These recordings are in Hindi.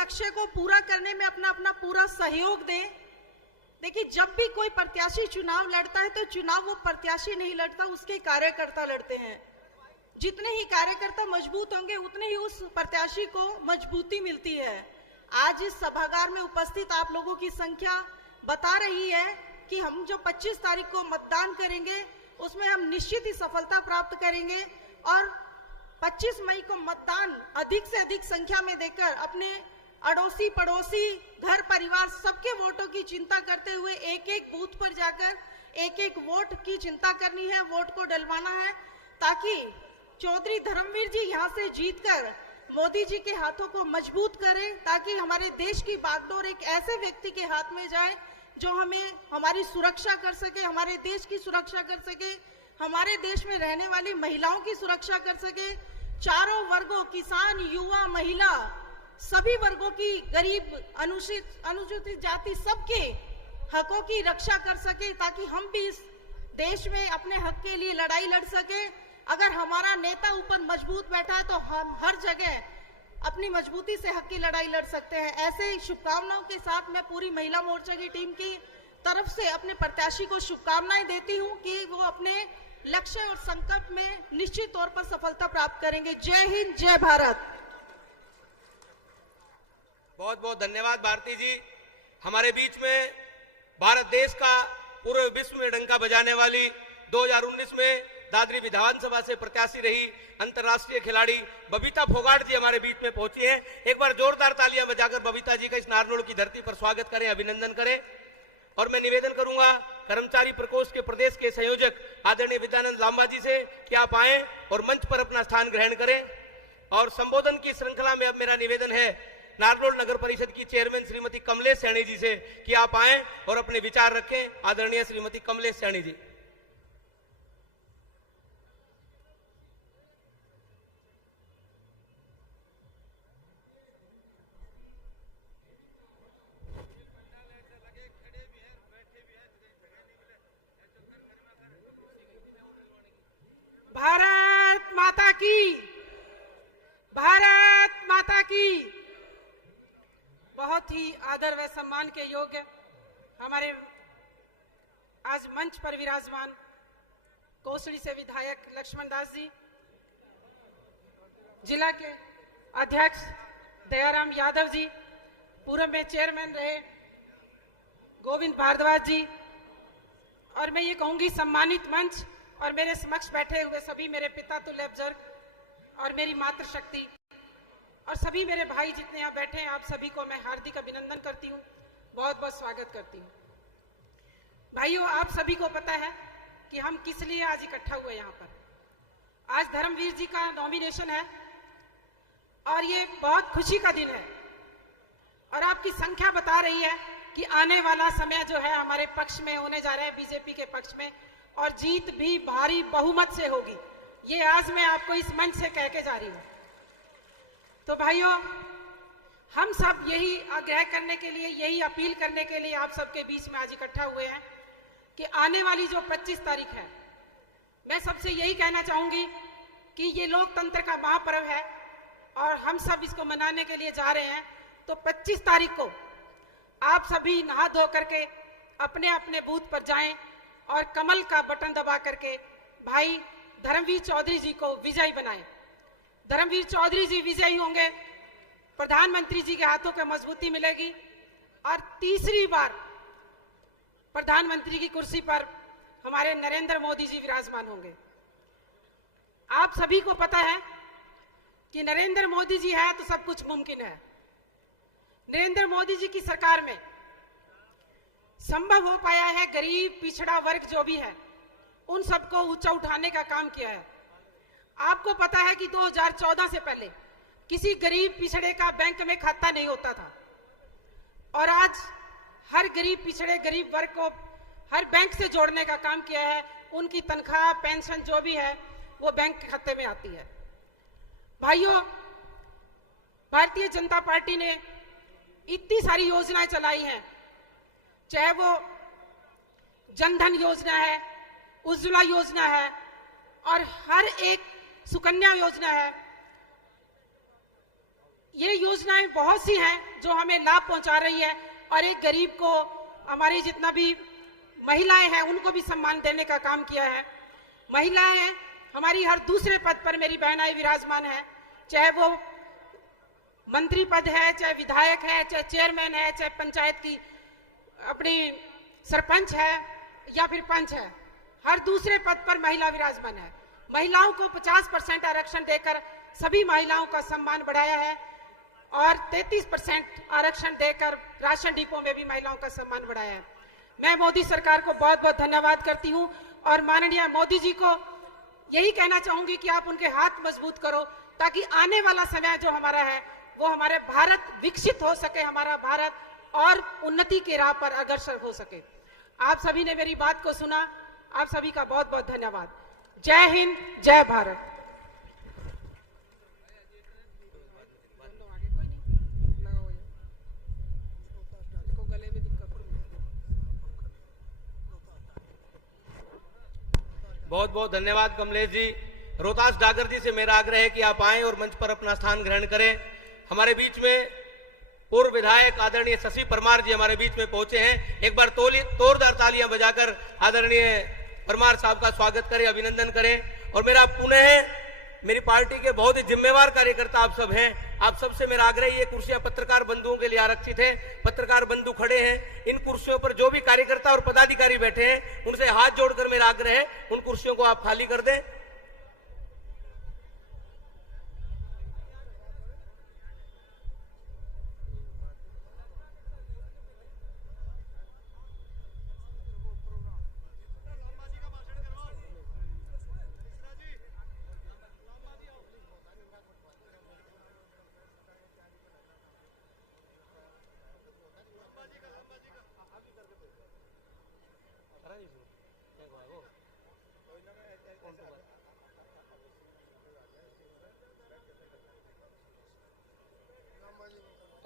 लक्ष्य को पूरा करने में अपना अपना पूरा सहयोग दें। देखिए, जब भी कोई प्रत्याशी चुनाव लड़ता है तो चुनाव वो प्रत्याशी नहीं लड़ता, उसके कार्यकर्ता लड़ते हैं। जितने ही कार्यकर्ता मजबूत होंगे उतने ही उस प्रत्याशी को मजबूती मिलती है। आज इस सभागार में उपस्थित आप लोगों की संख्या बता रही है कि हम जो 25 तारीख को मतदान करेंगे उसमें हम निश्चित ही सफलता प्राप्त करेंगे और 25 मई को मतदान अधिक से अधिक संख्या में देकर अपने अड़ोसी पड़ोसी घर परिवार सबके वोटों की चिंता करते हुए एक एक बूथ पर जाकर एक एक वोट की चिंता करनी है, वोट को डलवाना है, ताकि चौधरी धर्मवीर जी यहाँ से जीतकर मोदी जी के हाथों को मजबूत करें, ताकि हमारे देश की बागडोर एक ऐसे व्यक्ति के हाथ में जाए जो हमें हमारी सुरक्षा कर सके, हमारे देश की सुरक्षा कर सके, हमारे देश में रहने वाली महिलाओं की सुरक्षा कर सके, चारों वर्गों किसान, युवा, महिला, सभी वर्गों की, गरीब, अनुसूचित जाति, सबके हकों की रक्षा कर सके, ताकि हम भी इस देश में अपने हक के लिए लड़ाई लड़ सके। अगर हमारा नेता ऊपर मजबूत बैठा है तो हम हर जगह अपनी मजबूती से हक की लड़ाई लड़ सकते हैं। ऐसे शुभकामनाओं के साथ मैं पूरी महिला मोर्चा की टीम की तरफ से अपने प्रत्याशी को शुभकामनाएं देती हूं कि वो अपने लक्ष्य और संकल्प में निश्चित तौर पर सफलता प्राप्त करेंगे। जय हिंद, जय भारत। बहुत बहुत धन्यवाद भारती जी। हमारे बीच में भारत देश का पूरे विश्व में डंका बजाने वाली 2019 में दादरी विधानसभा से प्रत्याशी रही अंतर्राष्ट्रीय खिलाड़ी बबीता फोगाट जी हमारे बीच में पहुंची हैं। एक बार जोरदार तालियां बजाकर बबीता जी का इस नारनौल की धरती पर स्वागत करें, अभिनंदन करें। और मैं निवेदन करूंगा कर्मचारी प्रकोष्ठ के प्रदेश के संयोजक आदरणीय विद्यानंद लांबा जी से कि आप आए और मंच पर अपना स्थान ग्रहण करें। और संबोधन की श्रृंखला में अब मेरा निवेदन है नारनौल नगर परिषद की चेयरमैन श्रीमती कमलेश सैनी जी से कि आप आए और अपने विचार रखें। आदरणीय श्रीमती कमलेश सैनी जी। भारत माता की, भारत माता की। बहुत ही आदर व सम्मान के योग्य हमारे आज मंच पर विराजमान कोसड़ी से विधायक लक्ष्मण दास जी, जिला के अध्यक्ष दयाराम यादव जी, पूर्व में चेयरमैन रहे गोविंद भारद्वाज जी, और मैं ये कहूंगी सम्मानित मंच और मेरे समक्ष बैठे हुए सभी मेरे पिता तुल्य बुजुर्ग और मेरी मातृशक्ति और सभी मेरे भाई जितने यहाँ बैठे हैं, आप सभी को मैं हार्दिक अभिनंदन करती हूँ, बहुत बहुत स्वागत करती हूँ। भाइयों, आप सभी को पता है कि हम किस लिए आज इकट्ठा हुए यहाँ पर। आज धर्मवीर जी का नॉमिनेशन है और ये बहुत खुशी का दिन है और आपकी संख्या बता रही है कि आने वाला समय जो है हमारे पक्ष में होने जा रहा है, बीजेपी के पक्ष में, और जीत भी भारी बहुमत से होगी। ये आज मैं आपको इस मंच से कह के जा रही हूँ। तो भाइयों, हम सब यही आग्रह करने के लिए, यही अपील करने के लिए आप सबके बीच में आज इकट्ठा हुए हैं कि आने वाली जो 25 तारीख है, मैं सबसे यही कहना चाहूंगी कि ये लोकतंत्र का महापर्व है और हम सब इसको मनाने के लिए जा रहे हैं। तो 25 तारीख को आप सभी नहा धो करके अपने अपने बूथ पर जाएं और कमल का बटन दबा करके भाई धर्मवीर चौधरी जी को विजयी बनाएं। धर्मवीर चौधरी जी विजयी होंगे, प्रधानमंत्री जी के हाथों को मजबूती मिलेगी और तीसरी बार प्रधानमंत्री की कुर्सी पर हमारे नरेंद्र मोदी जी विराजमान होंगे। आप सभी को पता है कि नरेंद्र मोदी जी है तो सब कुछ मुमकिन है। नरेंद्र मोदी जी की सरकार में संभव हो पाया है, गरीब पिछड़ा वर्ग जो भी है उन सबको ऊंचा उठाने का काम किया है। आपको पता है कि 2014 से पहले किसी गरीब पिछड़े का बैंक में खाता नहीं होता था और आज हर गरीब पिछड़े गरीब वर्ग को हर बैंक से जोड़ने का काम किया है। उनकी तनख्वाह, पेंशन जो भी है वो बैंक के खाते में आती है। भाइयों, भारतीय जनता पार्टी ने इतनी सारी योजनाएं चलाई हैं, चाहे वो जनधन योजना है, उज्ज्वला योजना है और हर एक सुकन्या योजना है। ये योजनाएं बहुत सी हैं जो हमें लाभ पहुंचा रही है और एक गरीब को, हमारी जितना भी महिलाएं हैं उनको भी सम्मान देने का काम किया है। महिलाएं हमारी हर दूसरे पद पर मेरी बहनाएं विराजमान है, चाहे वो मंत्री पद है, चाहे विधायक है, चाहे चेयरमैन है, चाहे पंचायत की अपनी सरपंच है या फिर पंच है, हर दूसरे पद पर महिला विराजमान है। महिलाओं को 50% आरक्षण देकर सभी महिलाओं का सम्मान बढ़ाया है और 33% आरक्षण देकर राशन डिपो में भी महिलाओं का सम्मान बढ़ाया है। मैं मोदी सरकार को बहुत बहुत धन्यवाद करती हूं और माननीय मोदी जी को यही कहना चाहूंगी कि आप उनके हाथ मजबूत करो ताकि आने वाला समय जो हमारा है वो हमारे भारत विकसित हो सके, हमारा भारत और उन्नति के राह पर अग्रसर हो सके। आप सभी ने मेरी बात को सुना, आप सभी का बहुत बहुत धन्यवाद। जय हिंद, जय भारत। बहुत बहुत धन्यवाद कमलेश जी। रोहतास डागर जी से मेरा आग्रह है कि आप आएं और मंच पर अपना स्थान ग्रहण करें। हमारे बीच में पूर्व विधायक आदरणीय शशि परमार जी हमारे बीच में पहुंचे हैं। एक बार तोड़दार तालियां बजाकर आदरणीय परमार साहब का स्वागत करें, अभिनंदन करें। और मेरा पुनः मेरी पार्टी के बहुत ही जिम्मेवार कार्यकर्ता आप सब हैं, आप सबसे मेरा आग्रह, ये कुर्सियां पत्रकार बंधुओं के लिए आरक्षित है। पत्रकार बंधु खड़े हैं, इन कुर्सियों पर जो भी कार्यकर्ता और पदाधिकारी बैठे हैं उनसे हाथ जोड़कर मेरा आग्रह है उन कुर्सियों को आप खाली कर दें।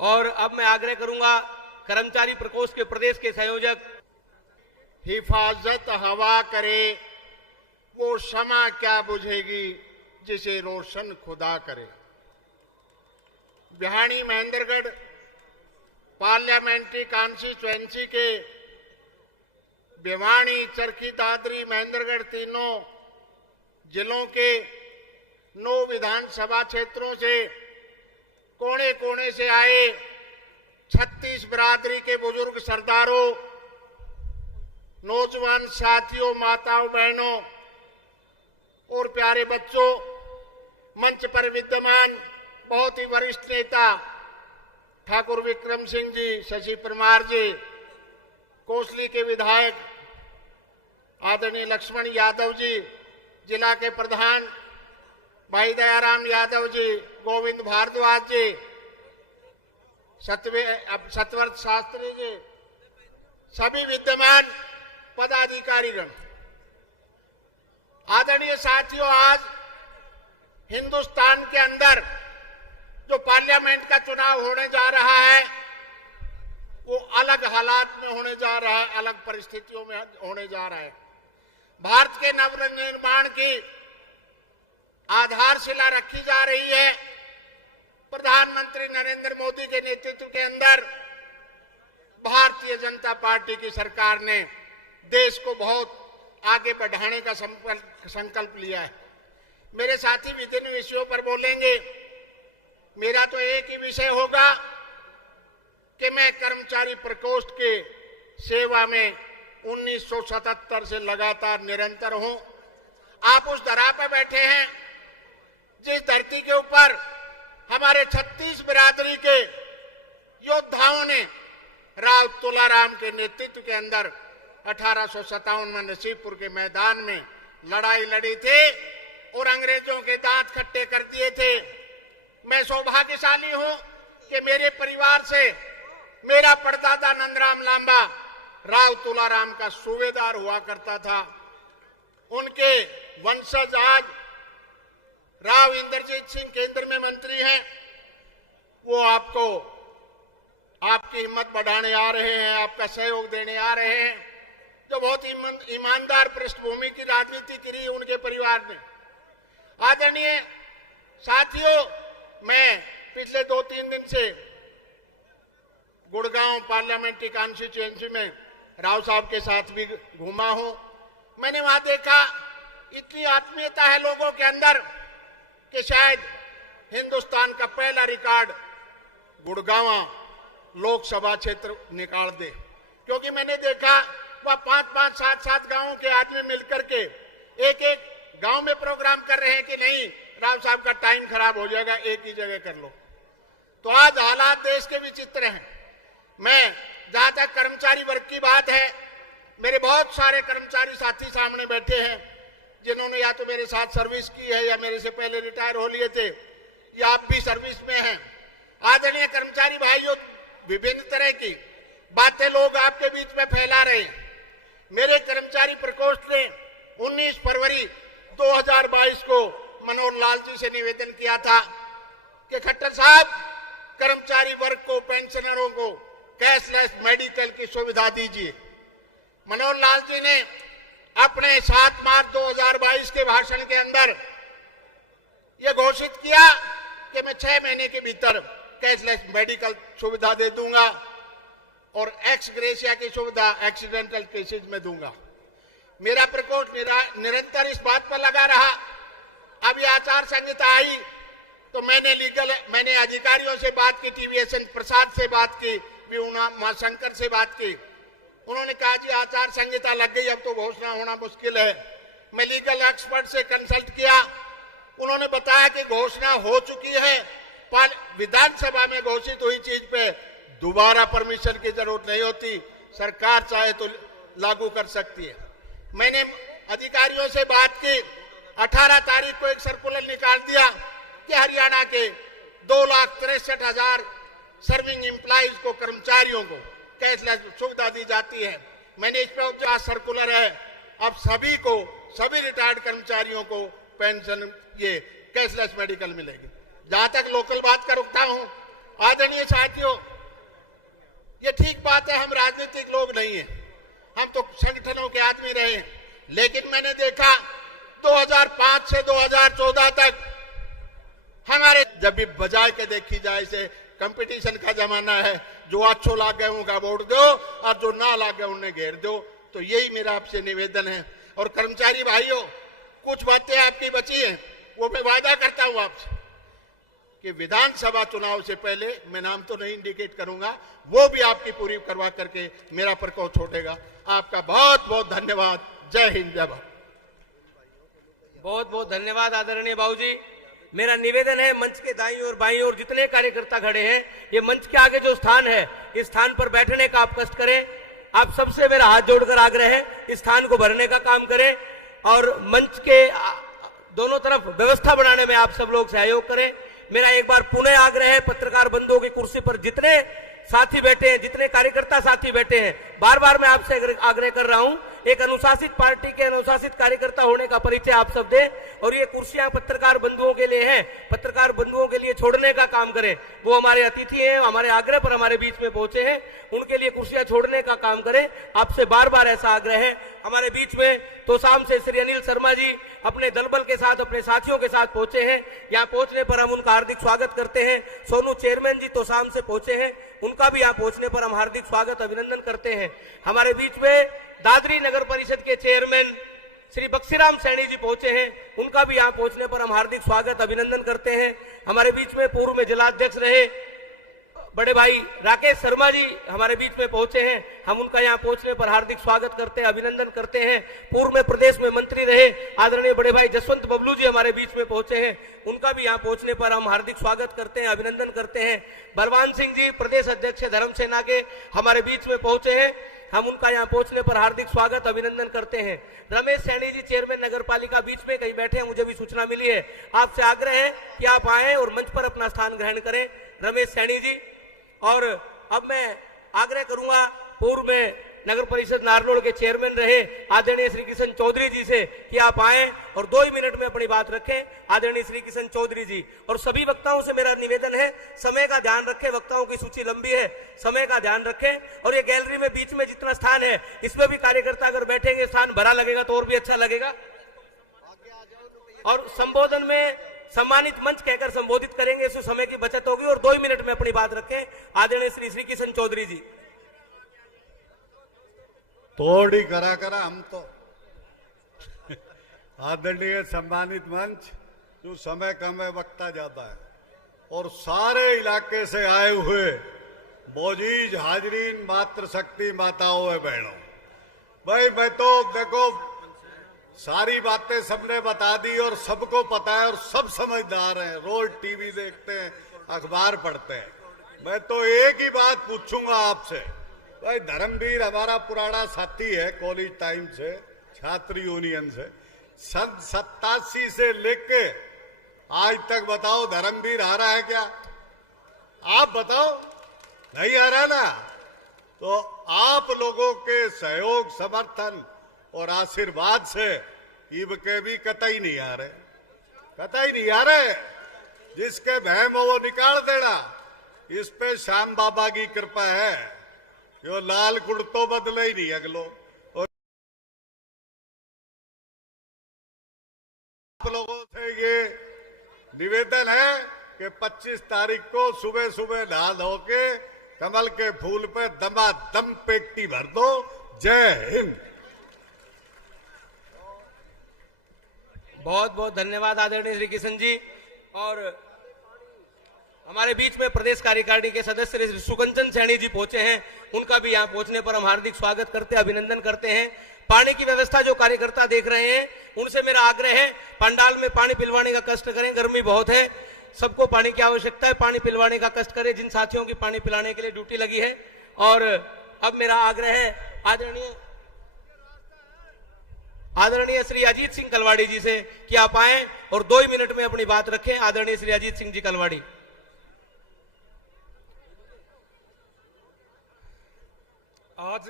और अब मैं आग्रह करूंगा कर्मचारी प्रकोष्ठ के प्रदेश के संयोजक, हिफाजत हवा करे वो शमा क्या बुझेगी जिसे रोशन खुदा करे। बिहानी महेंद्रगढ़ पार्लियामेंट्री कॉन्स्टिट्यूएंसी के भिवानी, चरखी दादरी, महेंद्रगढ़ तीनों जिलों के 9 विधानसभा क्षेत्रों से कोने कोने से आए 36 बिरादरी के बुजुर्ग सरदारों, नौजवान साथियों, माताओं, बहनों और प्यारे बच्चों, मंच पर विद्यमान बहुत ही वरिष्ठ नेता ठाकुर विक्रम सिंह जी, शशि परमार जी, कोसली के विधायक आदरणीय लक्ष्मण यादव जी, जिला के प्रधान भाई दयाराम यादव जी, गोविंद भारद्वाज जी, सतवर्थ शास्त्री जी, सभी विद्यमान पदाधिकारीगण, आदरणीय साथियों, आज हिंदुस्तान के अंदर जो पार्लियामेंट का चुनाव होने जा रहा है वो अलग हालात में होने जा रहा है, अलग परिस्थितियों में होने जा रहा है। भारत के नवनिर्माण की आधारशिला रखी जा रही है। प्रधानमंत्री नरेंद्र मोदी के नेतृत्व के अंदर भारतीय जनता पार्टी की सरकार ने देश को बहुत आगे बढ़ाने का संकल्प लिया है। मेरे साथी विभिन्न विषयों पर बोलेंगे, मेरा तो एक ही विषय होगा कि मैं कर्मचारी प्रकोष्ठ के सेवा में 1977 से लगातार निरंतर हूं। आप उस धरा पर बैठे हैं जिस धरती के ऊपर हमारे 36 बिरादरी के योद्धाओं ने राव तुलाराम के नेतृत्व के अंदर 1857 में नसीबपुर के मैदान में लड़ाई लड़ी थी और अंग्रेजों के दांत खट्टे कर दिए थे। मैं सौभाग्यशाली हूं कि मेरे परिवार से मेरा परदादा नंदराम लांबा राव तुलाराम का सूबेदार हुआ करता था। उनके वंशज आज राव इंद्रजीत सिंह केंद्र में मंत्री हैं। वो आपको आपकी हिम्मत बढ़ाने आ रहे हैं, आपका सहयोग देने आ रहे हैं। जो बहुत ईमानदार पृष्ठभूमि की राजनीति करी उनके परिवार ने। आदरणीय साथियों, मैं पिछले 2-3 दिन से गुड़गांव पार्लियामेंट्री कॉन्स्टिट्यूएंसी में राव साहब के साथ भी घूमा हूं। मैंने वहां देखा इतनी आत्मीयता है लोगों के अंदर कि शायद हिंदुस्तान का पहला रिकॉर्ड गुड़गांव लोकसभा क्षेत्र निकाल दे, क्योंकि मैंने देखा वह 5-5, 7-7 गांवों के आदमी मिलकर के एक गांव में प्रोग्राम कर रहे हैं कि नहीं राव साहब का टाइम खराब हो जाएगा, एक ही जगह कर लो। तो आज हालात देश के विचित्र हैं। मैं जहां तक कर्मचारी वर्ग की बात है, मेरे बहुत सारे कर्मचारी साथी सामने बैठे हैं जिन्होंने या तो मेरे साथ सर्विस की है या मेरे से पहले रिटायर हो लिए थे या आप भी सर्विस में हैं। आदरणीय कर्मचारी भाइयों, विभिन्न तरह की बातें लोग आपके बीच में फैला रहे हैं। मेरे कर्मचारी प्रकोष्ठ ने 19 फरवरी 2022 को मनोहर लाल जी से निवेदन किया था कि खट्टर साहब कर्मचारी वर्ग को, पेंशनरों को कैशलेस मेडिकल की सुविधा दीजिए। मनोहर लाल जी ने अपने 7 मार्च 2022 के भाषण के अंदर यह घोषित किया कि मैं 6 महीने के भीतर कैशलेस मेडिकल सुविधा दे दूंगा और एक्स ग्रेशिया की सुविधा एक्सीडेंटल केसेस में दूंगा। मेरा प्रकोष्ठ निरंतर इस बात पर लगा रहा। अब यह आचार संहिता आई तो मैंने अधिकारियों से बात की, टीवीएसएन प्रसाद से बात की, विउना महाशंकर से बात की। उन्होंने कहा जी आचार संहिता लग गई, अब तो घोषणा होना मुश्किल है। मैं लीगल एक्सपर्ट से कंसल्ट किया, उन्होंने बताया कि घोषणा हो चुकी है, विधानसभा में घोषित हुई चीज पे दोबारा परमिशन की जरूरत नहीं होती, सरकार चाहे तो लागू कर सकती है। मैंने अधिकारियों से बात की, 18 तारीख को एक सर्कुलर निकाल दिया कि हरियाणा के 2,63,000 सर्विंग एम्प्लॉइज को, कर्मचारियों को कैशलेस सुविधा दी जाती है। मैंने इस पर जो सर्कुलर है, अब सभी रिटायर्ड कर्मचारियों को पेंशन ये कैशलेस मेडिकल मिलेगी। जहां तक लोकल बात का रुकता हूं, आदरणीय साथियों, ये ठीक बात है, हम राजनीतिक लोग नहीं हैं, हम तो संगठनों के आदमी रहे हैं। लेकिन मैंने देखा 2005 से 2014 तक हमारे, जब भी बजाय के देखी जाए से कंपटीशन का जमाना है, जो अच्छो लाग गए उनका वोट दो और जो ना लाग गए उन्हें घेर दो। तो यही मेरा आपसे निवेदन है। और कर्मचारी भाइयों, कुछ बातें आपकी बची हैं, वो मैं वादा करता हूं आपसे कि विधानसभा चुनाव से पहले, मैं नाम तो नहीं इंडिकेट करूंगा, वो भी आपकी पूरी करवा करके मेरा प्रकोष्ठ छोड़ेगा। आपका बहुत बहुत धन्यवाद। जय हिंद, जय भारत। बहुत बहुत धन्यवाद आदरणीय बाबूजी। मेरा निवेदन है, मंच के दाईं और बाईं और जितने कार्यकर्ता खड़े हैं, ये मंच के आगे जो स्थान है, इस स्थान पर बैठने का आप कष्ट करें। आप सबसे मेरा हाथ जोड़कर आग्रह है, इस स्थान को भरने का काम करें और मंच के दोनों तरफ व्यवस्था बनाने में आप सब लोग सहयोग करें। मेरा एक बार पुनः आग्रह है, पत्रकार बंधुओं की कुर्सी पर जितने साथी बैठे हैं, जितने कार्यकर्ता साथी बैठे हैं, बार बार मैं आपसे आग्रह कर रहा हूं, एक अनुशासित पार्टी के अनुशासित कार्यकर्ता होने का परिचय आप सब दें और ये कुर्सियां पत्रकार बंधुओं के लिए हैं, पत्रकार बंधुओं के लिए छोड़ने का काम करें। वो हमारे अतिथि हैं, हमारे आग्रह पर हमारे बीच में पहुंचे हैं, उनके लिए कुर्सियां छोड़ने का काम करें। आपसे बार बार ऐसा आग्रह है। हमारे बीच में तोसाम से श्री अनिल शर्मा जी अपने दलबल के साथ, अपने साथियों के साथ पहुंचे हैं। यहाँ पहुंचने पर हम उनका हार्दिक स्वागत करते हैं। सोनू चेयरमैन जी तोसाम से पहुंचे हैं, उनका भी यहाँ पहुंचने पर हम हार्दिक स्वागत अभिनंदन करते हैं। हमारे बीच में दादरी नगर परिषद के चेयरमैन श्री बक्सीराम सैनी जी पहुंचे हैं, उनका भी यहाँ पहुंचने पर हम हार्दिक स्वागत अभिनंदन करते हैं। हमारे बीच में पूर्व में जिलाध्यक्ष रहे बड़े भाई राकेश शर्मा जी हमारे बीच में पहुंचे हैं, हम उनका यहाँ पहुंचने पर हार्दिक स्वागत करते हैं, अभिनंदन करते हैं। पूर्व में प्रदेश में मंत्री रहे आदरणीय बड़े भाई जसवंत बबलू जी हमारे बीच में पहुंचे हैं, उनका भी यहाँ पहुंचने पर हम हार्दिक स्वागत करते हैं, अभिनंदन करते हैं। बलवान सिंह जी प्रदेश अध्यक्ष धर्म सेना के हमारे बीच में पहुंचे हैं, हम उनका यहाँ पहुंचने पर हार्दिक स्वागत अभिनंदन करते हैं। रमेश सैनी जी चेयरमैन नगर पालिका बीच में कहीं बैठे हैं, मुझे भी सूचना मिली है। आपसे आग्रह है कि आप आए और मंच पर अपना स्थान ग्रहण करें, रमेश सैनी जी। और अब मैं आग्रह करूंगा पूर्व में नगर परिषद नारनौल के चेयरमैन रहे आदरणीय श्री किशन चौधरी जी से कि आप आए और 2 ही मिनट में अपनी बात रखें। आदरणीय श्री किशन चौधरी जी और सभी वक्ताओं से मेरा निवेदन है, समय का ध्यान रखें, वक्ताओं की सूची लंबी है, समय का ध्यान रखें। और ये गैलरी में बीच में जितना स्थान है, इसमें भी कार्यकर्ता अगर बैठेंगे, स्थान भरा लगेगा तो और भी अच्छा लगेगा। और संबोधन में सम्मानित मंच कहकर संबोधित करेंगे, इससे समय की बचत होगी और 2 मिनट में अपनी बात रखें। आदरणीय श्री श्री किशन चौधरी जी। थोड़ी करा करा हम तो आदरणीय सम्मानित मंच, जो समय कम है वक्ता ज्यादा है, और सारे इलाके से आए हुए मौजूद हाजरीन, मातृशक्ति माताओं और बहनों, भाई मैं तो देखो सारी बातें सबने बता दी और सबको पता है और सब समझदार हैं, रोज टीवी देखते हैं, अखबार पढ़ते हैं। मैं तो एक ही बात पूछूंगा आपसे, भाई धर्मवीर हमारा पुराना साथी है कॉलेज टाइम से, छात्र यूनियन से, सन 87 से लेके आज तक बताओ धर्मवीर हारा है क्या? आप बताओ, नहीं हारा ना? तो आप लोगों के सहयोग, समर्थन और आशीर्वाद से ईब के भी कतई नहीं आ रहे, कतई नहीं आ रहे। जिसके बहम हो वो निकाल देना, इस पे श्याम बाबा की कृपा है, यो लाल कुर्तो बदले ही नहीं अगलो। और आप लोगों से ये निवेदन है कि 25 तारीख को सुबह सुबह नहा धो के कमल के फूल पे दमादम पेटी भर दो। जय हिंद। बहुत बहुत धन्यवाद आदरणीय श्री किशन जी। और हमारे बीच में प्रदेश कार्यकारिणी के सदस्य श्री सुकंचन सैनी जी पहुंचे हैं, उनका भी यहां पहुंचने पर हम हार्दिक स्वागत करते हैं, अभिनंदन करते हैं। पानी की व्यवस्था जो कार्यकर्ता देख रहे हैं, उनसे मेरा आग्रह है, पंडाल में पानी पिलवाने का कष्ट करें, गर्मी बहुत है, सबको पानी की आवश्यकता है, पानी पिलवाने का कष्ट करें जिन साथियों की पानी पिलाने के लिए ड्यूटी लगी है। और अब मेरा आग्रह है आदरणीय श्री अजीत सिंह कलवाड़ी जी से कि आप आए और 2 मिनट में अपनी बात रखें। आदरणीय श्री अजीत सिंह जी कलवाड़ी। आज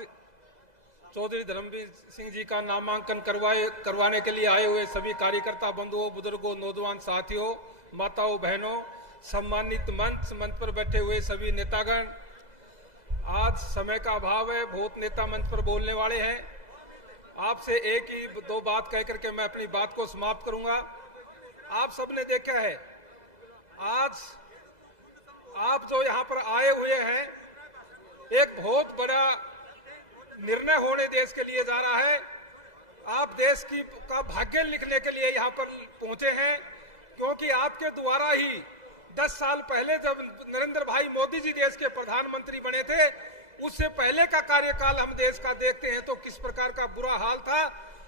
चौधरी धर्मवीर सिंह जी का नामांकन करवाने के लिए आए हुए सभी कार्यकर्ता बंधुओं, बुजुर्गों, नौजवान साथियों, माताओं, बहनों, सम्मानित मंच पर बैठे हुए सभी नेतागण, आज समय का अभाव है, बहुत नेता मंच पर बोलने वाले हैं। आपसे एक ही 2 बात कह करके मैं अपनी बात को समाप्त करूंगा। आप सबने देखा है, आज आप जो यहाँ पर आए हुए हैं, एक बहुत बड़ा निर्णय होने देश के लिए जा रहा है। आप देश का भाग्य लिखने के लिए यहाँ पर पहुंचे हैं, क्योंकि आपके द्वारा ही 10 साल पहले जब नरेंद्र भाई मोदी जी देश के प्रधानमंत्री बने थे, उससे पहले का कार्यकाल हम देश का देखते हैं तो किस प्रकार का बुरा हाल था।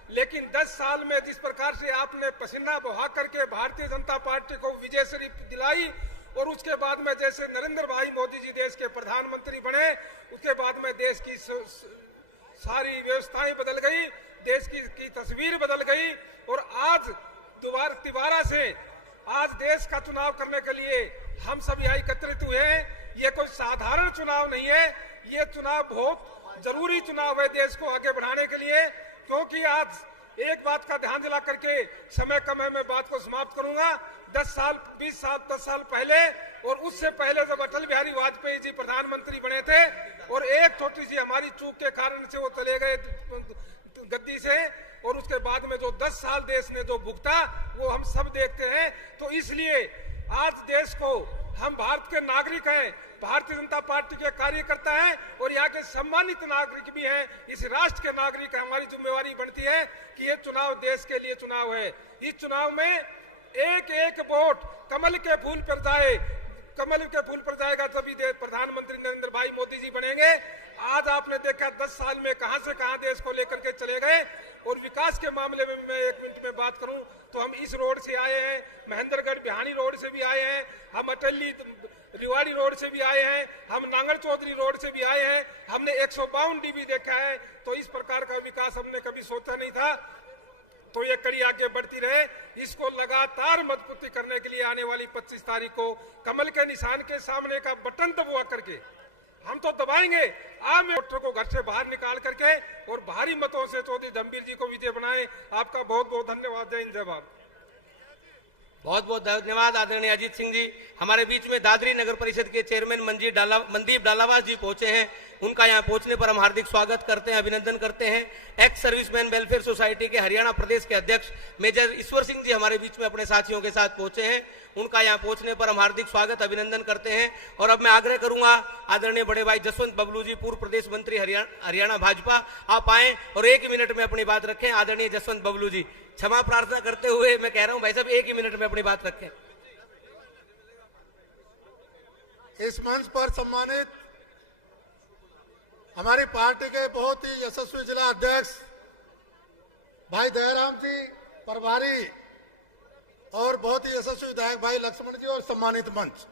लेकिन 10 साल में जिस प्रकार से आपने पसीना बहा करके भारतीय जनता पार्टी को विजय शरीफ दिलाई, और उसके बाद में जैसे नरेंद्र भाई मोदी जी देश के प्रधानमंत्री बने, उसके बाद में देश की सारी व्यवस्थाएं बदल गई, देश की तस्वीर बदल गई। और आज दोबारा से आज देश का चुनाव करने के लिए हम सब यहाँ एकत्रित हुए हैं। ये कोई साधारण चुनाव नहीं है, ये चुनाव बहुत जरूरी चुनाव है देश को आगे बढ़ाने के लिए। क्योंकि आज एक बात का ध्यान दिला करके समय कम है, मैं बात को समाप्त करूंगा। 10 साल पहले और उससे पहले जब अटल बिहारी वाजपेयी जी प्रधानमंत्री बने थे और एक छोटी सी हमारी चूक के कारण से वो चले गए गद्दी से, और उसके बाद में जो 10 साल देश ने जो भुगता वो हम सब देखते हैं। तो इसलिए आज देश को, हम भारत के नागरिक हैं, भारतीय जनता पार्टी के कार्यकर्ता हैं और यहाँ के सम्मानित नागरिक भी हैं, इस राष्ट्र के नागरिक हैं। हमारी जिम्मेवारी बनती है कि ये चुनाव देश के लिए चुनाव है। इस चुनाव में एक एक वोट कमल के फूल पर जाए, कमल के फूल पर जाएगा तभी प्रधानमंत्री नरेंद्र भाई मोदी जी बनेंगे। आज आपने देखा 10 साल में कहां से कहां देश को लेकर के चले गए। और विकास के मामले में मैं 1 मिनट में बात करूं तो हम इस रोड से आए हैं, महेंद्रगढ़ बिहानी रोड से भी आए हैं, हम अटली रिवाड़ी रोड से भी आए हैं, हम नांगल चौधरी रोड से भी आए हैं, हमने 152 डीबी देखा है। तो इस प्रकार का विकास हमने कभी सोचा नहीं था। तो ये कड़ी आगे बढ़ती रहे, इसको लगातार मजबूती करने के लिए आने वाली 25 तारीख को कमल के निशान के सामने का बटन दबा करके हम तो दबाएंगे। आप वोटर को घर से बाहर निकाल करके और भारी मतों से चौधरी धर्मवीर जी को विजय बनाएं। आपका बहुत बहुत धन्यवाद। जय हिंद, जय भारत। बहुत बहुत धन्यवाद आदरणीय अजीत सिंह जी। हमारे बीच में दादरी नगर परिषद के चेयरमैन मनदीप डालावास जी पहुंचे हैं। उनका यहाँ पहुंचने पर हम हार्दिक स्वागत करते हैं, अभिनंदन करते हैं। एक्स सर्विसमैन वेलफेयर सोसाइटी के हरियाणा प्रदेश के अध्यक्ष मेजर ईश्वर सिंह जी हमारे बीच में अपने साथियों के साथ पहुंचे हैं। उनका यहाँ पहुंचने पर हम हार्दिक स्वागत अभिनंदन करते हैं। और अब मैं आग्रह करूंगा आदरणीय बड़े भाई जसवंत बबलू जी, पूर्व प्रदेश मंत्री हरियाणा भाजपा, आप आए और 1 मिनट में अपनी बात रखें। आदरणीय जसवंत बबलू जी, क्षमा प्रार्थना करते हुए मैं कह रहा हूं भाई साहब 1 ही मिनट में अपनी बात रखें। इस मंच पर सम्मानित हमारी पार्टी के बहुत ही यशस्वी जिला अध्यक्ष भाई दयाराम जी प्रभारी और बहुत ही यशस्वी विधायक भाई लक्ष्मण जी और सम्मानित मंच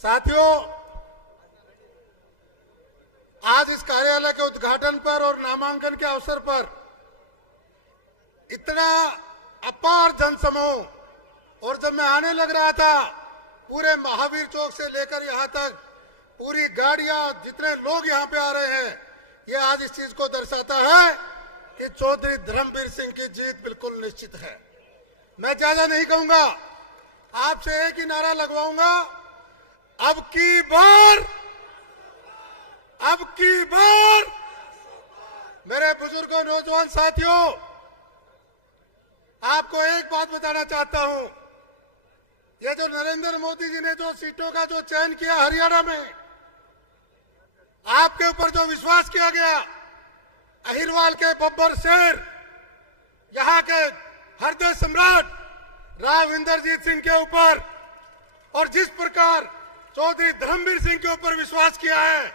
साथियों, आज इस कार्यालय के उद्घाटन पर और नामांकन के अवसर पर इतना अपार जनसमूह, और जब मैं आने लग रहा था पूरे महावीर चौक से लेकर यहां तक पूरी गाड़ियां, जितने लोग यहां पे आ रहे हैं, ये आज इस चीज को दर्शाता है कि चौधरी धर्मवीर सिंह की जीत बिल्कुल निश्चित है। मैं ज्यादा नहीं कहूंगा, आपसे एक ही नारा लगवाऊंगा, अब की बार मेरे बुजुर्गों, नौजवान साथियों, आपको एक बात बताना चाहता हूं। ये जो नरेंद्र मोदी जी ने जो सीटों का जो चयन किया हरियाणा में, आपके ऊपर जो विश्वास किया गया, अहिरवाल के बब्बर शेर, यहां के हृदय सम्राट राव इंद्रजीत सिंह के ऊपर, और जिस प्रकार चौधरी धर्मवीर सिंह के ऊपर विश्वास किया है,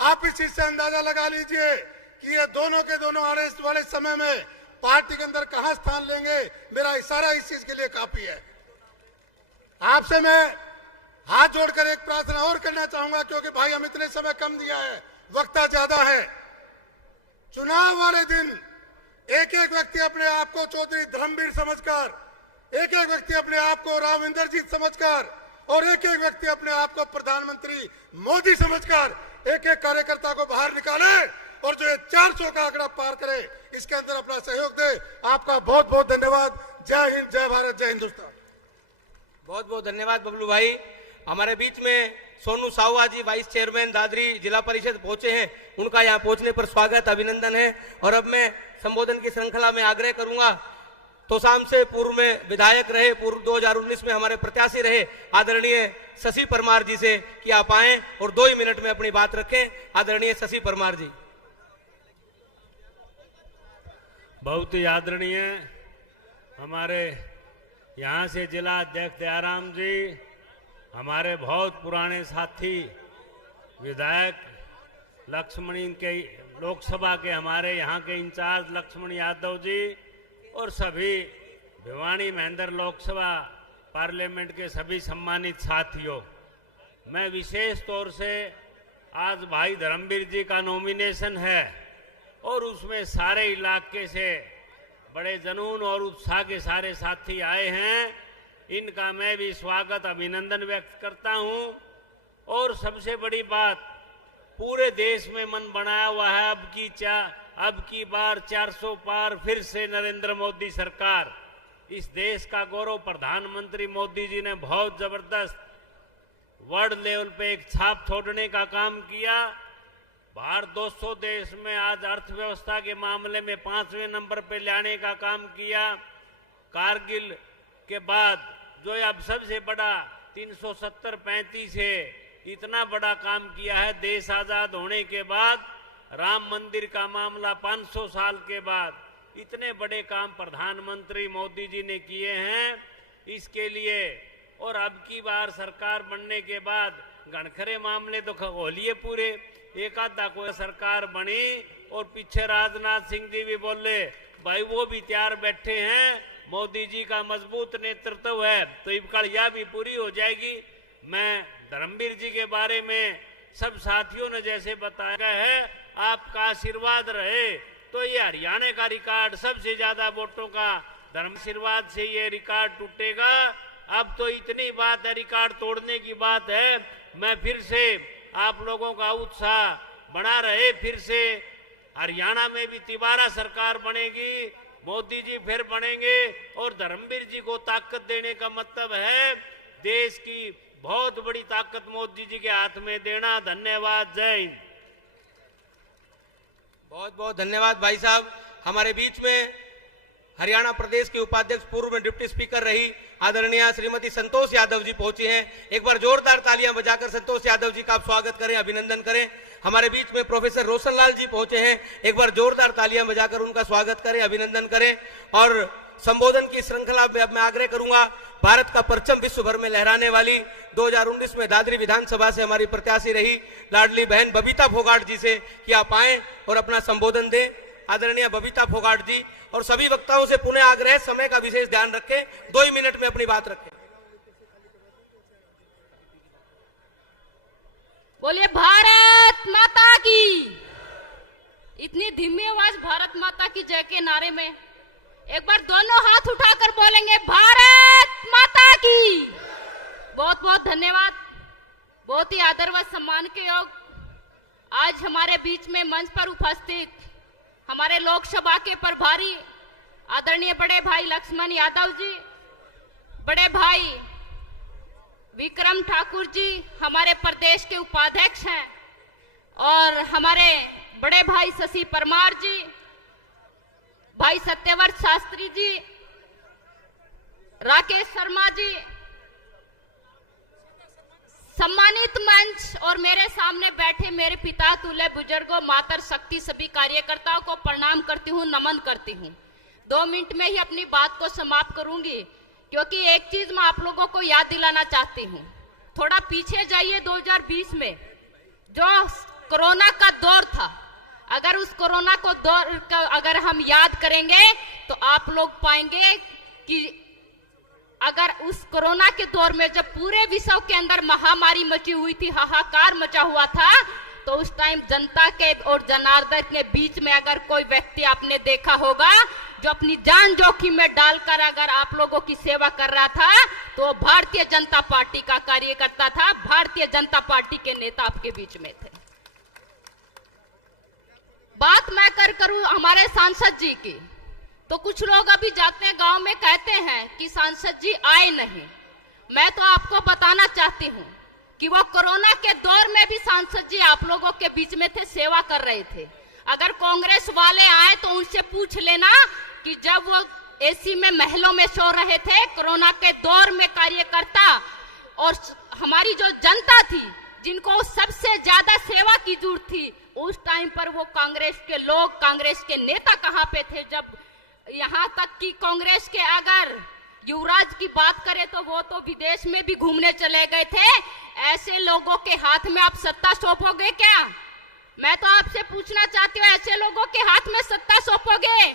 आप इस चीज से अंदाजा लगा लीजिए कि ये दोनों के दोनों आने वाले समय में पार्टी के अंदर कहां स्थान लेंगे। मेरा इशारा इस चीज के लिए काफी है। आपसे मैं हाथ जोड़कर एक प्रार्थना और करना चाहूंगा, क्योंकि भाई हम इतने समय कम दिया है, वक्ता ज्यादा है। चुनाव वाले दिन एक एक व्यक्ति अपने आप को चौधरी धर्मवीर समझकर, एक एक व्यक्ति अपने आप को राव इंद्रजीत समझकर, और एक एक व्यक्ति अपने आप को प्रधानमंत्री मोदी समझकर एक एक कार्यकर्ता को बाहर निकाले और जो 400 का आंकड़ा पार करे, इसके अंदर अपना सहयोग दे। आपका बहुत बहुत धन्यवाद। जय हिंद, जय भारत, जय हिंदुस्तान। बहुत बहुत धन्यवाद बबलू भाई। हमारे बीच में सोनू साहुआ जी, वाइस चेयरमैन दादरी जिला परिषद पहुंचे हैं। उनका यहाँ पहुंचने पर स्वागत अभिनंदन है। और अब मैं संबोधन की श्रृंखला में आग्रह करूंगा, तोसाम से पूर्व में विधायक रहे, पूर्व 2019 में हमारे प्रत्याशी रहे, आदरणीय शशि परमार जी से कि आप आए और 2 ही मिनट में अपनी बात रखें। आदरणीय शशि परमार जी। बहुत ही आदरणीय हमारे यहाँ से जिला अध्यक्ष दयाराम जी, हमारे बहुत पुराने साथी विधायक लक्ष्मण के, लोकसभा के हमारे यहाँ के इंचार्ज लक्ष्मण यादव जी, और सभी भिवानी महेंद्र लोकसभा पार्लियामेंट के सभी सम्मानित साथियों, मैं विशेष तौर से आज भाई धर्मवीर जी का नॉमिनेशन है और उसमें सारे इलाके से बड़े जुनून और उत्साह के सारे साथी आए हैं, इनका मैं भी स्वागत अभिनंदन व्यक्त करता हूं। और सबसे बड़ी बात, पूरे देश में मन बनाया हुआ है, अब की बार 400 पार, फिर से नरेंद्र मोदी सरकार। इस देश का गौरव प्रधानमंत्री मोदी जी ने बहुत जबरदस्त वर्ल्ड लेवल पे एक छाप छोड़ने का काम किया। भारत 200 देश में आज अर्थव्यवस्था के मामले में 5वें नंबर पे लाने का काम किया। कारगिल के बाद जो अब सबसे बड़ा 370-35 है, इतना बड़ा काम किया है। देश आजाद होने के बाद राम मंदिर का मामला 500 साल के बाद, इतने बड़े काम प्रधानमंत्री मोदी जी ने किए हैं। इसके लिए और अब की बार सरकार बनने के बाद गणखरे मामले तो होलिए पूरे, एक आधा कोई सरकार बनी और पीछे राजनाथ सिंह जी भी बोले भाई वो भी तैयार बैठे हैं, मोदी जी का मजबूत नेतृत्व है, तो इबकड़िया भी पूरी हो जाएगी। मैं धर्मवीर जी के बारे में सब साथियों ने जैसे बताया है, आपका आशीर्वाद रहे तो ये हरियाणा का रिकॉर्ड, सबसे ज्यादा वोटों का धर्म आशीर्वाद से ये रिकॉर्ड टूटेगा। अब तो इतनी बात है, रिकॉर्ड तोड़ने की बात है। मैं फिर से आप लोगों का उत्साह बना रहे, फिर से हरियाणा में भी तिबारा सरकार बनेगी मोदी जी फिर बनेंगे और धर्मवीर जी को ताकत देने का मतलब है देश की बहुत बड़ी ताकत मोदी जी के हाथ में देना। धन्यवाद। जय हिंद। बहुत बहुत धन्यवाद भाई साहब। हमारे बीच में हरियाणा प्रदेश के उपाध्यक्ष पूर्व में डिप्टी स्पीकर रही आदरणीय श्रीमती संतोष यादव जी पहुंची हैं। एक बार जोरदार तालियां बजाकर संतोष यादव जी का आप स्वागत करें, अभिनंदन करें। हमारे बीच में प्रोफेसर रोशनलाल जी पहुंचे हैं, एक बार जोरदार तालियां बजाकर उनका स्वागत करें, अभिनंदन करें। और संबोधन की श्रृंखला में अब मैं आग्रह करूंगा, भारत का परचम विश्व भर में लहराने वाली 2019 में दादरी विधानसभा से हमारी प्रत्याशी रही लाडली बहन बबीता फोगाट जी से कि आप आए और अपना संबोधन दें। आदरणीय बबीता फोगाट जी और सभी वक्ताओं से पुनः आग्रह, समय का विशेष ध्यान रखें, 2 ही मिनट में अपनी बात रखें। बोलिए भारत माता की। इतनी धीमी आवाज भारत माता की जय के नारे में एक बार दोनों हाथ उठाकर बोलेंगे भारत माता की। बहुत बहुत धन्यवाद। बहुत ही आदर व सम्मान के योग आज हमारे बीच में मंच पर उपस्थित हमारे लोकसभा के प्रभारी आदरणीय बड़े भाई लक्ष्मण यादव जी, बड़े भाई विक्रम ठाकुर जी हमारे प्रदेश के उपाध्यक्ष हैं, और हमारे बड़े भाई शशि परमार जी, भाई सत्यव्रत शास्त्री जी, राकेश शर्मा जी, सम्मानित मंच और मेरे सामने बैठे मेरे पिता तुल्य बुजुर्गों, मातर शक्ति, सभी कार्यकर्ताओं को प्रणाम करती हूँ, नमन करती हूँ। 2 मिनट में ही अपनी बात को समाप्त करूंगी, क्योंकि एक चीज मैं आप लोगों को याद दिलाना चाहती हूँ। थोड़ा पीछे जाइए, 2020 में जो कोरोना का दौर था, अगर उस कोरोना को दौर का अगर हम याद करेंगे तो आप लोग पाएंगे कि अगर उस कोरोना के दौर में जब पूरे विश्व के अंदर महामारी मची हुई थी, हाहाकार मचा हुआ था, तो उस टाइम जनता के और जनार्दन के बीच में अगर कोई व्यक्ति आपने देखा होगा जो अपनी जान जोखिम में डालकर अगर आप लोगों की सेवा कर रहा था, तो वो भारतीय जनता पार्टी का कार्यकर्ता था, भारतीय जनता पार्टी के नेता आपके बीच में थे। बात मैं करूं हमारे सांसद जी की, तो कुछ लोग अभी जाते हैं गांव में कहते हैं कि सांसद जी आए नहीं। मैं तो आपको बताना चाहती हूं कि वो कोरोना के दौर में भी सांसद जी आप लोगों के बीच में थे, सेवा कर रहे थे। अगर कांग्रेस वाले आए तो उनसे पूछ लेना कि जब वो एसी में महलों में सो रहे थे कोरोना के दौर में, कार्यकर्ता और हमारी जो जनता थी जिनको सबसे ज्यादा सेवा की जरूरत थी, उस टाइम पर वो कांग्रेस के लोग, कांग्रेस के नेता कहां पे थे? जब यहां तक कि कांग्रेस के अगर युवराज की बात करें तो वो तो विदेश में भी घूमने चले गए थे। ऐसे लोगों के हाथ में आप सत्ता सौंपोगे क्या? मैं तो आपसे पूछना चाहती हूँ, ऐसे लोगों के हाथ में सत्ता सौंपोगे?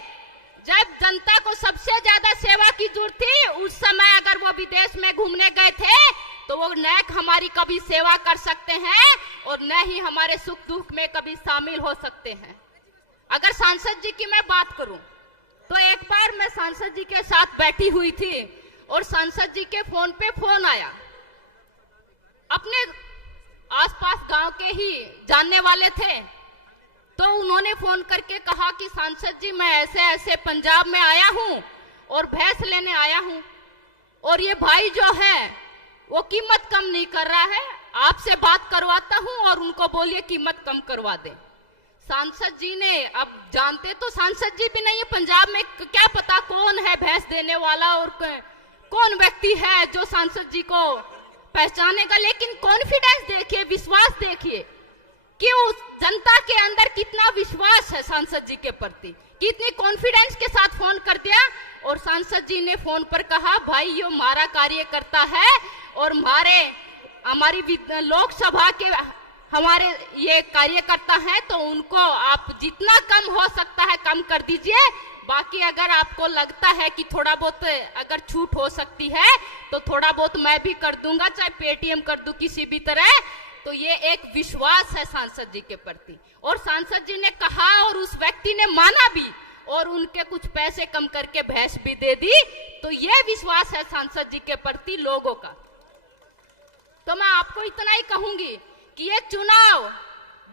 जब जनता को सबसे ज्यादा सेवा की जरूरत थी, उस समय अगर वो विदेश में घूमने गए थे तो वो न हमारी कभी सेवा कर सकते हैं और न ही हमारे सुख दुख में कभी शामिल हो सकते हैं। अगर सांसद जी की मैं बात करूं तो एक बार मैं सांसद जी के साथ बैठी हुई थी और सांसद जी के फोन पे फोन आया। अपने आसपास गांव के ही जानने वाले थे, तो उन्होंने फोन करके कहा कि सांसद जी मैं ऐसे ऐसे पंजाब में आया हूं और भैंस लेने आया हूं, और ये भाई जो है वो कीमत कम नहीं कर रहा है, आपसे बात करवाता हूं और उनको बोलिए कीमत कम करवा दे। सांसद जी ने, अब जानते तो सांसद जी भी नहीं है पंजाब में, क्या पता कौन है भैंस देने वाला और कौन व्यक्ति है जो सांसद जी को पहचानेगा, लेकिन कॉन्फिडेंस देखिए, विश्वास देखिए कि उस जनता के अंदर कितना विश्वास है सांसद जी के प्रति, कितनी कॉन्फिडेंस के साथ फोन कर दिया। और सांसद जी ने फोन पर कहा, भाई ये हमारा कार्यकर्ता है और हमारी लोकसभा के हमारे ये कार्यकर्ता हैं, तो उनको आप जितना कम हो सकता है कम कर दीजिए, बाकी अगर आपको लगता है कि थोड़ा बहुत अगर छूट हो सकती है तो थोड़ा बहुत मैं भी कर दूंगा, चाहे पेटीएम कर दूं किसी भी तरह। तो ये एक विश्वास है सांसद जी के प्रति, और सांसद जी ने कहा और उस व्यक्ति ने माना भी और उनके कुछ पैसे कम करके भैंस भी दे दी। तो ये विश्वास है सांसद जी के प्रति लोगों का। तो मैं आपको इतना ही कहूंगी कि ये चुनाव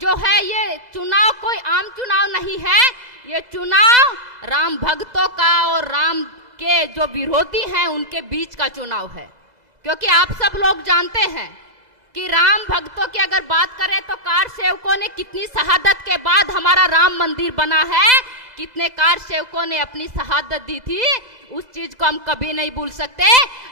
जो है, ये चुनाव कोई आम चुनाव नहीं है, ये चुनाव राम भक्तों का और राम के जो विरोधी हैं उनके बीच का चुनाव है। क्योंकि आप सब लोग जानते हैं कि राम भक्तों की अगर बात करें तो कार सेवकों ने कितनी शहादत के बाद हमारा राम मंदिर बना है, कितने कार सेवकों ने अपनी शहादत दी थी, उस चीज को हम कभी नहीं भूल सकते।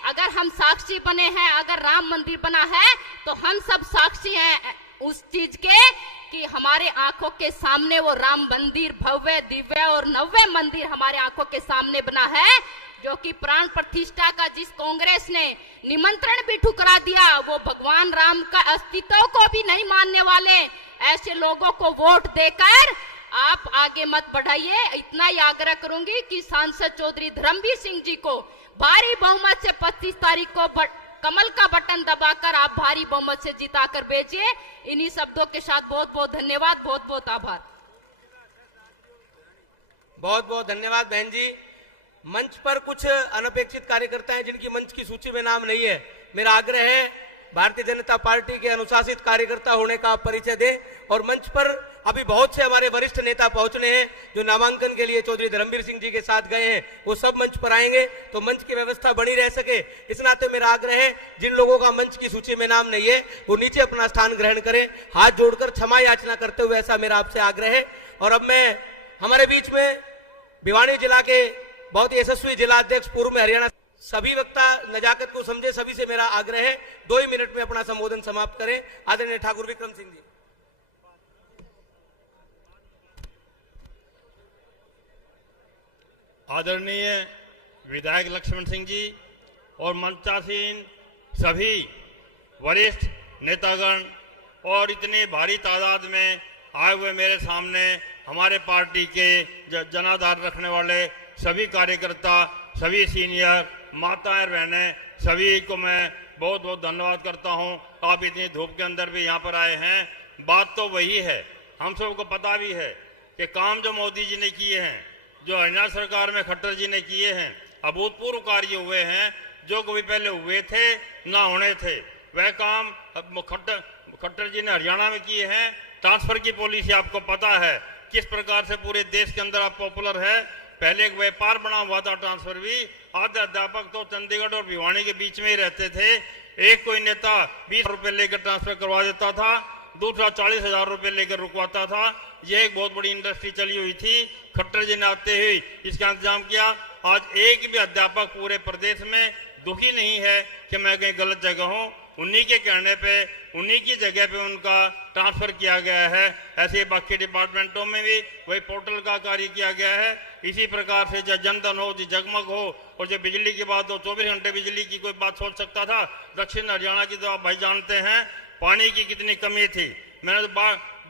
अगर हम साक्षी बने हैं, अगर राम मंदिर बना है तो हम सब साक्षी हैं उस चीज के कि हमारे आंखों के सामने वो राम मंदिर भव्य दिव्य और नव्य मंदिर हमारे आंखों के सामने बना है, जो कि प्राण प्रतिष्ठा का जिस कांग्रेस ने निमंत्रण भी ठुकरा दिया, वो भगवान राम का अस्तित्व को भी नहीं मानने वाले ऐसे लोगों को वोट देकर आप आगे मत बढ़ाइए। इतना ही आग्रह करूंगी कि सांसद चौधरी धर्मवीर सिंह जी को भारी बहुमत से 25 तारीख को कमल का बटन दबाकर आप भारी बहुमत से जिताकर भेजिए। इन्हीं शब्दों के साथ बहुत बहुत धन्यवाद, बहुत बहुत आभार। बहुत बहुत धन्यवाद बहन जी। मंच पर कुछ अनपेक्षित कार्यकर्ता हैं जिनकी मंच की सूची में नाम नहीं है। मेरा आग्रह है भारतीय जनता पार्टी के अनुशासित कार्यकर्ता होने का आप परिचय दें। और मंच पर अभी बहुत से हमारे वरिष्ठ नेता पहुंचने हैं जो नामांकन के लिए चौधरी धर्मवीर सिंह जी के साथ गए हैं, वो सब मंच पर आएंगे तो मंच की व्यवस्था बनी रह सके। इस नाते मेरा आग्रह है जिन लोगों का मंच की सूची में नाम नहीं है वो नीचे अपना स्थान ग्रहण करें, हाथ जोड़कर क्षमा याचना करते हुए, ऐसा मेरा आपसे आग्रह है। और अब मैं हमारे बीच में भिवानी जिला के बहुत ही यशस्वी जिला अध्यक्ष, पूर्व में हरियाणा, सभी वक्ता नजाकत को समझे, सभी से मेरा आग्रह है 2 ही मिनट में अपना संबोधन समाप्त करें। आदरणीय ठाकुर विक्रम सिंह जी। आदरणीय विधायक लक्ष्मण सिंह जी और मंचासीन सभी वरिष्ठ नेतागण और इतने भारी तादाद में आए हुए मेरे सामने हमारे पार्टी के जनाधार रखने वाले सभी कार्यकर्ता, सभी सीनियर माताएं बहनें, सभी को मैं बहुत बहुत धन्यवाद करता हूं। आप इतनी धूप के अंदर भी यहां पर आए हैं। बात तो वही है, हम सबको पता भी है कि काम जो मोदी जी ने किए हैं, जो हरियाणा सरकार में खट्टर जी ने किए हैं, अभूतपूर्व कार्य हुए हैं जो कभी पहले हुए थे ना होने थे। वह काम खट्टर जी ने हरियाणा में किए हैं। ट्रांसफर की पॉलिसी आपको पता है किस प्रकार से पूरे देश के अंदर आप पॉपुलर है। पहले एक व्यापार बना हुआ था ट्रांसफर भी। आधे अध्यापक तो चंडीगढ़ और भिवानी के बीच में ही रहते थे। एक कोई नेता 20 रुपए लेकर ट्रांसफर करवा देता था, दूसरा 40,000 रुपए लेकर रुकवाता था। यह एक बहुत बड़ी इंडस्ट्री चली हुई थी। खट्टर जी ने आते हुए इसका इंतजाम किया। आज एक भी अध्यापक पूरे प्रदेश में दुखी नहीं है कि मैं कहीं गलत जगह हूं। उन्हीं के कहने पे, उन्हीं की जगह पे उनका ट्रांसफर किया गया है। ऐसे बाकी डिपार्टमेंटों में भी वही पोर्टल का कार्य किया गया है। इसी प्रकार से जो जनधन हो, जो जगमग हो, और जो बिजली की बात हो, 24 घंटे बिजली की कोई बात सोच सकता था। दक्षिण हरियाणा की तो आप भाई जानते हैं पानी की कितनी कमी थी। मैंने तो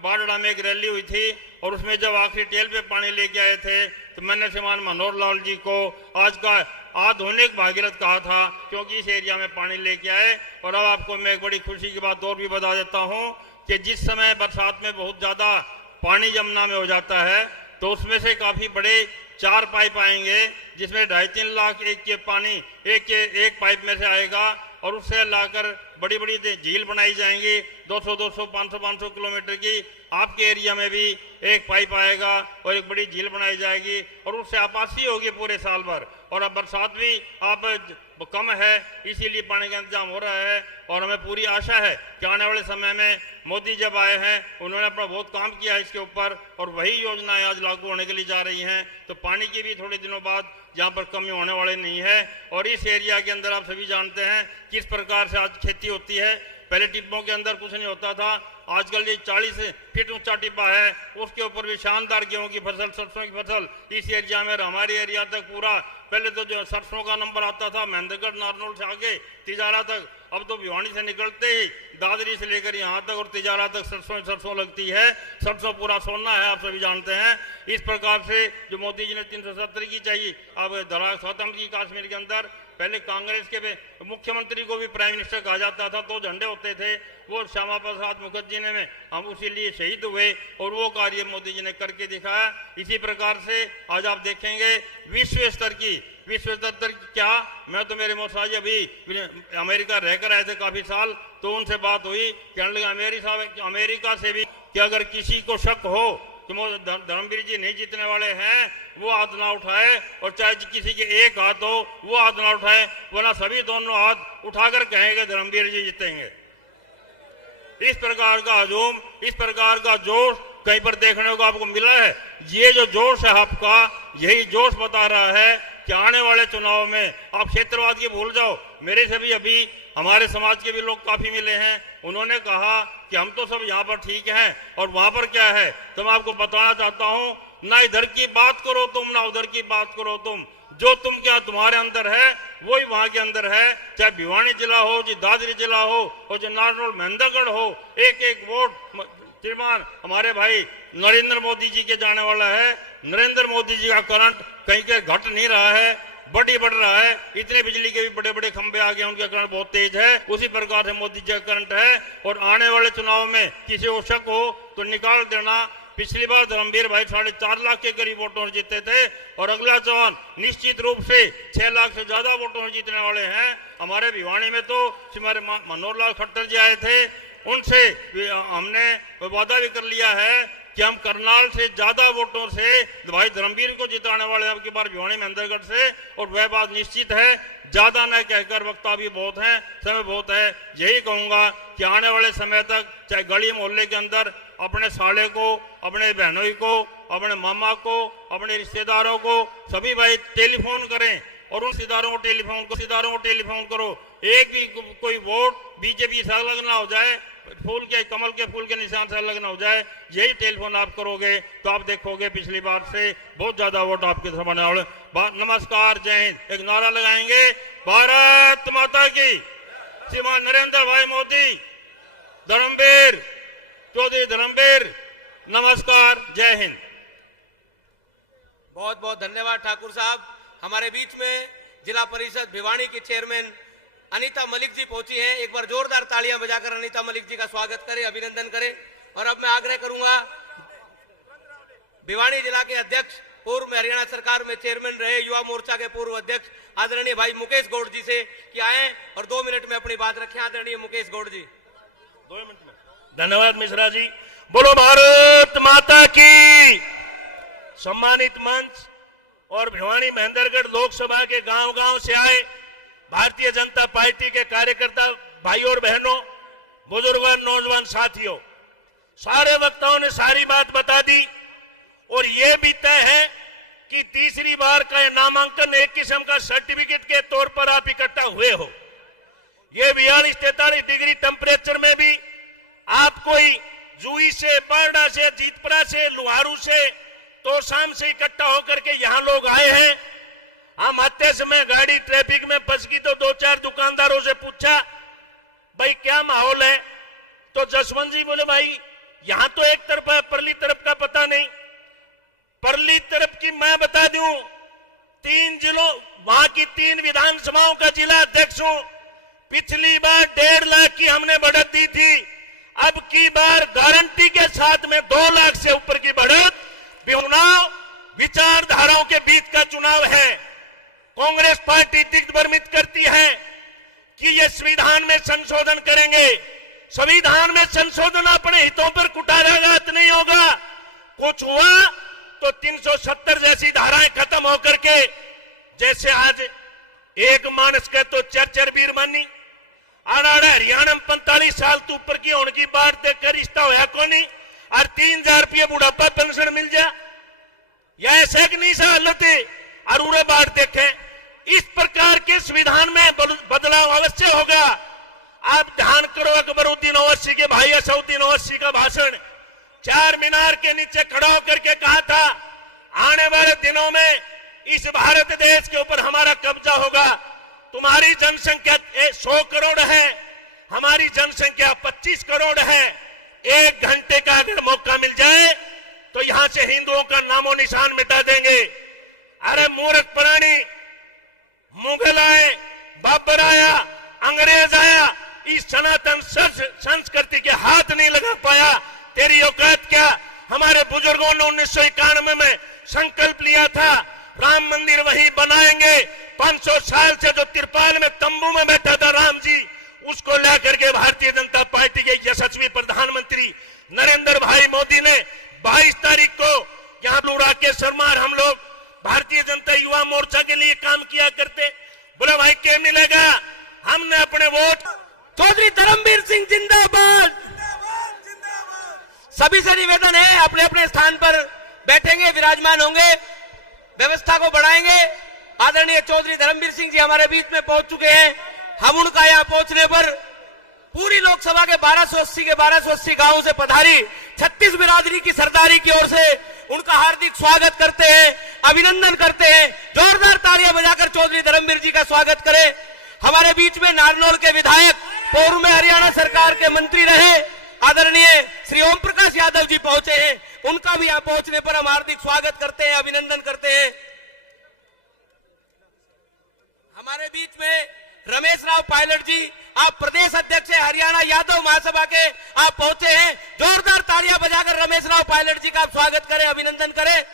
बाड़ड़ा में एक रैली हुई थी और उसमें जब आखिरी टेल पे पानी लेके आए थे तो मैंने श्रीमान मनोहर लाल जी को आज का आधुनिक भागीरथ कहा था, क्योंकि इस एरिया में पानी लेके आए। और अब आपको मैं एक बड़ी खुशी की बात और भी बता देता हूं कि जिस समय बरसात में बहुत ज्यादा पानी यमुना में हो जाता है तो उसमें से काफी बड़े 4 पाइप आएंगे, जिसमें 2.5-3 लाख एक के पानी एक पाइप में से आएगा और उससे लाकर बड़ी बड़ी झील बनाई जाएंगी 200, 500 किलोमीटर की। आपके एरिया में भी एक पाइप आएगा और एक बड़ी झील बनाई जाएगी और उससे आपासी होगी पूरे साल भर। और अब बरसात भी आप कम है, इसीलिए पानी का इंतजाम हो रहा है। और हमें पूरी आशा है कि आने वाले समय में मोदी जब आए हैं उन्होंने अपना बहुत काम किया है इसके ऊपर, और वही योजनाएं आज लागू होने के लिए जा रही हैं। तो पानी की भी थोड़े दिनों बाद जहां पर कमी होने वाली नहीं है। और इस एरिया के अंदर आप सभी जानते हैं किस प्रकार से आज खेती होती है। पहले टिब्बों के अंदर कुछ नहीं होता था, आजकल ये 40 फीट ऊंचा टिब्बा है, उसके ऊपर भी शानदार गेहूं की फसल, सरसों की फसल इस एरिया में, हमारे एरिया तक पूरा। पहले तो जो सरसों का नंबर आता था महेंद्रगढ़ नारनौल से आगे तिजारा तक, अब तो भिवानी से निकलते ही दादरी से लेकर यहाँ तक और तिजारा तक सरसों लगती है। सरसों पूरा सोना है, आप सभी जानते हैं। इस प्रकार से जो मोदी जी ने 370 की चाहिए, अब धरा खत्म की कश्मीर के अंदर। पहले कांग्रेस के मुख्यमंत्री को भी प्राइम मिनिस्टर कहा जाता था, तो झंडे होते थे, वो श्यामा प्रसाद मुखर्जी ने हम उसी लिए शहीद हुए और वो कार्य मोदी जी ने करके दिखाया। इसी प्रकार से आज आप देखेंगे विश्व स्तर क्या, मैं तो मेरे मौसाजी अभी अमेरिका रहकर आए थे काफी साल, तो उनसे बात हुई, कहने लगे अमेरिका से भी कि अगर किसी को शक हो कि धर्मवीर जी नहीं जीतने वाले हैं वो हाथ ना उठाए, और चाहे किसी के एक हाथ हो वो हाथ ना उठाए, वरना सभी दोनों हाथ उठाकर कहेंगे धर्मवीर जी जीतेंगे। इस प्रकार का हजूम, इस प्रकार का जोश कहीं पर देखने को आपको मिला है? ये जो जोश है आपका, यही जोश बता रहा है कि आने वाले चुनाव में आप क्षेत्रवाद की भूल जाओ। मेरे से भी अभी हमारे समाज के भी लोग काफी मिले हैं, उन्होंने कहा कि हम तो सब यहाँ पर ठीक हैं और वहां पर क्या है। तो मैं आपको बताना चाहता हूँ, ना इधर की बात करो तुम, ना उधर की बात करो तुम। जो तुम क्या तुम्हारे अंदर है वही वहां के अंदर है, चाहे भिवानी जिला हो, चाहे दादरी जिला हो, और चाहे नारनौल महेंद्रगढ़ हो। एक एक वोट श्रीमान हमारे भाई नरेंद्र मोदी जी के जाने वाला है। नरेंद्र मोदी जी का करंट कहीं के घट नहीं रहा है, बढ़ रहा है। इतने बिजली के भी बड़े बड़े खंभे आ गए, उनका करंट बहुत तेज है। उसी प्रकार से मोदी जी का करंट है। और आने वाले चुनाव में किसी को शक हो तो निकाल देना। पिछली बार धर्मवीर भाई 4.5 लाख के करीब वोटों से जीते थे, और अगला चुनाव निश्चित रूप से 6 लाख से ज्यादा वोटों से जीतने वाले हैं। हमारे भिवानी में तो हमारे मनोहर लाल खट्टर जी आए थे, उनसे हमने वादा भी कर लिया है कि हम करनाल से ज्यादा वोटों से भाई धर्मवीर को जिताने वाले अब की बार भिवानी महेंद्रगढ़ से। और वह बात निश्चित है, ज्यादा न कहकर वक्ता भी बहुत है, समय बहुत है। यही कहूंगा कि आने वाले समय तक चाहे गली मोहल्ले के अंदर अपने साले को, अपने बहनोई को, अपने मामा को, अपने रिश्तेदारों को सभी भाई टेलीफोन करें, और उन रिश्तेदारों को टेलीफोन करो। एक भी कोई वोट बीजेपी से अलग ना हो जाए, फूल के कमल के फूल के निशान से अलग ना हो जाए। यही टेलीफोन आप करोगे तो आप देखोगे पिछली बार से बहुत ज्यादा वोट आपके तरफ आने वाले। नमस्कार, जय हिंद। एक नारा लगाएंगे, भारत माता की। श्रीमान नरेंद्र भाई मोदी, धर्मवीर चौधरी धर्मवीर, नमस्कार, जय हिंद। बहुत बहुत धन्यवाद ठाकुर साहब। हमारे बीच में जिला परिषद भिवानी की चेयरमैन अनीता मलिक जी पहुंची हैं। एक बार जोरदार तालियां बजाकर अनीता मलिक जी का स्वागत करें, अभिनंदन करें। और अब मैं आग्रह करूंगा भिवानी जिला के अध्यक्ष, पूर्व में हरियाणा सरकार में चेयरमैन रहे, युवा मोर्चा के पूर्व अध्यक्ष आदरणीय भाई मुकेश गौड़ जी से कि आए और 2 मिनट में अपनी बात रखें। आदरणीय मुकेश गौड़ जी, 2 मिनट में। धन्यवाद मिश्रा जी। बोलो भारत माता की। सम्मानित मंच और भिवानी महेंद्रगढ़ लोकसभा के गांव-गांव से आए भारतीय जनता पार्टी के कार्यकर्ता भाई और बहनों, बुजुर्गों, नौजवान साथियों, सारे वक्ताओं ने सारी बात बता दी। और ये भी तय है कि तीसरी बार का नामांकन एक किस्म का सर्टिफिकेट के तौर पर आप इकट्ठा हुए हो। ये 42-43 डिग्री टेम्परेचर में भी आप कोई जुई से, बरडा से, जीतपुरा से, लुहारू से, तोशाम से इकट्ठा होकर के यहाँ लोग आए हैं। हम आते समय गाड़ी ट्रैफिक में फंस गई तो 2-4 दुकानदारों से पूछा, भाई क्या माहौल है? तो जसवंत जी बोले, भाई यहाँ तो एक तरफ है, परली तरफ का पता नहीं। परली तरफ की मैं बता दूं, 3 जिलों, वहां की 3 विधानसभाओं का जिला अध्यक्ष हूं। पिछली बार 1.5 लाख की हमने बढ़त दी थी, अब की बार गारंटी के साथ में 2 लाख से ऊपर की बढ़त। चुनाव विचारधाराओं के बीच का चुनाव है। कांग्रेस पार्टी दिग्भ्रमित करती है कि ये संविधान में संशोधन करेंगे। संविधान में संशोधन अपने हितों पर कुठाराघात नहीं होगा। कुछ हुआ तो 370 जैसी धाराएं खत्म होकर के, जैसे आज एक मानस के तो चर बीरमानी आड़ाड़ा हरियाणा में 45 साल तो ऊपर की होने की बात देखकर रिश्ता होया कोनी, और 3000 रुपये बुढ़ापा पेंशन मिल जा, या ऐसे कि नहीं सा हालत है। और उड़े बात देखें, इस प्रकार के संविधान में बदलाव अवश्य होगा। आप ध्यान करो, अकबरुद्दीन ओवैसी के भाई असउद्दीन ओवैसी का भाषण 4 मीनार के नीचे खड़ा होकर के कहा था, आने वाले दिनों में इस भारत देश के ऊपर हमारा कब्जा होगा। तुम्हारी जनसंख्या 100 करोड़ है, हमारी जनसंख्या 25 करोड़ है। 1 घंटे का अगर मौका मिल जाए तो यहां से हिंदुओं का नामो निशान मिटा देंगे। अरे मूर्ख प्राणी, मुगल आए, बाबर आया, अंग्रेज आया, इस सनातन संस्कृति के हाथ नहीं लगा पाया। तेरी औकात क्या? हमारे बुजुर्गों ने 1991 में संकल्प लिया था, राम मंदिर वहीं बनाएंगे। 500 साल से जो तिरपाल में तंबू में बैठा था राम जी, उसको लेकर के भारतीय जनता पार्टी के यशस्वी प्रधानमंत्री नरेंद्र भाई मोदी ने 22 तारीख को मोर्चा के लिए काम किया करते। बोले भाई क्या मिलेगा, हमने अपने वोट। चौधरी धर्मवीर सिंह जिंदाबाद। सभी से निवेदन है, अपने अपने स्थान पर बैठेंगे, विराजमान होंगे, व्यवस्था को बढ़ाएंगे। आदरणीय चौधरी धर्मवीर सिंह जी हमारे बीच में पहुंच चुके हैं। हम उनका यहाँ पहुंचने पर पूरी लोकसभा के 1280 गांवों से पधारी 36 बिरादरी की सरदारी की ओर से उनका हार्दिक स्वागत करते हैं, अभिनंदन करते हैं। जोरदार तालियां बजाकर चौधरी धर्मवीर जी का स्वागत करें। हमारे बीच में नारनौल के विधायक, पूर्व में हरियाणा सरकार के मंत्री रहे आदरणीय श्री ओम प्रकाश यादव जी पहुंचे हैं। उनका भी यहाँ पहुंचने पर हम हार्दिक स्वागत करते हैं, अभिनंदन करते हैं। हमारे बीच में रमेश राव पायलट जी, आप प्रदेश अध्यक्ष है हरियाणा यादव महासभा के, आप पहुंचे हैं। जोरदार तालियां बजाकर रमेश राव पायलट जी का आप स्वागत करें, अभिनंदन करें।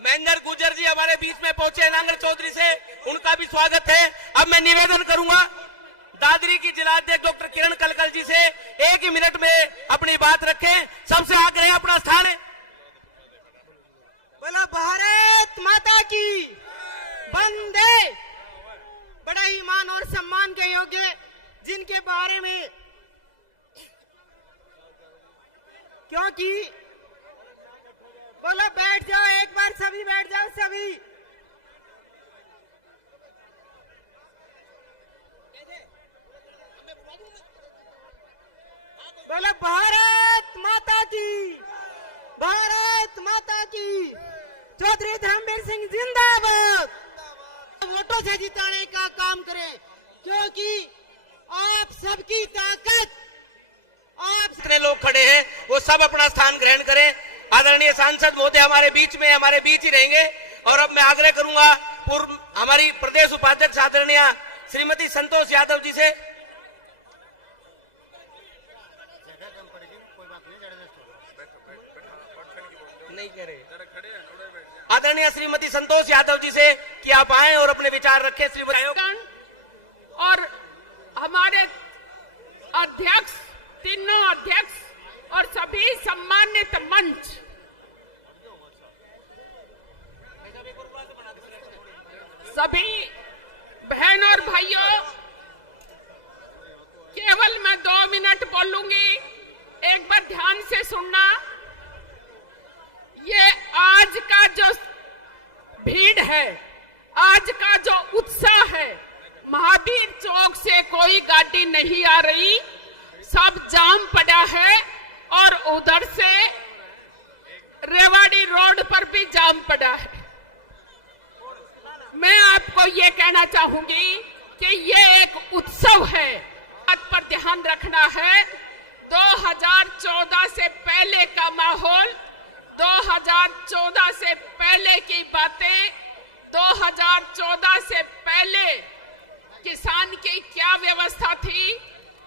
महेंद्र गुर्जर जी हमारे बीच में पहुंचे नांगर चौधरी से, उनका भी स्वागत है। अब मैं निवेदन करूंगा दादरी की जिलाध्यक्ष डॉक्टर किरण कलकल जी से 1 मिनट में अपनी बात रखें। सबसे आग्रह अपना स्थान है। बोला भारत माता की वंदे। बड़ा ही मान और सम्मान के योग्य, जिनके बारे में, क्योंकि बोला बैठ जाओ, एक बार सभी बैठ जाओ, सभी। बोला भारत माता की, भारत माता की। चौधरी धर्मवीर सिंह जिंदाबाद। वोटों से जिताने का काम करें, क्योंकि आप सबकी ताकत, आप जितने लोग खड़े हैं वो सब अपना स्थान ग्रहण करें। आदरणीय सांसद महोदय हमारे बीच में, हमारे बीच ही रहेंगे। और अब मैं आग्रह करूंगा पूर्व हमारी प्रदेश उपाध्यक्ष आदरणीय श्रीमती संतोष यादव जी से। नहीं कह रहे आदरणीय श्रीमती संतोष यादव जी से कि आप आए और अपने विचार रखें। श्रीमती और हमारे अध्यक्ष, तीनों अध्यक्ष और सभी सम्मानित मंच, सभी बहन और भाइयों, केवल मैं 2 मिनट बोलूंगी, एक बार ध्यान से सुनना। ये आज का जो भीड़ है, आज का जो उत्साह है, महावीर चौक से कोई गाड़ी नहीं आ रही, सब जाम पड़ा है। और उधर से रेवाड़ी रोड पर भी जाम पड़ा है। मैं आपको ये कहना चाहूंगी कि ये एक उत्सव है, बात पर ध्यान रखना है। 2014 से पहले का माहौल, 2014 से पहले की बातें, 2014 से पहले किसान की क्या व्यवस्था थी,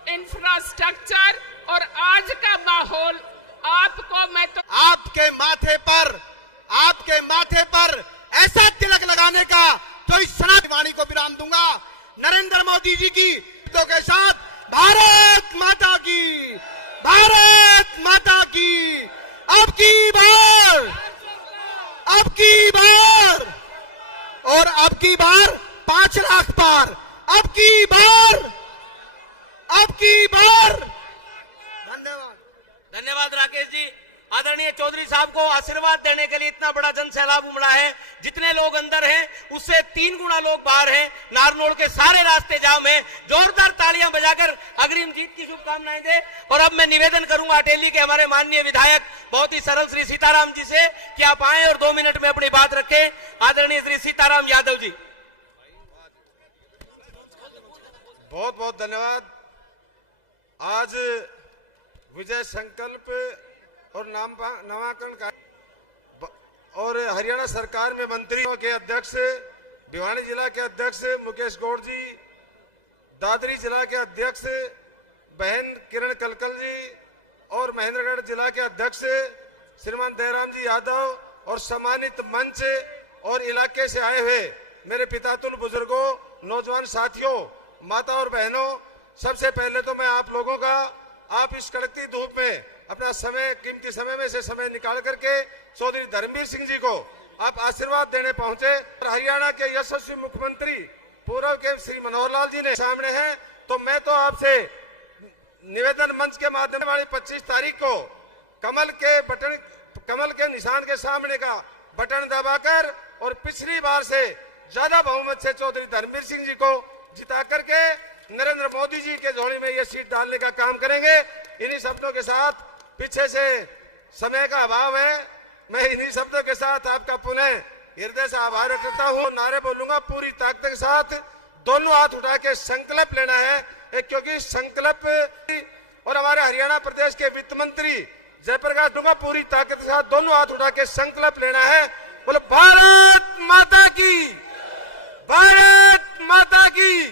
इंफ्रास्ट्रक्चर, और आज का माहौल आपको मैं तो आपके माथे पर ऐसा तिलक लगाने का जो इस सनातन वाणी को विराम दूंगा। नरेंद्र मोदी जी की तो के साथ भारत माता की, भारत माता की। अब की बार और अब की बार 5 लाख पार, अब की बार। धन्यवाद राकेश जी। आदरणीय चौधरी साहब को आशीर्वाद देने के लिए इतना बड़ा जन सैलाब उमड़ा है। जितने लोग अंदर हैं उससे 3 गुना लोग बाहर हैं। नारनौल के सारे रास्ते जाम हैं। जोरदार तालियां बजाकर अग्रिम जीत की शुभकामनाएं दे। और अब मैं निवेदन करूंगा अटेली के हमारे माननीय विधायक बहुत ही सरल श्री सीताराम जी से कि आप आए और 2 मिनट में अपनी बात रखें। आदरणीय श्री सीताराम यादव जी। बहुत बहुत धन्यवाद। आज विजय संकल्प और नामांकन का और हरियाणा सरकार में मंत्रियों के अध्यक्ष, भिवानी जिला के अध्यक्ष मुकेश गौड़ जी, दादरी जिला के अध्यक्ष बहन किरण कलकल जी और महेंद्रगढ़ जिला के अध्यक्ष श्रीमान दयाराम जी यादव और सम्मानित मंच और इलाके से आए हुए मेरे पितातुल बुजुर्गों, नौजवान साथियों, माता और बहनों, सबसे पहले तो मैं आप लोगों का, आप इस कड़कती धूप में अपना समय, कीमती समय में से समय निकाल करके चौधरी धर्मवीर सिंह जी को आप आशीर्वाद देने पहुंचे। हरियाणा के यशस्वी मुख्यमंत्री पूर्व के श्री मनोहर लाल जी ने सामने हैं, तो मैं तो आपसे निवेदन मंच के माध्यम वाली 25 तारीख को कमल के निशान के सामने का बटन दबाकर और पिछली बार से ज्यादा बहुमत से चौधरी धर्मवीर सिंह जी को जिता करके नरेंद्र मोदी जी के झोली में ये सीट डालने का काम करेंगे। इन्हीं शब्दों के साथ, पीछे से समय का अभाव है, मैं इन्हीं शब्दों के साथ आपका पुनः हृदय से आभार करता हूँ। नारे बोलूंगा पूरी ताकत के साथ, दोनों हाथ उठा के संकल्प लेना है, क्योंकि संकल्प और हमारे हरियाणा प्रदेश के वित्त मंत्री जयप्रकाश डूंगा पूरी ताकत के साथ दोनों हाथ उठा के संकल्प लेना है। बोले भारत माता की, भारत माता की,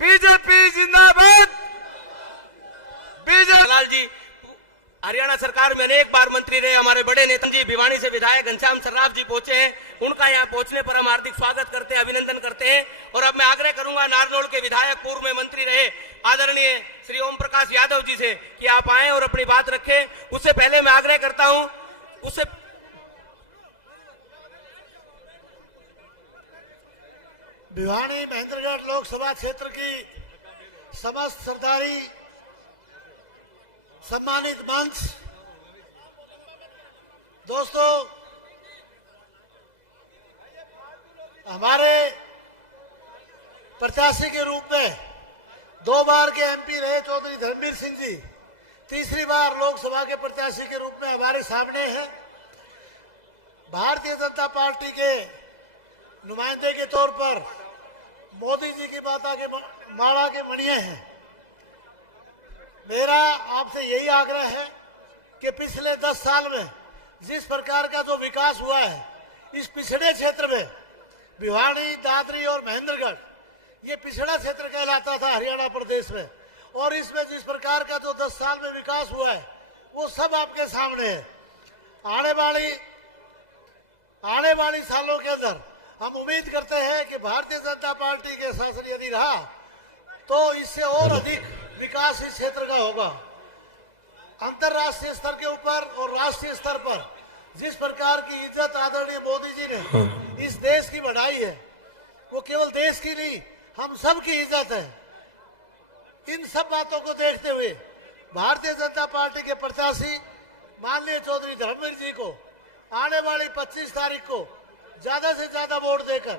बीजेपी जिंदाबाद। लाल जी हरियाणा सरकार में अनेक बार मंत्री रहे, हमारे बड़े नेता जी भिवानी से विधायक घनश्याम सर्राफ जी पहुंचे हैं, उनका यहाँ पहुंचने पर हम हार्दिक स्वागत करते हैं, अभिनंदन करते हैं। और अब मैं आग्रह करूंगा नारनौल के विधायक, पूर्व में मंत्री रहे आदरणीय श्री ओम प्रकाश यादव जी से कि आप आए और अपनी बात रखें। उससे पहले मैं आग्रह करता हूं, उससे भिवानी महेंद्रगढ़ लोकसभा क्षेत्र की समस्त सरदारी सम्मानित मंच, दोस्तों, हमारे प्रत्याशी के रूप में 2 बार के एमपी रहे चौधरी धर्मवीर सिंह जी, तीसरी बार लोकसभा के प्रत्याशी के रूप में हमारे सामने हैं। भारतीय जनता पार्टी के नुमाइंदे के तौर पर मोदी जी की माता के माला के मणिये हैं। मेरा आपसे यही आग्रह है कि पिछले 10 साल में जिस प्रकार का जो विकास हुआ है इस पिछड़े क्षेत्र में, भिवानी, दादरी और महेंद्रगढ़, ये पिछड़ा क्षेत्र कहलाता था हरियाणा प्रदेश में, और इसमें जिस प्रकार का जो 10 साल में विकास हुआ है वो सब आपके सामने है। आने वाली सालों के अंदर हम उम्मीद करते हैं कि भारतीय जनता पार्टी के शासन यदि रहा तो इससे और अधिक विकास इस क्षेत्र का होगा। अंतर्राष्ट्रीय स्तर के ऊपर और राष्ट्रीय स्तर पर जिस प्रकार की इज्जत आदरणीय मोदी जी ने इस देश की बढ़ाई है, वो केवल देश की नहीं, हम सब की इज्जत है। इन सब बातों को देखते हुए भारतीय जनता पार्टी के प्रत्याशी माननीय चौधरी धर्मवीर जी को आने वाली 25 तारीख को ज्यादा से ज्यादा वोट देकर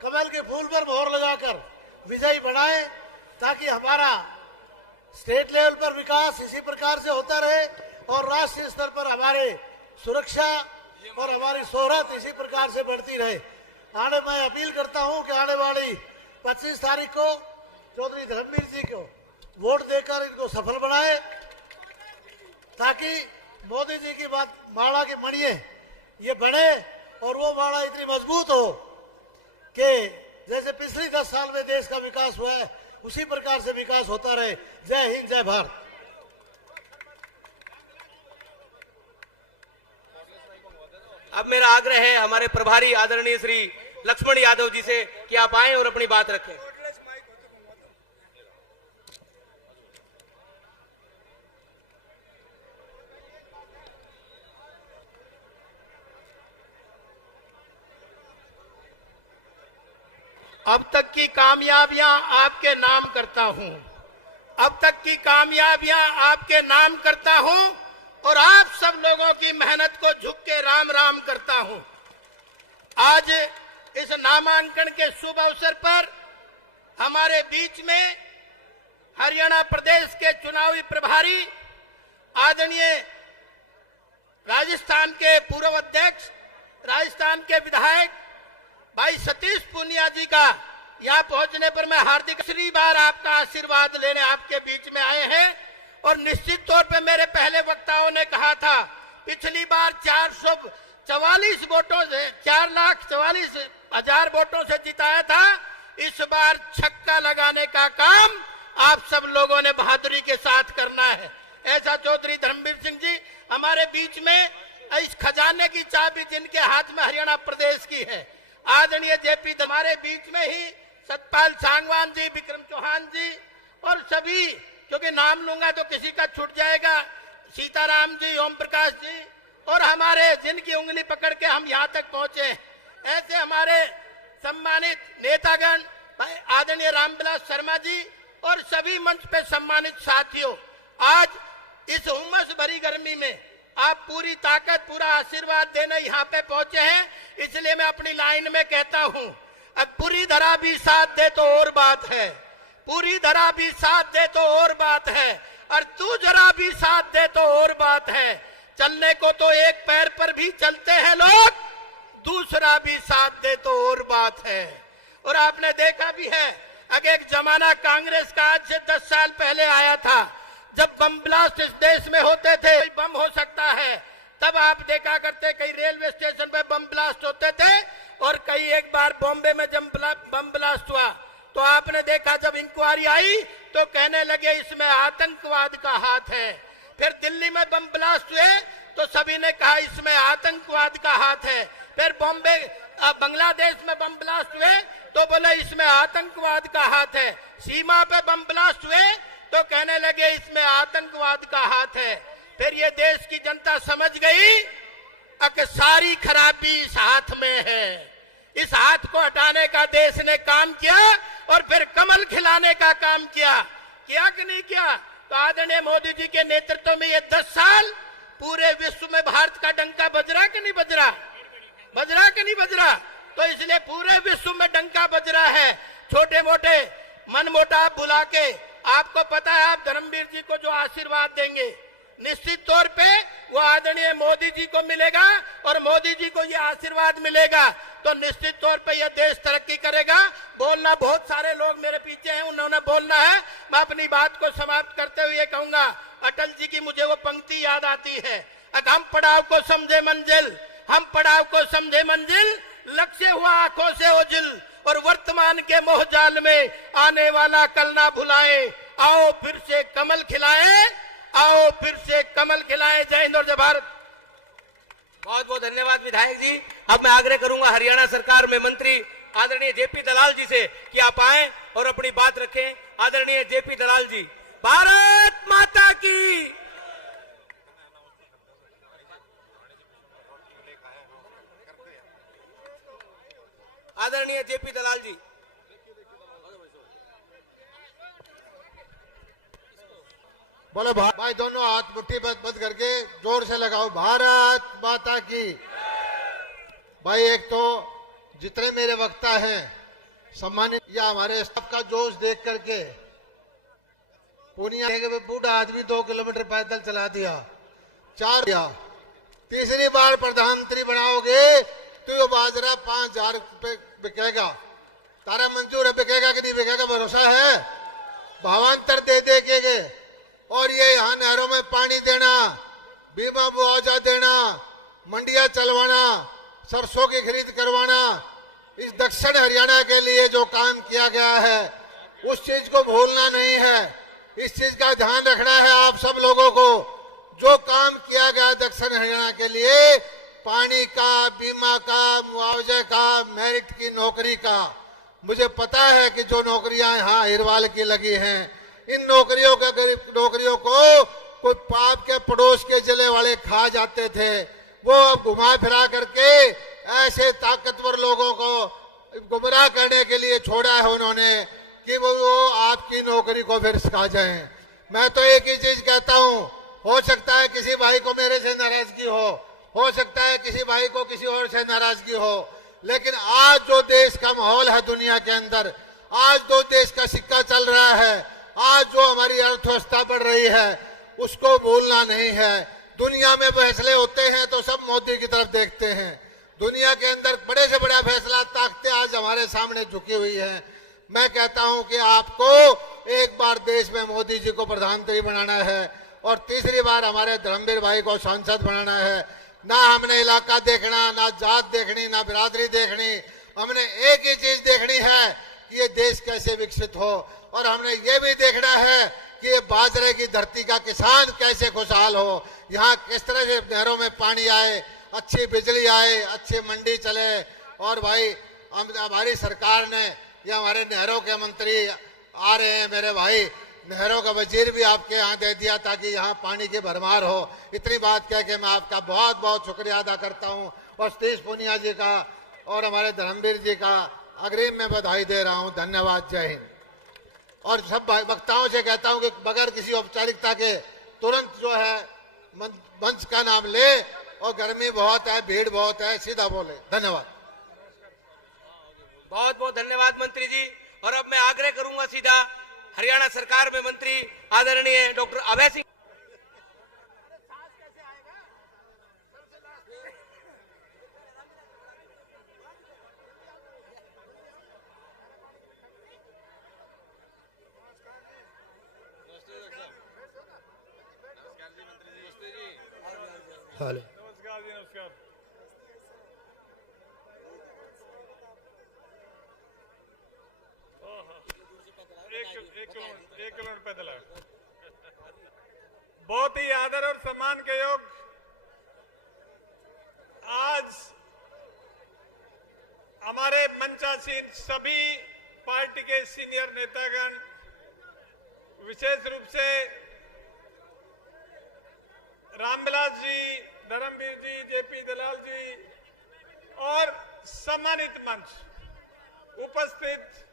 कमल के फूल पर मोहर लगाकर विजयी बनाएं, ताकि हमारा स्टेट लेवल पर विकास इसी प्रकार से होता रहे और राष्ट्रीय स्तर पर हमारे सुरक्षा और हमारी शोहरत इसी प्रकार से बढ़ती रहे। मैं अपील करता हूं कि आने वाली 25 तारीख को चौधरी धर्मवीर जी को वोट देकर इनको सफल बनाए, ताकि मोदी जी की बात माला के मणिये ये बने और वो माला इतनी मजबूत हो कि जैसे पिछले 10 साल में देश का विकास हुआ है उसी प्रकार से विकास होता रहे। जय हिंद, जय भारत। अब मेरा आग्रह है हमारे प्रभारी आदरणीय श्री लक्ष्मण यादव जी से कि आप आएं और अपनी बात रखें। अब तक की कामयाबियां आपके नाम करता हूं, अब तक की कामयाबियां आपके नाम करता हूं और आप सब लोगों की मेहनत को झुक के राम राम करता हूं। आज इस नामांकन के शुभ अवसर पर हमारे बीच में हरियाणा प्रदेश के चुनावी प्रभारी आदरणीय राजस्थान के पूर्व अध्यक्ष, राजस्थान के विधायक भाई सतीश पूनिया जी का यहाँ पहुंचने पर मैं हार्दिक दूसरी बार आपका आशीर्वाद लेने आपके बीच में आए हैं। और निश्चित तौर पे मेरे पहले वक्ताओं ने कहा था, पिछली बार 444 वोटों से 4,44,000 वोटों से जिताया था, इस बार छक्का लगाने का काम आप सब लोगों ने बहादुरी के साथ करना है। ऐसा चौधरी धर्मवीर सिंह जी हमारे बीच में, इस खजाने की चाबी जिनके हाथ में हरियाणा प्रदेश की है, आदरणीय जेपी हमारे बीच में ही सतपाल सांगवान जी, विक्रम चौहान जी और सभी, क्योंकि नाम लूंगा तो किसी का छूट जाएगा, सीताराम जी, ओम प्रकाश जी और हमारे जिनकी उंगली पकड़ के हम यहाँ तक पहुंचे, ऐसे हमारे सम्मानित नेतागण भाई आदरणीय रामविलास शर्मा जी और सभी मंच पे सम्मानित साथियों, आज इस उमस भरी गर्मी में आप पूरी ताकत, पूरा आशीर्वाद देने यहाँ पे पहुंचे हैं। इसलिए मैं अपनी लाइन में कहता हूँ, अब पूरी धरा भी साथ दे तो और बात है, पूरी धरा भी साथ दे तो और बात है, और तू जरा भी साथ दे तो और बात है। चलने को तो एक पैर पर भी चलते हैं लोग, दूसरा भी साथ दे तो और बात है। और आपने देखा भी है, अगर एक जमाना कांग्रेस का आज से 10 साल पहले आया था, जब बम ब्लास्ट इस देश में होते थे, बम हो सकता है, तब आप देखा करते कई रेलवे स्टेशन पे बम ब्लास्ट होते थे, और कई एक बार बॉम्बे में जब बम ब्लास्ट हुआ तो आपने देखा जब इंक्वायरी आई तो कहने लगे इसमें आतंकवाद का हाथ है। फिर दिल्ली में बम ब्लास्ट हुए तो सभी ने कहा इसमें आतंकवाद का हाथ है। फिर बॉम्बे बांग्लादेश में बम ब्लास्ट हुए तो बोले इसमें आतंकवाद का हाथ है। सीमा पे बम ब्लास्ट हुए तो कहने लगे इसमें आतंकवाद का हाथ है। फिर ये देश की जनता समझ गई कि सारी खराबी इस हाथ में है। इस हाथ को हटाने का देश ने काम किया और फिर कमल खिलाने का काम किया कि नहीं किया? तो आदरणीय मोदी जी के नेतृत्व में ये 10 साल पूरे विश्व में भारत का डंका बज रहा कि नहीं बज रहा? बज रहा कि नहीं बज रहा? तो इसलिए पूरे विश्व में डंका बज रहा है। छोटे मोटे मनमुटाव भुला के आपको पता है, आप धर्मवीर जी को जो आशीर्वाद देंगे निश्चित तौर पे वो आदरणीय मोदी जी को मिलेगा, और मोदी जी को ये आशीर्वाद मिलेगा तो निश्चित तौर पे यह देश तरक्की करेगा। बोलना बहुत सारे लोग मेरे पीछे हैं, उन्होंने बोलना है। मैं अपनी बात को समाप्त करते हुए कहूंगा, अटल जी की मुझे वो पंक्ति याद आती है, हम पड़ाव को समझे मंजिल, हम पड़ाव को समझे मंजिल, लक्ष्य हुआ आंखों से ओझिल, और वर्तमान के मोह जाल में आने वाला कल ना भुलाए, आओ फिर से कमल खिलाए, आओ फिर से कमल खिलाए। जय हिंद और जय भारत। बहुत बहुत धन्यवाद विधायक जी। अब मैं आग्रह करूंगा हरियाणा सरकार में मंत्री आदरणीय जेपी दलाल जी से कि आप आए और अपनी बात रखें। आदरणीय जेपी दलाल जी, भारत माता की। आदरणीय जेपी दलाल जी, बोलो भाई, दोनों हाथ मुट्ठी बंद करके जोर से लगाओ, भारत माता की। भाई एक तो जितने मेरे वक्ता हैं सम्मानित, या हमारे स्टाफ का जोश देख करके पूर्णिया के बूढ़ा आदमी 2 किलोमीटर पैदल चला दिया, 4 दिया, तीसरी बार प्रधानमंत्री बनाओगे तो ये बाजरा 5000 रुपए बिकेगा। तारा मंजूर है, बिकेगा कि नहीं बिकेगा? भरोसा है? भावांतर दे देंगे। और ये यहाँ नहरों में पानी देना, बीमा मुआवजा देना, मंडियां चलवाना, सरसों की खरीद करवाना, इस दक्षिण हरियाणा के लिए जो काम किया गया है उस चीज को भूलना नहीं है। इस चीज का ध्यान रखना है आप सब लोगों को। जो काम किया गया दक्षिण हरियाणा के लिए, पानी का, बीमा का, मुआवजे का, मेरिट की नौकरी का, मुझे पता है कि जो नौकरियां यहाँ हिरवाल की लगी हैं, इन नौकरियों का नौकरियों को कोई पाप के पड़ोस के जिले वाले खा जाते थे, वो अब घुमा फिरा करके ऐसे ताकतवर लोगों को गुमराह करने के लिए छोड़ा है उन्होंने कि वो आपकी नौकरी को फिर सिखा जाए। मैं तो एक ही चीज कहता हूँ, हो सकता है किसी भाई को मेरे से नाराजगी हो सकता है किसी भाई को किसी और से नाराजगी हो, लेकिन आज जो देश का माहौल है दुनिया के अंदर, आज जो देश का सिक्का चल रहा है, आज जो हमारी अर्थव्यवस्था बढ़ रही है, उसको भूलना नहीं है। दुनिया में फैसले होते हैं तो सब मोदी की तरफ देखते हैं। दुनिया के अंदर बड़े से बड़ा फैसला ताकतें आज हमारे सामने झुकी हुई है। मैं कहता हूं कि आपको एक बार देश में मोदी जी को प्रधानमंत्री बनाना है और तीसरी बार हमारे धर्मवीर भाई को सांसद बनाना है। ना हमने इलाका देखना, ना जात देखनी, ना बिरादरी देखनी, हमने एक ही चीज देखनी है कि ये देश कैसे विकसित हो, और हमने ये भी देखना है कि ये बाजरे की धरती का किसान कैसे खुशहाल हो, यहाँ किस तरह से नहरों में पानी आए, अच्छी बिजली आए, अच्छी मंडी चले। और भाई हमारी सरकार ने, या हमारे नहरों के मंत्री आ रहे हैं मेरे भाई, नहरों का वजीर भी आपके यहाँ दे दिया ताकि यहाँ पानी की भरमार हो। इतनी बात कह के मैं आपका बहुत बहुत शुक्रिया अदा करता हूँ और सतीश पूनिया जी का और हमारे धर्मवीर जी का अग्रिम में बधाई दे रहा हूँ। धन्यवाद, जय हिंद। और सब वक्ताओं से कहता हूँ कि बगैर किसी औपचारिकता के तुरंत जो है मंच का नाम ले, और गर्मी बहुत है, भीड़ बहुत है, सीधा बोले। धन्यवाद। बहुत बहुत धन्यवाद मंत्री जी। और अब मैं आग्रह करूंगा सीधा हरियाणा सरकार में मंत्री आदरणीय डॉक्टर अभय सिंह। हेलो, नमस्कार जी, नमस्कार। एक किलोमीटर पैदल है। बहुत ही आदर और सम्मान के योग आज हमारे मंचासीन सभी पार्टी के सीनियर नेतागण, विशेष रूप से रामविलास जी, धर्मवीर जी, जेपी दलाल जी और सम्मानित मंच, उपस्थित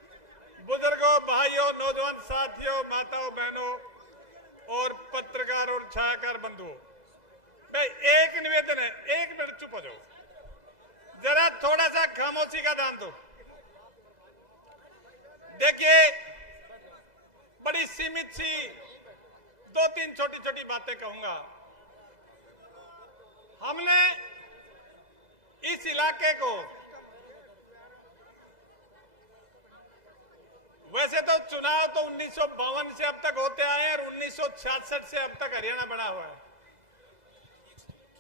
बुजुर्गों, भाइयों, नौजवान साथियों, माताओं, बहनों और पत्रकार और छायाकार बंधुओं, मैं एक निवेदन है, 1 मिनट चुप हो जाओ, जरा थोड़ा सा खामोशी का दान दो। देखिए, बड़ी सीमित सी 2-3 छोटी छोटी बातें कहूंगा। हमने इस इलाके को, वैसे तो चुनाव तो 1952 से अब तक होते आए और 1966 से अब तक हरियाणा बना हुआ है।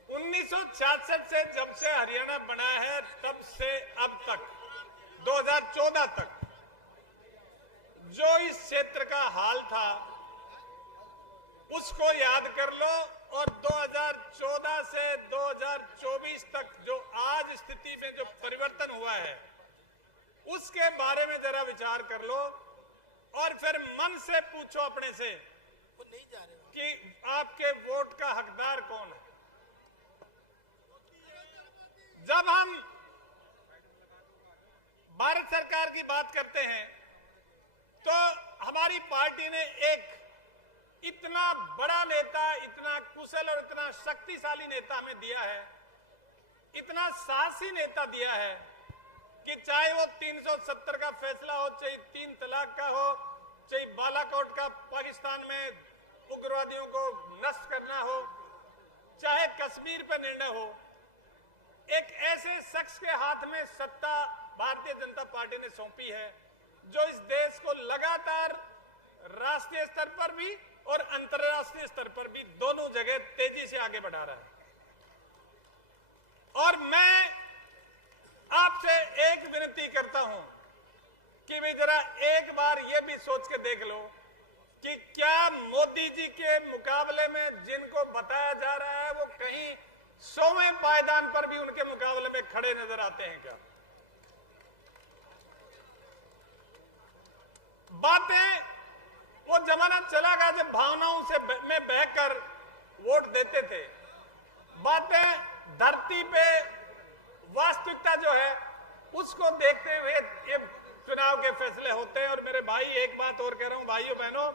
1966 से जब से हरियाणा बना है तब से अब तक 2014 तक जो इस क्षेत्र का हाल था उसको याद कर लो, और 2014 से 2024 तक जो आज स्थिति में जो परिवर्तन हुआ है उसके बारे में जरा विचार कर लो, और फिर मन से पूछो अपने से कि आपके वोट का हकदार कौन है। जब हम भारत सरकार की बात करते हैं तो हमारी पार्टी ने एक इतना बड़ा नेता, इतना कुशल और इतना शक्तिशाली नेता हमें दिया है, इतना साहसी नेता दिया है कि चाहे वो 370 का फैसला हो, चाहे 3 तलाक का हो, चाहे बालाकोट का पाकिस्तान में उग्रवादियों को नष्ट करना हो, चाहे कश्मीर पर निर्णय हो, एक ऐसे शख्स के हाथ में सत्ता भारतीय जनता पार्टी ने सौंपी है जो इस देश को लगातार राष्ट्रीय स्तर पर भी और अंतर्राष्ट्रीय स्तर पर भी दोनों जगह तेजी से आगे बढ़ा रहा है। और मैं आपसे एक विनती करता हूं कि भाई जरा एक बार ये भी सोच के देख लो कि क्या मोदी जी के मुकाबले में जिनको बताया जा रहा है वो कहीं 100वें पायदान पर भी उनके मुकाबले में खड़े नजर आते हैं क्या? बातें, वो जमाना चला गया जब भावनाओं से में बहकर वोट देते थे। बातें धरती पे वास्तविकता जो है उसको देखते हुए ये चुनाव के फैसले होते हैं। और मेरे भाई, एक बात और कह रहा हूं भाइयों बहनों,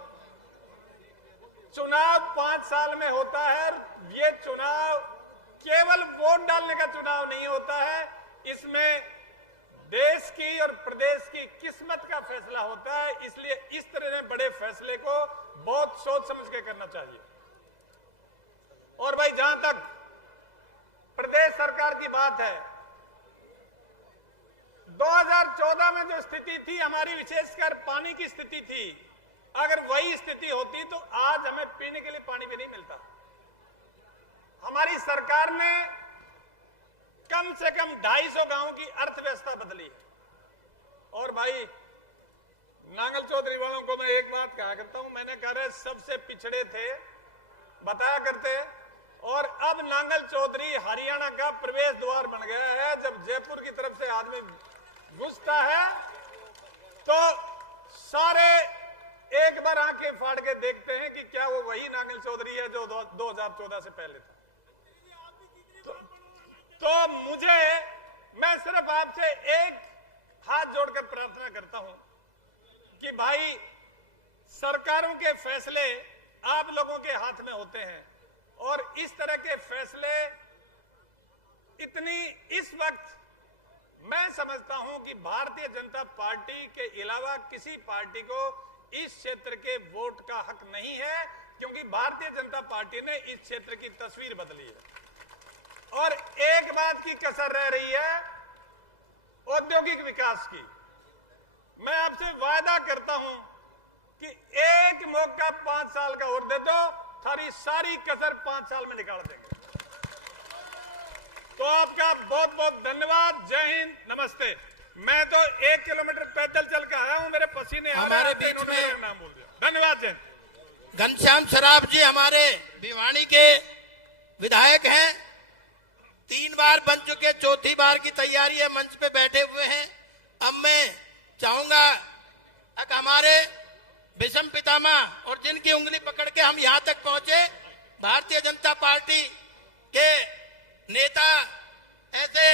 चुनाव 5 साल में होता है। ये चुनाव केवल वोट डालने का चुनाव नहीं होता है, इसमें देश की और प्रदेश की किस्मत का फैसला होता है। इसलिए इस तरह के बड़े फैसले को बहुत सोच समझ के करना चाहिए। और भाई, जहां तक प्रदेश सरकार की बात है, 2014 में जो स्थिति थी हमारी, विशेषकर पानी की स्थिति थी, अगर वही स्थिति होती तो आज हमें पीने के लिए पानी भी नहीं मिलता। हमारी सरकार ने कम से कम 250 गांवों की अर्थव्यवस्था बदली। और भाई, नांगल चौधरी वालों को मैं एक बात कहा करता हूं, मैंने कहा सबसे पिछड़े थे बताया करते, और अब नांगल चौधरी हरियाणा का प्रवेश द्वार बन गया है। जब जयपुर की तरफ से आदमी घुसता है तो सारे एक बार आंखें फाड़ के देखते हैं कि क्या वो वही नांगल चौधरी है जो 2014 से पहले था। तो मैं सिर्फ आपसे एक हाथ जोड़कर प्रार्थना करता हूं कि भाई, सरकारों के फैसले आप लोगों के हाथ में होते हैं और इस तरह के फैसले इस वक्त मैं समझता हूं कि भारतीय जनता पार्टी के अलावा किसी पार्टी को इस क्षेत्र के वोट का हक नहीं है, क्योंकि भारतीय जनता पार्टी ने इस क्षेत्र की तस्वीर बदली है। और एक बात की कसर रह रही है, औद्योगिक विकास की। मैं आपसे वादा करता हूं कि एक मौका 5 साल का और दे दो, थारी सारी कसर 5 साल में निकाल देंगे। तो आपका बहुत बहुत धन्यवाद। जय हिंद, नमस्ते। मैं तो 1 किलोमीटर पैदल चल के आया हूं, मेरे पसीने हमारे बीच में नाम बोल दिया। धन्यवाद। जय घनश्याम सराफ जी हमारे भिवानी के विधायक हैं, 3 बार बन चुके, 4थी बार की तैयारी है, मंच पे बैठे हुए हैं। अब मैं चाहूंगा हमारे विषम पितामह और जिनकी उंगली पकड़ के हम यहां तक पहुंचे, भारतीय जनता पार्टी के नेता ऐसे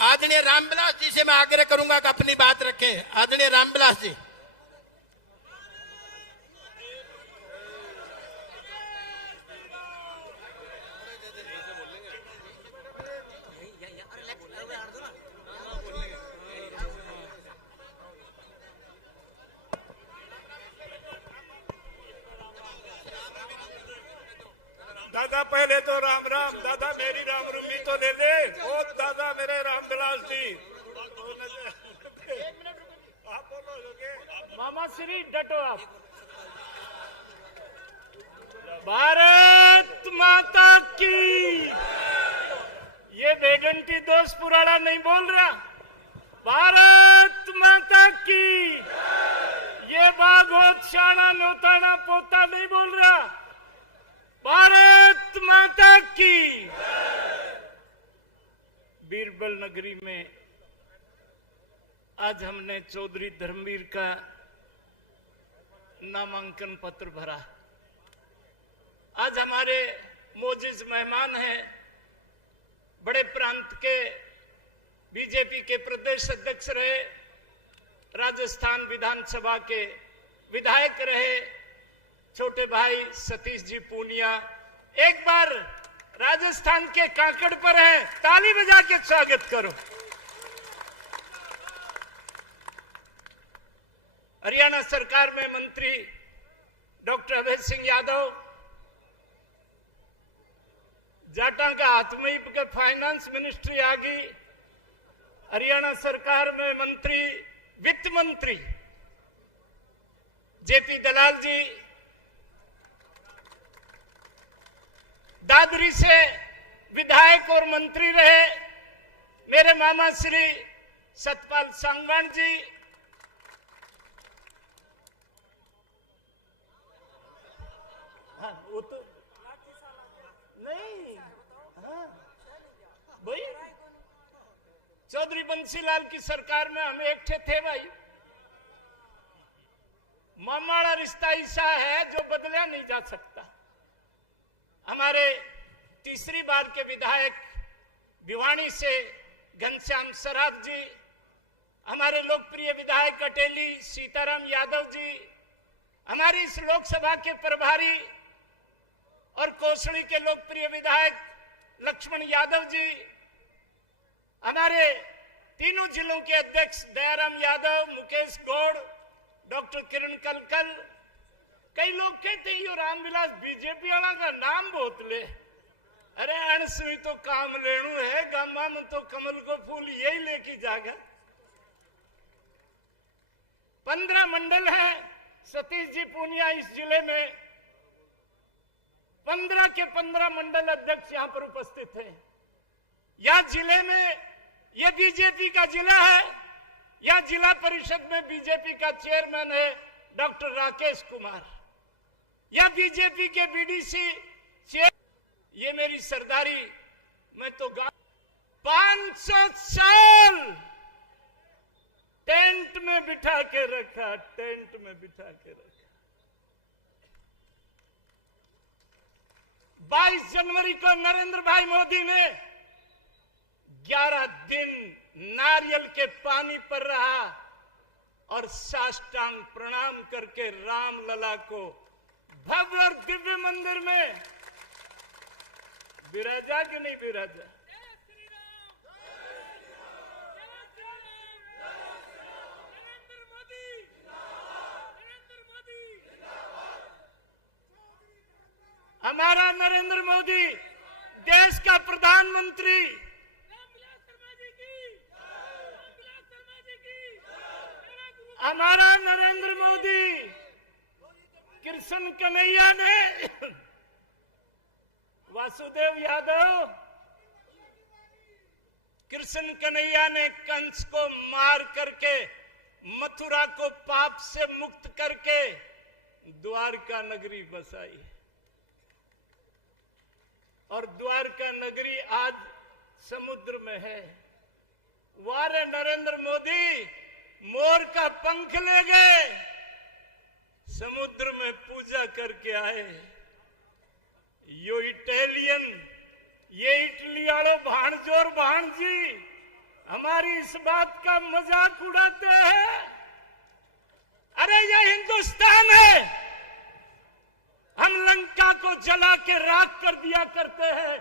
आदरणीय रामविलास जी से मैं आग्रह करूंगा कि अपनी बात रखें। आदरणीय रामविलास जी। दादा पहले तो राम राम। दादा मेरी राम रूमी तो दे दे। ओ दादा मेरे रामविलास जी। आप बोलोगे? मामा श्री डटो आप। भारत माता की। ये बेगंटी दोस्त पुराना नहीं बोल रहा। भारत माता की। ये बाघोत शाना नोताना पोता नहीं बोल रहा। भारत माता की। बीरबल नगरी में आज हमने चौधरी धर्मवीर का नामांकन पत्र भरा। आज हमारे मोजिज मेहमान हैं, बड़े प्रांत के बीजेपी के प्रदेश अध्यक्ष रहे, राजस्थान विधानसभा के विधायक रहे, छोटे भाई सतीश जी पूनिया। एक बार राजस्थान के काकड़ पर है, ताली बजा के स्वागत करो। हरियाणा सरकार में मंत्री डॉक्टर अभय सिंह यादव, जाटा का हाथ में ही फाइनेंस मिनिस्ट्री आ गई। हरियाणा सरकार में मंत्री, वित्त मंत्री जेपी दलाल जी, दादरी से विधायक और मंत्री रहे मेरे मामा श्री सतपाल सांगवान जी, हाँ वो तो नहीं, हाँ भाई चौधरी बंसीलाल की सरकार में हम एक थे भाई। मामाड़ा रिश्ता ऐसा है जो बदला नहीं जा सकता। हमारे तीसरी बार के विधायक भिवानी से घनश्याम सराफ जी, हमारे लोकप्रिय विधायक अटेली सीताराम यादव जी, हमारी इस लोकसभा के प्रभारी और कोसली के लोकप्रिय विधायक लक्ष्मण यादव जी, हमारे तीनों जिलों के अध्यक्ष दयाराम यादव, मुकेश गौड़, डॉक्टर किरण कलकल। कई लोग कहते हैं रामविलास बीजेपी वाला का नाम बहुत ले। अरे अणसुई तो काम लेणु है, गामा में तो कमल को फूल यही लेके जागा। 15 मंडल है। सतीश जी पूनिया इस जिले में 15 के 15 मंडल अध्यक्ष यहां पर उपस्थित हैं। यह जिले में यह बीजेपी का जिला है। यह जिला परिषद में बीजेपी का चेयरमैन है डॉक्टर राकेश कुमार। यह बीजेपी के बीडीसी चेयर। ये मेरी सरदारी, मैं तो 500 साल टेंट में बिठा के रखा, टेंट में बिठा के रखा। 22 जनवरी को नरेंद्र भाई मोदी ने 11 दिन नारियल के पानी पर रहा और साष्टांग प्रणाम करके राम लला को भव्य और दिव्य मंदिर में विराजा कि नहीं विराजा? हमारा नरेंद्र मोदी देश का प्रधानमंत्री, हमारा नरेंद्र मोदी कृष्ण कन्हैया ने, वासुदेव यादव, कृष्ण कन्हैया ने कंस को मार करके मथुरा को पाप से मुक्त करके द्वारका नगरी बसाई और द्वारका नगरी आज समुद्र में है। वारे नरेंद्र मोदी मोर का पंख ले गए, समुद्र में पूजा करके आए। यो इटालियन, ये इटली वालों भाणजोर भाणजी हमारी इस बात का मजाक उड़ाते हैं। अरे ये हिंदुस्तान है, हम लंका को जला के राख कर दिया करते हैं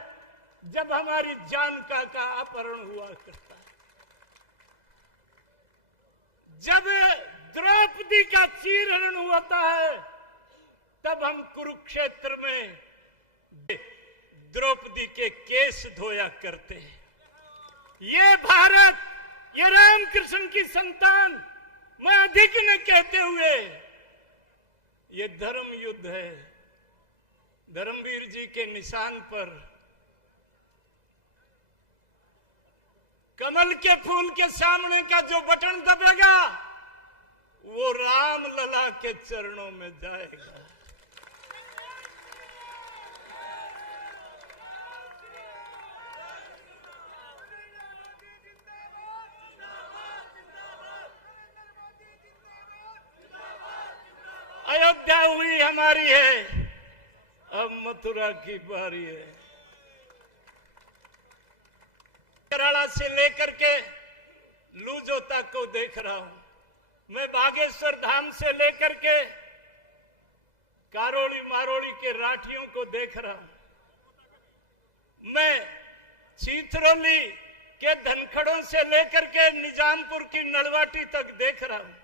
जब हमारी जानका का अपहरण हुआ करता है। जब द्रौपदी का चीरहरण होता है तब हम कुरुक्षेत्र में द्रौपदी के केस धोया करते हैं। ये भारत, ये रामकृष्ण की संतान, मैं अधिक न कहते हुए, ये धर्म युद्ध है। धर्मवीर जी के निशान पर कमल के फूल के सामने का जो बटन दबेगा वो राम लला के चरणों में जाएगा। अयोध्या हुई हमारी है, अब मथुरा की बारी है। केरला से लेकर के लूजो तक को देख रहा हूं। मैं बागेश्वर धाम से लेकर के कारोली मारोली के राठियों को देख रहा हूं। मैं चीथरोली के धनखड़ों से लेकर के निजामपुर की नड़वाटी तक देख रहा हूं।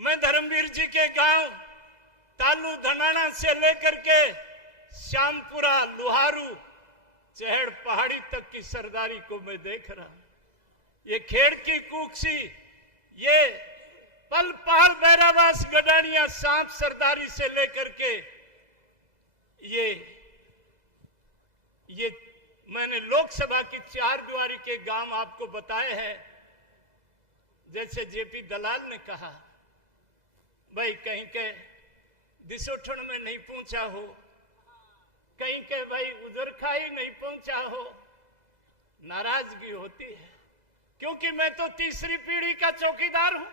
मैं धर्मवीर जी के गांव तालू धनाना से लेकर के श्यामपुरा, लुहारू, चहड़ पहाड़ी तक की सरदारी को मैं देख रहा हूं। ये खेड़ की कुक्सी, ये पल पहाड़, बैरावास, गडानिया, सांप सरदारी से लेकर के ये मैंने लोकसभा की 4 द्वारी के गांव आपको बताए हैं। जैसे जेपी दलाल ने कहा, भाई कहीं के दिसोठन में नहीं पहुंचा हो, कहीं के भाई उधर खाई नहीं पहुंचा हो, नाराजगी होती है। क्योंकि मैं तो तीसरी पीढ़ी का चौकीदार हूं,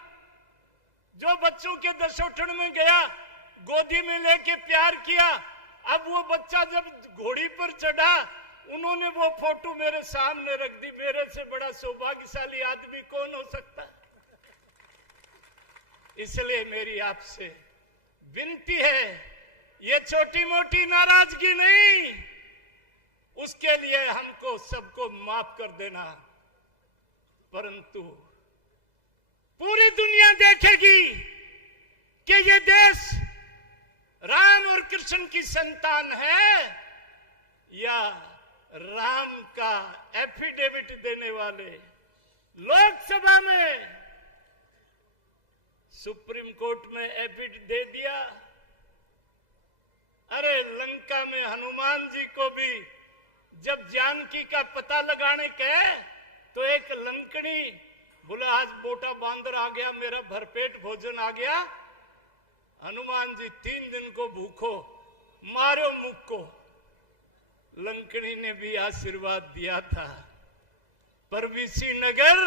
जो बच्चों के दसोठन में गया, गोदी में लेके प्यार किया। अब वो बच्चा जब घोड़ी पर चढ़ा, उन्होंने वो फोटो मेरे सामने रख दी। मेरे से बड़ा सौभाग्यशाली आदमी कौन हो सकता? इसलिए मेरी आपसे विनती है, ये छोटी मोटी नाराजगी नहीं, उसके लिए हमको सबको माफ कर देना। परंतु पूरी दुनिया देखेगी कि ये देश राम और कृष्ण की संतान है या राम का एफिडेविट देने वाले। लोकसभा में सुप्रीम कोर्ट में एफिडेविट दे दिया। अरे लंका में हनुमान जी को भी जब जानकी का पता लगाने गए तो एक लंकनी बोला, आज मोटा बांदर आ गया, मेरा भरपेट भोजन आ गया। हनुमान जी 3 दिन को भूखो, मारो मुख को। लंकनी ने भी आशीर्वाद दिया था, परवीसी नगर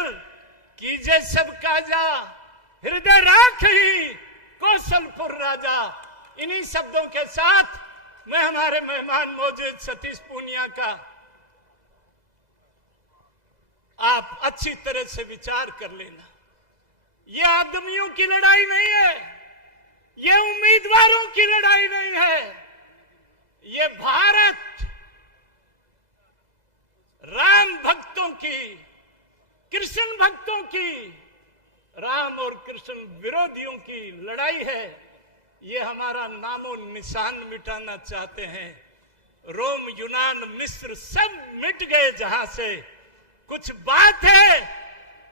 कीजे सब काजा, हृदय राख ही कौशलपुर राजा। इन्हीं शब्दों के साथ मैं हमारे मेहमान मौजूद सतीश पूनिया का आप अच्छी तरह से विचार कर लेना। ये आदमियों की लड़ाई नहीं है, ये उम्मीदवारों की लड़ाई नहीं है, ये भारत राम भक्तों की, कृष्ण भक्तों की, राम और कृष्ण विरोधियों की लड़ाई है। ये हमारा नामो निशान मिटाना चाहते हैं। रोम, यूनान, मिस्र सब मिट गए जहां से। कुछ बात है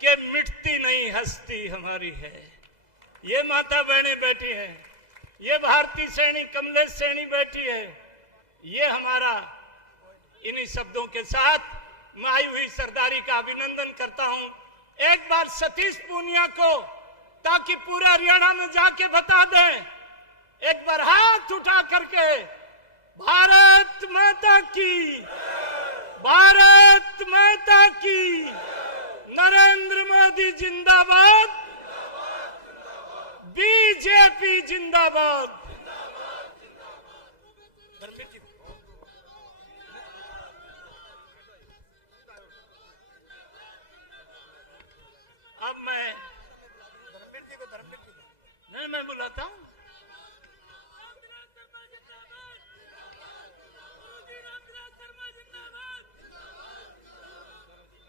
कि मिटती नहीं हस्ती हमारी है। ये माता बहनें बैठी हैं, ये भारती सैनी कमलेश सैनी बैठी है। ये हमारा इन्हीं शब्दों के साथ मैं आई हुई सरदारी का अभिनंदन करता हूं। एक बार सतीश पूनिया को, ताकि पूरा हरियाणा में जाके बता दें, एक बार हाथ उठा करके भारत माता की, भारत माता की, नरेंद्र मोदी जिंदाबाद, बीजेपी जिंदाबाद। अब मैं बुलाता हूं।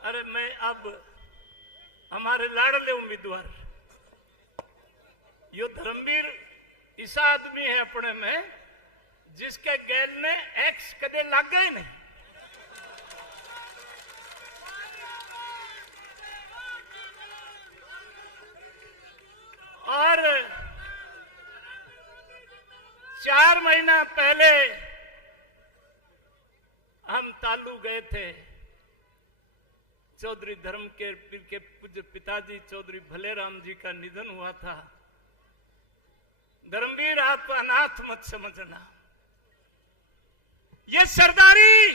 अरे मैं अब हमारे लाडले उम्मीदवार यो धर्मवीर ऐसा आदमी है अपने में जिसके गैल ने एक्स कदे लग गए नहीं। और 4 महीना पहले हम तालू गए थे। चौधरी धर्म के पीर के पूज्य पिताजी चौधरी भलेराम जी का निधन हुआ था। धर्मवीर, आप अनाथ मत समझना। ये सरदारी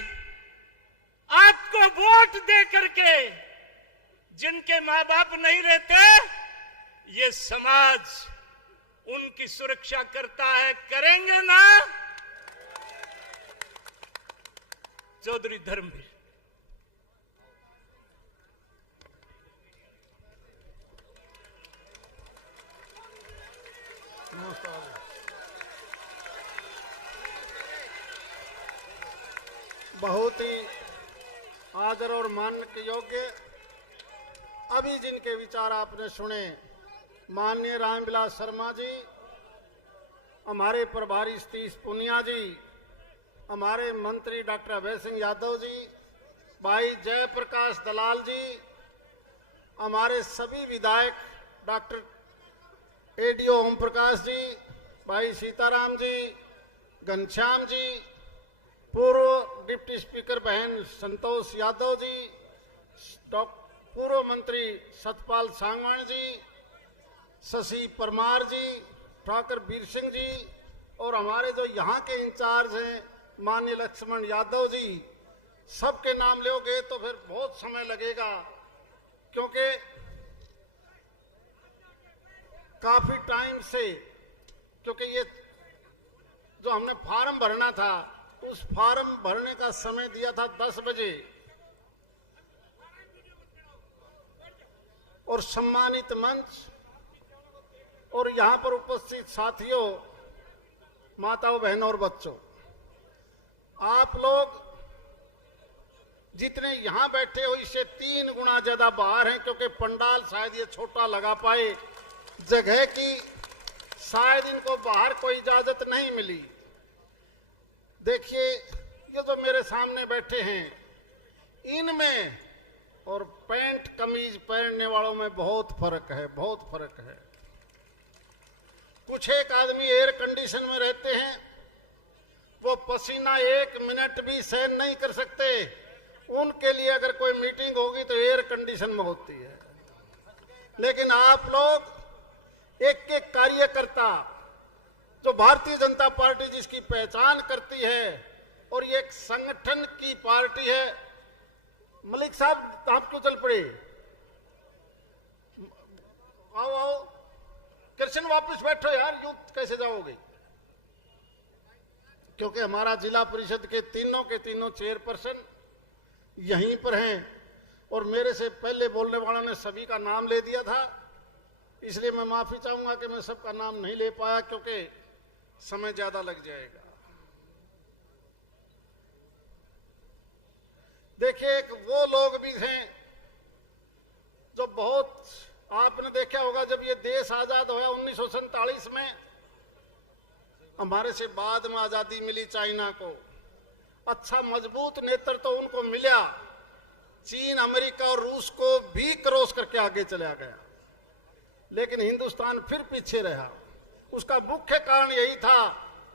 आपको वोट दे करके जिनके मां बाप नहीं रहते, ये समाज उनकी सुरक्षा करता है। करेंगे ना चौधरी धर्मवीर? बहुत ही आदर और मान के योग्य अभी जिनके विचार आपने सुने, माननीय रामविलास शर्मा जी, हमारे प्रभारी सतीश पूनिया जी, हमारे मंत्री डॉक्टर अभय सिंह यादव जी, भाई जयप्रकाश दलाल जी, हमारे सभी विधायक डॉक्टर एडीओ ओम प्रकाश जी, भाई सीताराम जी, घनश्याम जी, पूर्व डिप्टी स्पीकर बहन संतोष यादव जी, पूर्व मंत्री सतपाल सांगवान जी, शशि परमार जी, ठाकुर वीर सिंह जी, और हमारे जो यहाँ के इंचार्ज हैं माननीय लक्ष्मण यादव जी, सबके नाम लोगे तो फिर बहुत समय लगेगा, क्योंकि काफी टाइम से, क्योंकि ये जो हमने फार्म भरना था, उस फार्म भरने का समय दिया था 10 बजे, और सम्मानित मंच और यहां पर उपस्थित साथियों, माताओं, बहनों और बच्चों, आप लोग जितने यहां बैठे हो इससे 3 गुना ज्यादा बाहर हैं, क्योंकि पंडाल शायद ये छोटा लगा पाए, जगह की शायद इनको बाहर कोई इजाजत नहीं मिली। देखिए, ये जो मेरे सामने बैठे हैं, इनमें और पैंट कमीज पहनने वालों में बहुत फर्क है, बहुत फर्क है। कुछ एक आदमी एयर कंडीशन में रहते हैं, वो पसीना 1 मिनट भी सहन नहीं कर सकते। उनके लिए अगर कोई मीटिंग होगी तो एयर कंडीशन में होती है। लेकिन आप लोग एक एक कार्यकर्ता, जो भारतीय जनता पार्टी जिसकी पहचान करती है, और ये एक संगठन की पार्टी है। मलिक साहब, आप क्यों चल पड़े? आओ आओ, कृष्ण वापस बैठो यार, यूं कैसे जाओगे? क्योंकि हमारा जिला परिषद के तीनों चेयरपर्सन यहीं पर हैं और मेरे से पहले बोलने वालों ने सभी का नाम ले दिया था, इसलिए मैं माफी चाहूंगा कि मैं सबका नाम नहीं ले पाया क्योंकि समय ज्यादा लग जाएगा। देखिए, एक वो लोग भी हैं जो बहुत, आपने देखा होगा जब ये देश आजाद हुआ 1947 में, हमारे से बाद में आजादी मिली चाइना को, अच्छा मजबूत नेतृत्व तो उनको मिला, चीन, अमेरिका और रूस को भी क्रॉस करके आगे चला गया, लेकिन हिंदुस्तान फिर पीछे रहा। उसका मुख्य कारण यही था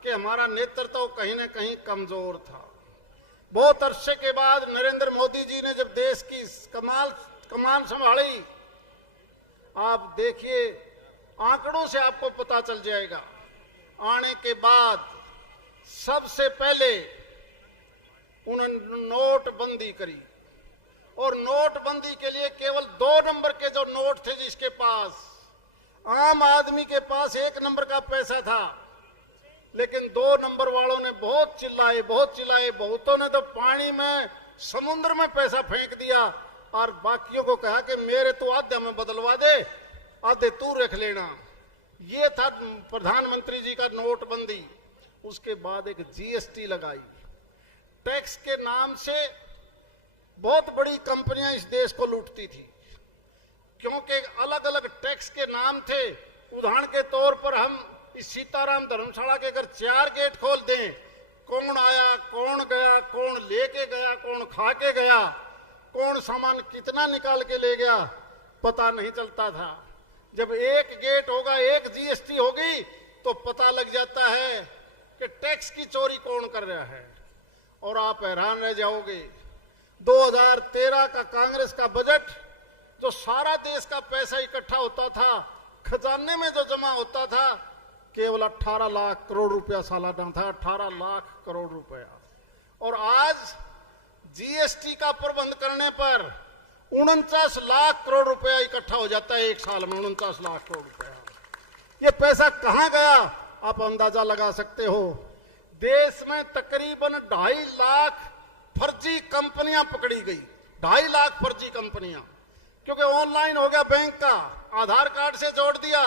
कि हमारा नेतृत्व कहीं न कहीं कमजोर था। बहुत अरसे के बाद नरेंद्र मोदी जी ने जब देश की कमान संभाली, आप देखिए आंकड़ों से आपको पता चल जाएगा, आने के बाद सबसे पहले उन्होंने नोटबंदी करी और नोटबंदी के लिए केवल 2 नंबर के जो नोट थे, जिसके पास आम आदमी के पास 1 नंबर का पैसा था, लेकिन 2 नंबर वालों ने बहुत चिल्लाए, बहुतों ने तो पानी में, समुद्र में पैसा फेंक दिया और बाकियों को कहा कि मेरे तो आधे में बदलवा दे, आधे तू रख लेना। ये था प्रधानमंत्री जी का नोटबंदी। उसके बाद एक जीएसटी लगाई, टैक्स के नाम से बहुत बड़ी कंपनियां इस देश को लूटती थी, क्योंकि अलग अलग टैक्स के नाम थे। उदाहरण के तौर पर हम इस सीताराम धर्मशाला के अगर 4 गेट खोल दें, कौन आया, कौन गया, कौन लेके गया, कौन खा के गया, कौन सामान कितना निकाल के ले गया, पता नहीं चलता था। जब एक गेट होगा, एक जीएसटी होगी, तो पता लग जाता है कि टैक्स की चोरी कौन कर रहा है। और आप हैरान रह जाओगे, 2013 का कांग्रेस का बजट, जो सारा देश का पैसा इकट्ठा होता था, खजाने में जो जमा होता था, केवल 18 लाख करोड़ रुपया सालाना था, 18 लाख करोड़ रुपया। और आज जीएसटी का प्रबंध करने पर 49 लाख करोड़ रुपया इकट्ठा हो जाता है एक साल में, 49 लाख करोड़ रुपया। ये पैसा कहां गया, आप अंदाजा लगा सकते हो। देश में तकरीबन 2.5 लाख फर्जी कंपनियां पकड़ी गई, 2.5 लाख फर्जी कंपनियां, क्योंकि ऑनलाइन हो गया बैंक का, आधार कार्ड से जोड़ दिया।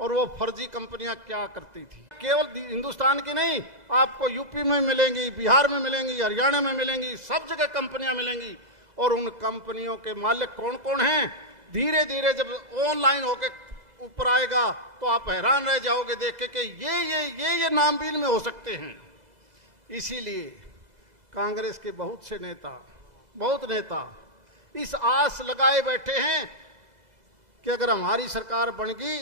और वो फर्जी कंपनियां क्या करती थी, केवल हिंदुस्तान की नहीं, आपको यूपी में मिलेंगी, बिहार में मिलेंगी, हरियाणा में मिलेंगी, सब जगह कंपनियां मिलेंगी। और उन कंपनियों के मालिक कौन कौन हैं, धीरे धीरे जब ऑनलाइन होके ऊपर आएगा तो आप हैरान रह जाओगे देख के कि ये नामबीन में हो सकते हैं। इसीलिए कांग्रेस के बहुत नेता इस आस लगाए बैठे हैं कि अगर हमारी सरकार बन गई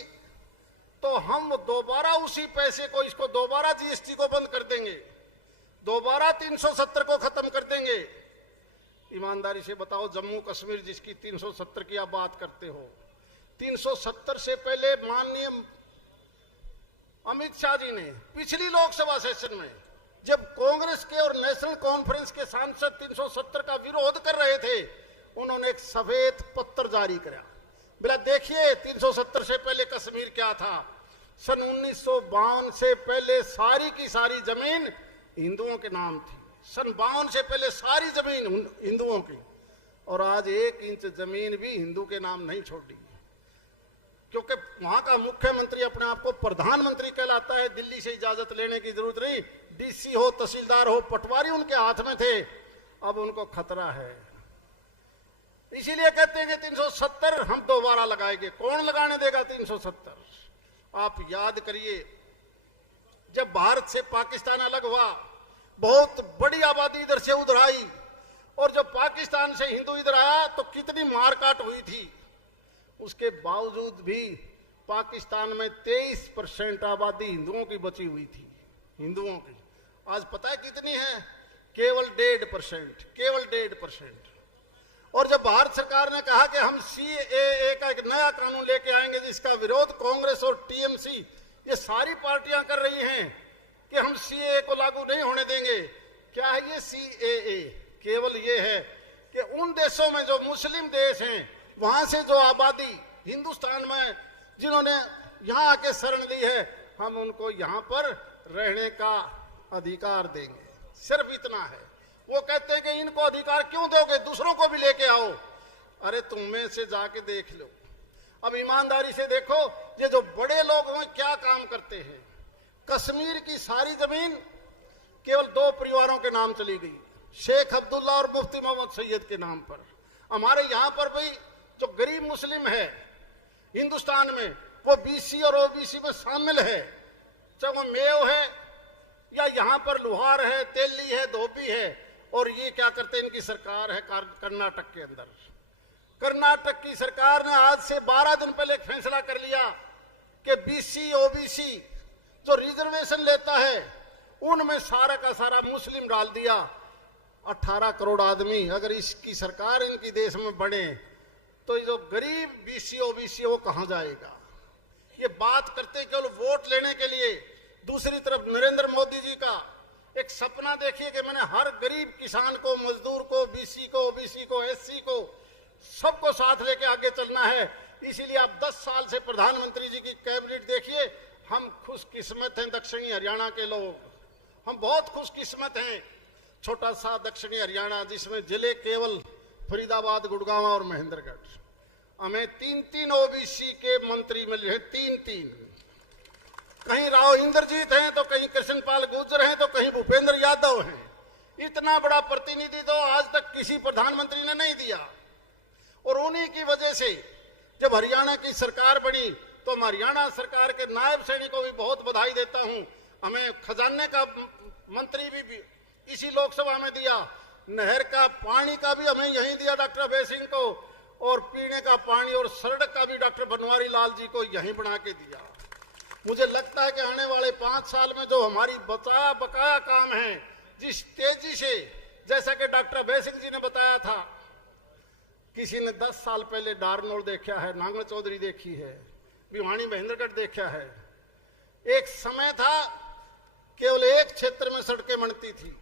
तो हम दोबारा उसी पैसे को, इसको दोबारा जीएसटी को बंद कर देंगे, दोबारा 370 को खत्म कर देंगे। ईमानदारी से बताओ, जम्मू कश्मीर जिसकी 370 की आप बात करते हो, 370 से पहले माननीय अमित शाह जी ने पिछली लोकसभा सेशन में, जब कांग्रेस के और नेशनल कॉन्फ्रेंस के सांसद 370 का विरोध कर रहे थे, उन्होंने एक सफेद पत्र जारी किया। बोला देखिए 370 से पहले कश्मीर क्या था। सन 1952 से पहले सारी की सारी जमीन हिंदुओं के नाम थी। सन 52 से पहले सारी जमीन हिंदुओं की, और आज 1 इंच जमीन भी हिंदू के नाम नहीं छोड़ी, क्योंकि वहां का मुख्यमंत्री अपने आप को प्रधानमंत्री कहलाता है। दिल्ली से इजाजत लेने की जरूरत नहीं, डीसी हो, तहसीलदार हो, पटवारी उनके हाथ में थे, अब उनको खतरा है। इसीलिए कहते हैं कि 370 हम दोबारा लगाएंगे। कौन लगाने देगा 370? आप याद करिए, जब भारत से पाकिस्तान अलग हुआ, बहुत बड़ी आबादी इधर से उधर आई, और जब पाकिस्तान से हिंदू इधर आया तो कितनी मारकाट हुई थी। उसके बावजूद भी पाकिस्तान में 23% आबादी हिंदुओं की बची हुई थी, हिंदुओं की। आज पता है कितनी है? केवल 1.5%, केवल 1.5%। और जब भारत सरकार ने कहा कि हम सीएए का एक नया कानून लेके आएंगे, जिसका विरोध कांग्रेस और टीएमसी ये सारी पार्टियां कर रही हैं कि हम सीएए को लागू नहीं होने देंगे। क्या है ये सीएए? केवल ये है कि उन देशों में जो मुस्लिम देश हैं, वहां से जो आबादी हिंदुस्तान में जिन्होंने यहां आके शरण ली है, हम उनको यहां पर रहने का अधिकार देंगे, सिर्फ इतना है। वो कहते हैं कि इनको अधिकार क्यों दोगे, दूसरों को भी लेके आओ। अरे तुम में से जाके देख लो, अब ईमानदारी से देखो, ये जो बड़े लोग हैं क्या काम करते हैं। कश्मीर की सारी जमीन केवल 2 परिवारों के नाम चली गई, शेख अब्दुल्ला और मुफ्ती मोहम्मद सैयद के नाम पर। हमारे यहाँ पर भी जो गरीब मुस्लिम है हिंदुस्तान में, वो बीसी और ओबीसी में शामिल है, चाहे वो मेव है या यहाँ पर लुहार है, तेली है, धोबी है। और ये क्या करते हैं, इनकी सरकार है कर्नाटक के अंदर। कर्नाटक की सरकार ने आज से 12 दिन पहले एक फैसला कर लिया कि बीसी ओबीसी जो रिजर्वेशन लेता है उनमें सारा का सारा मुस्लिम डाल दिया। 18 करोड़ आदमी अगर इसकी सरकार इनकी देश में बने तो ये जो गरीब बीसी ओबीसी वो कहां जाएगा। ये बात करते केवल वोट लेने के लिए। दूसरी तरफ नरेंद्र मोदी जी का एक सपना देखिए कि मैंने हर गरीब किसान को, मजदूर को, बीसी को, ओबीसी को, एससी को, सबको साथ लेके आगे चलना है। इसीलिए आप 10 साल से प्रधानमंत्री जी की कैबिनेट देखिए। हम खुशकिस्मत हैं दक्षिणी हरियाणा के लोग, हम बहुत खुशकिस्मत हैं। छोटा सा दक्षिणी हरियाणा जिसमें जिले केवल फरीदाबाद, गुड़गांव और महेंद्रगढ़। हमें 3-3 ओबीसी के मंत्री मिले हैं, 3-3। कहीं राव इंद्रजीत हैं तो कहीं कृष्णपाल गुर्जर हैं तो कहीं भूपेंद्र यादव हैं। इतना बड़ा प्रतिनिधि तो आज तक किसी प्रधानमंत्री ने नहीं दिया। और उन्हीं की वजह से जब हरियाणा की सरकार बनी तो हम हरियाणा सरकार के नायब सैनिक को भी बहुत बधाई देता हूं। हमें खजाने का मंत्री भी इसी लोकसभा में दिया, नहर का पानी का भी हमें यहीं दिया डॉक्टर अभय सिंह को, और पीने का पानी और सड़क का भी डॉक्टर बनवारी लाल जी को यहीं बना के दिया। मुझे लगता है कि आने वाले 5 साल में जो हमारी बकाया काम है, जिस तेजी से, जैसा कि डॉक्टर अभय सिंह जी ने बताया था, किसी ने 10 साल पहले डारनोल देखा है, नांगल चौधरी देखी है, भिवानी महेंद्रगढ़ देखा है। एक समय था केवल एक क्षेत्र में सड़कें बनती थी,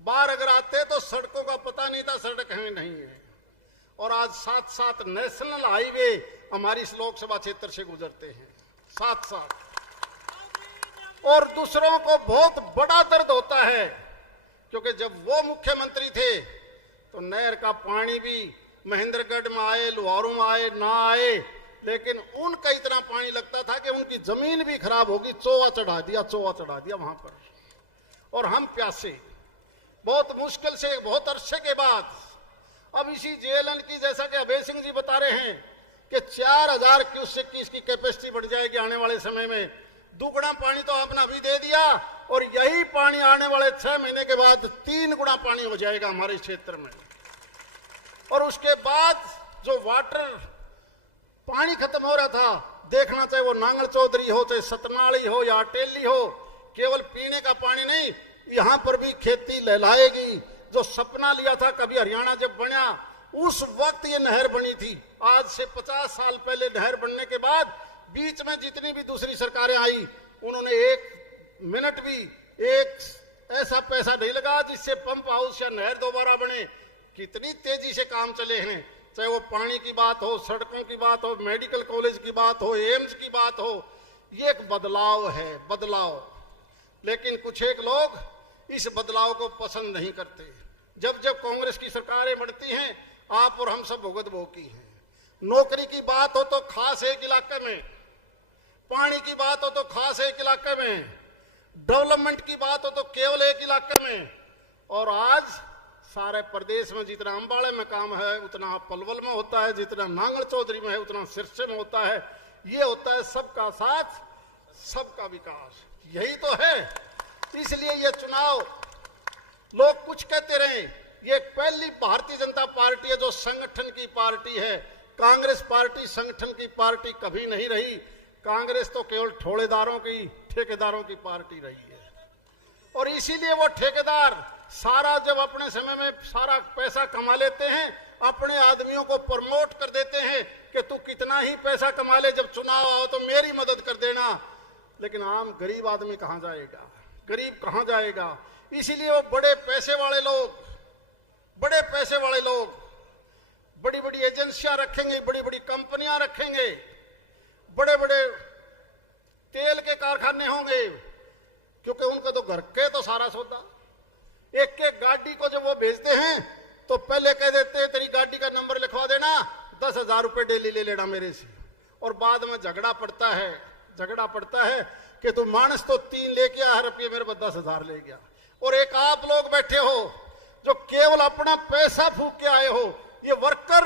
बाहर अगर आते तो सड़कों का पता नहीं था सड़क है नहीं है। और आज 7-7 नेशनल हाईवे हमारी इस लोकसभा क्षेत्र से गुजरते हैं, 7-7। और दूसरों को बहुत बड़ा दर्द होता है, क्योंकि जब वो मुख्यमंत्री थे तो नहर का पानी भी महेंद्रगढ़ में आए, लोहारू में आए, ना आए, लेकिन उनका इतना पानी लगता था कि उनकी जमीन भी खराब होगी, चोवा चढ़ा दिया वहां पर। और हम प्यासे बहुत मुश्किल से बहुत अरसे के बाद अब इसी जेएलएन की, जैसा कि अभय सिंह जी बता रहे हैं कि 4000 क्यूसेक की इसकी कैपेसिटी बढ़ जाएगी आने वाले समय में। दुगुना पानी तो आपने अभी दे दिया, और यही पानी आने वाले 6 महीने के बाद 3 गुना पानी हो जाएगा हमारे क्षेत्र में। और उसके बाद जो वाटर पानी खत्म हो रहा था, देखना चाहे वो नांगल चौधरी हो, चाहे सतनाली हो या अटेली हो, केवल पीने का पानी नहीं, यहां पर भी खेती लहलाएगी। जो सपना लिया था कभी हरियाणा जब बना, उस वक्त ये नहर बनी थी। आज से 50 साल पहले नहर बनने के बाद बीच में जितनी भी दूसरी सरकारें आई, उन्होंने 1 मिनट भी एक ऐसा पैसा नहीं लगा जिससे पंप हाउस या नहर दोबारा बने। कितनी तेजी से काम चले हैं, चाहे वो पानी की बात हो, सड़कों की बात हो, मेडिकल कॉलेज की बात हो, एम्स की बात हो। ये एक बदलाव है, बदलाव। लेकिन कुछ एक लोग इस बदलाव को पसंद नहीं करते। जब जब कांग्रेस की सरकारें बढ़ती हैं, आप और हम सब भुगत भोगी हैं। नौकरी की बात हो तो खास एक इलाके में, पानी की बात हो तो खास एक इलाके में, डेवलपमेंट की बात हो तो केवल एक इलाके में। और आज सारे प्रदेश में जितना अंबाड़े में काम है उतना पलवल में होता है, जितना नांगल चौधरी में है उतना सिरसे में होता है। ये होता है सबका साथ सबका विकास, यही तो है। इसलिए ये चुनाव, लोग कुछ कहते रहे, ये पहली भारतीय जनता पार्टी है जो संगठन की पार्टी है। कांग्रेस पार्टी संगठन की पार्टी कभी नहीं रही। कांग्रेस तो केवल ठोड़ेदारों की, ठेकेदारों की पार्टी रही है। और इसीलिए वो ठेकेदार सारा जब अपने समय में सारा पैसा कमा लेते हैं, अपने आदमियों को प्रमोट कर देते हैं कि तू कितना ही पैसा कमा ले, जब चुनाव आओ तो मेरी मदद कर देना। लेकिन आम गरीब आदमी कहां जाएगा, गरीब कहां जाएगा। इसीलिए वो बड़े पैसे वाले लोग बड़ी बड़ी एजेंसियां रखेंगे, बड़ी बड़ी कंपनियां रखेंगे, बड़े बड़े तेल के कारखाने होंगे, क्योंकि उनका तो घर के तो सारा सौदा। एक एक गाड़ी को जब वो भेजते हैं तो पहले कह देते हैं तेरी गाड़ी का नंबर लिखवा देना, 10,000 रुपए डेली ले लेना मेरे से, और बाद में झगड़ा पड़ता है कि तू मानस तो 3 लेके आया रुपये, मेरे पास 10,000 ले गया। और एक आप लोग बैठे हो जो केवल अपना पैसा फूक के आए हो, ये वर्कर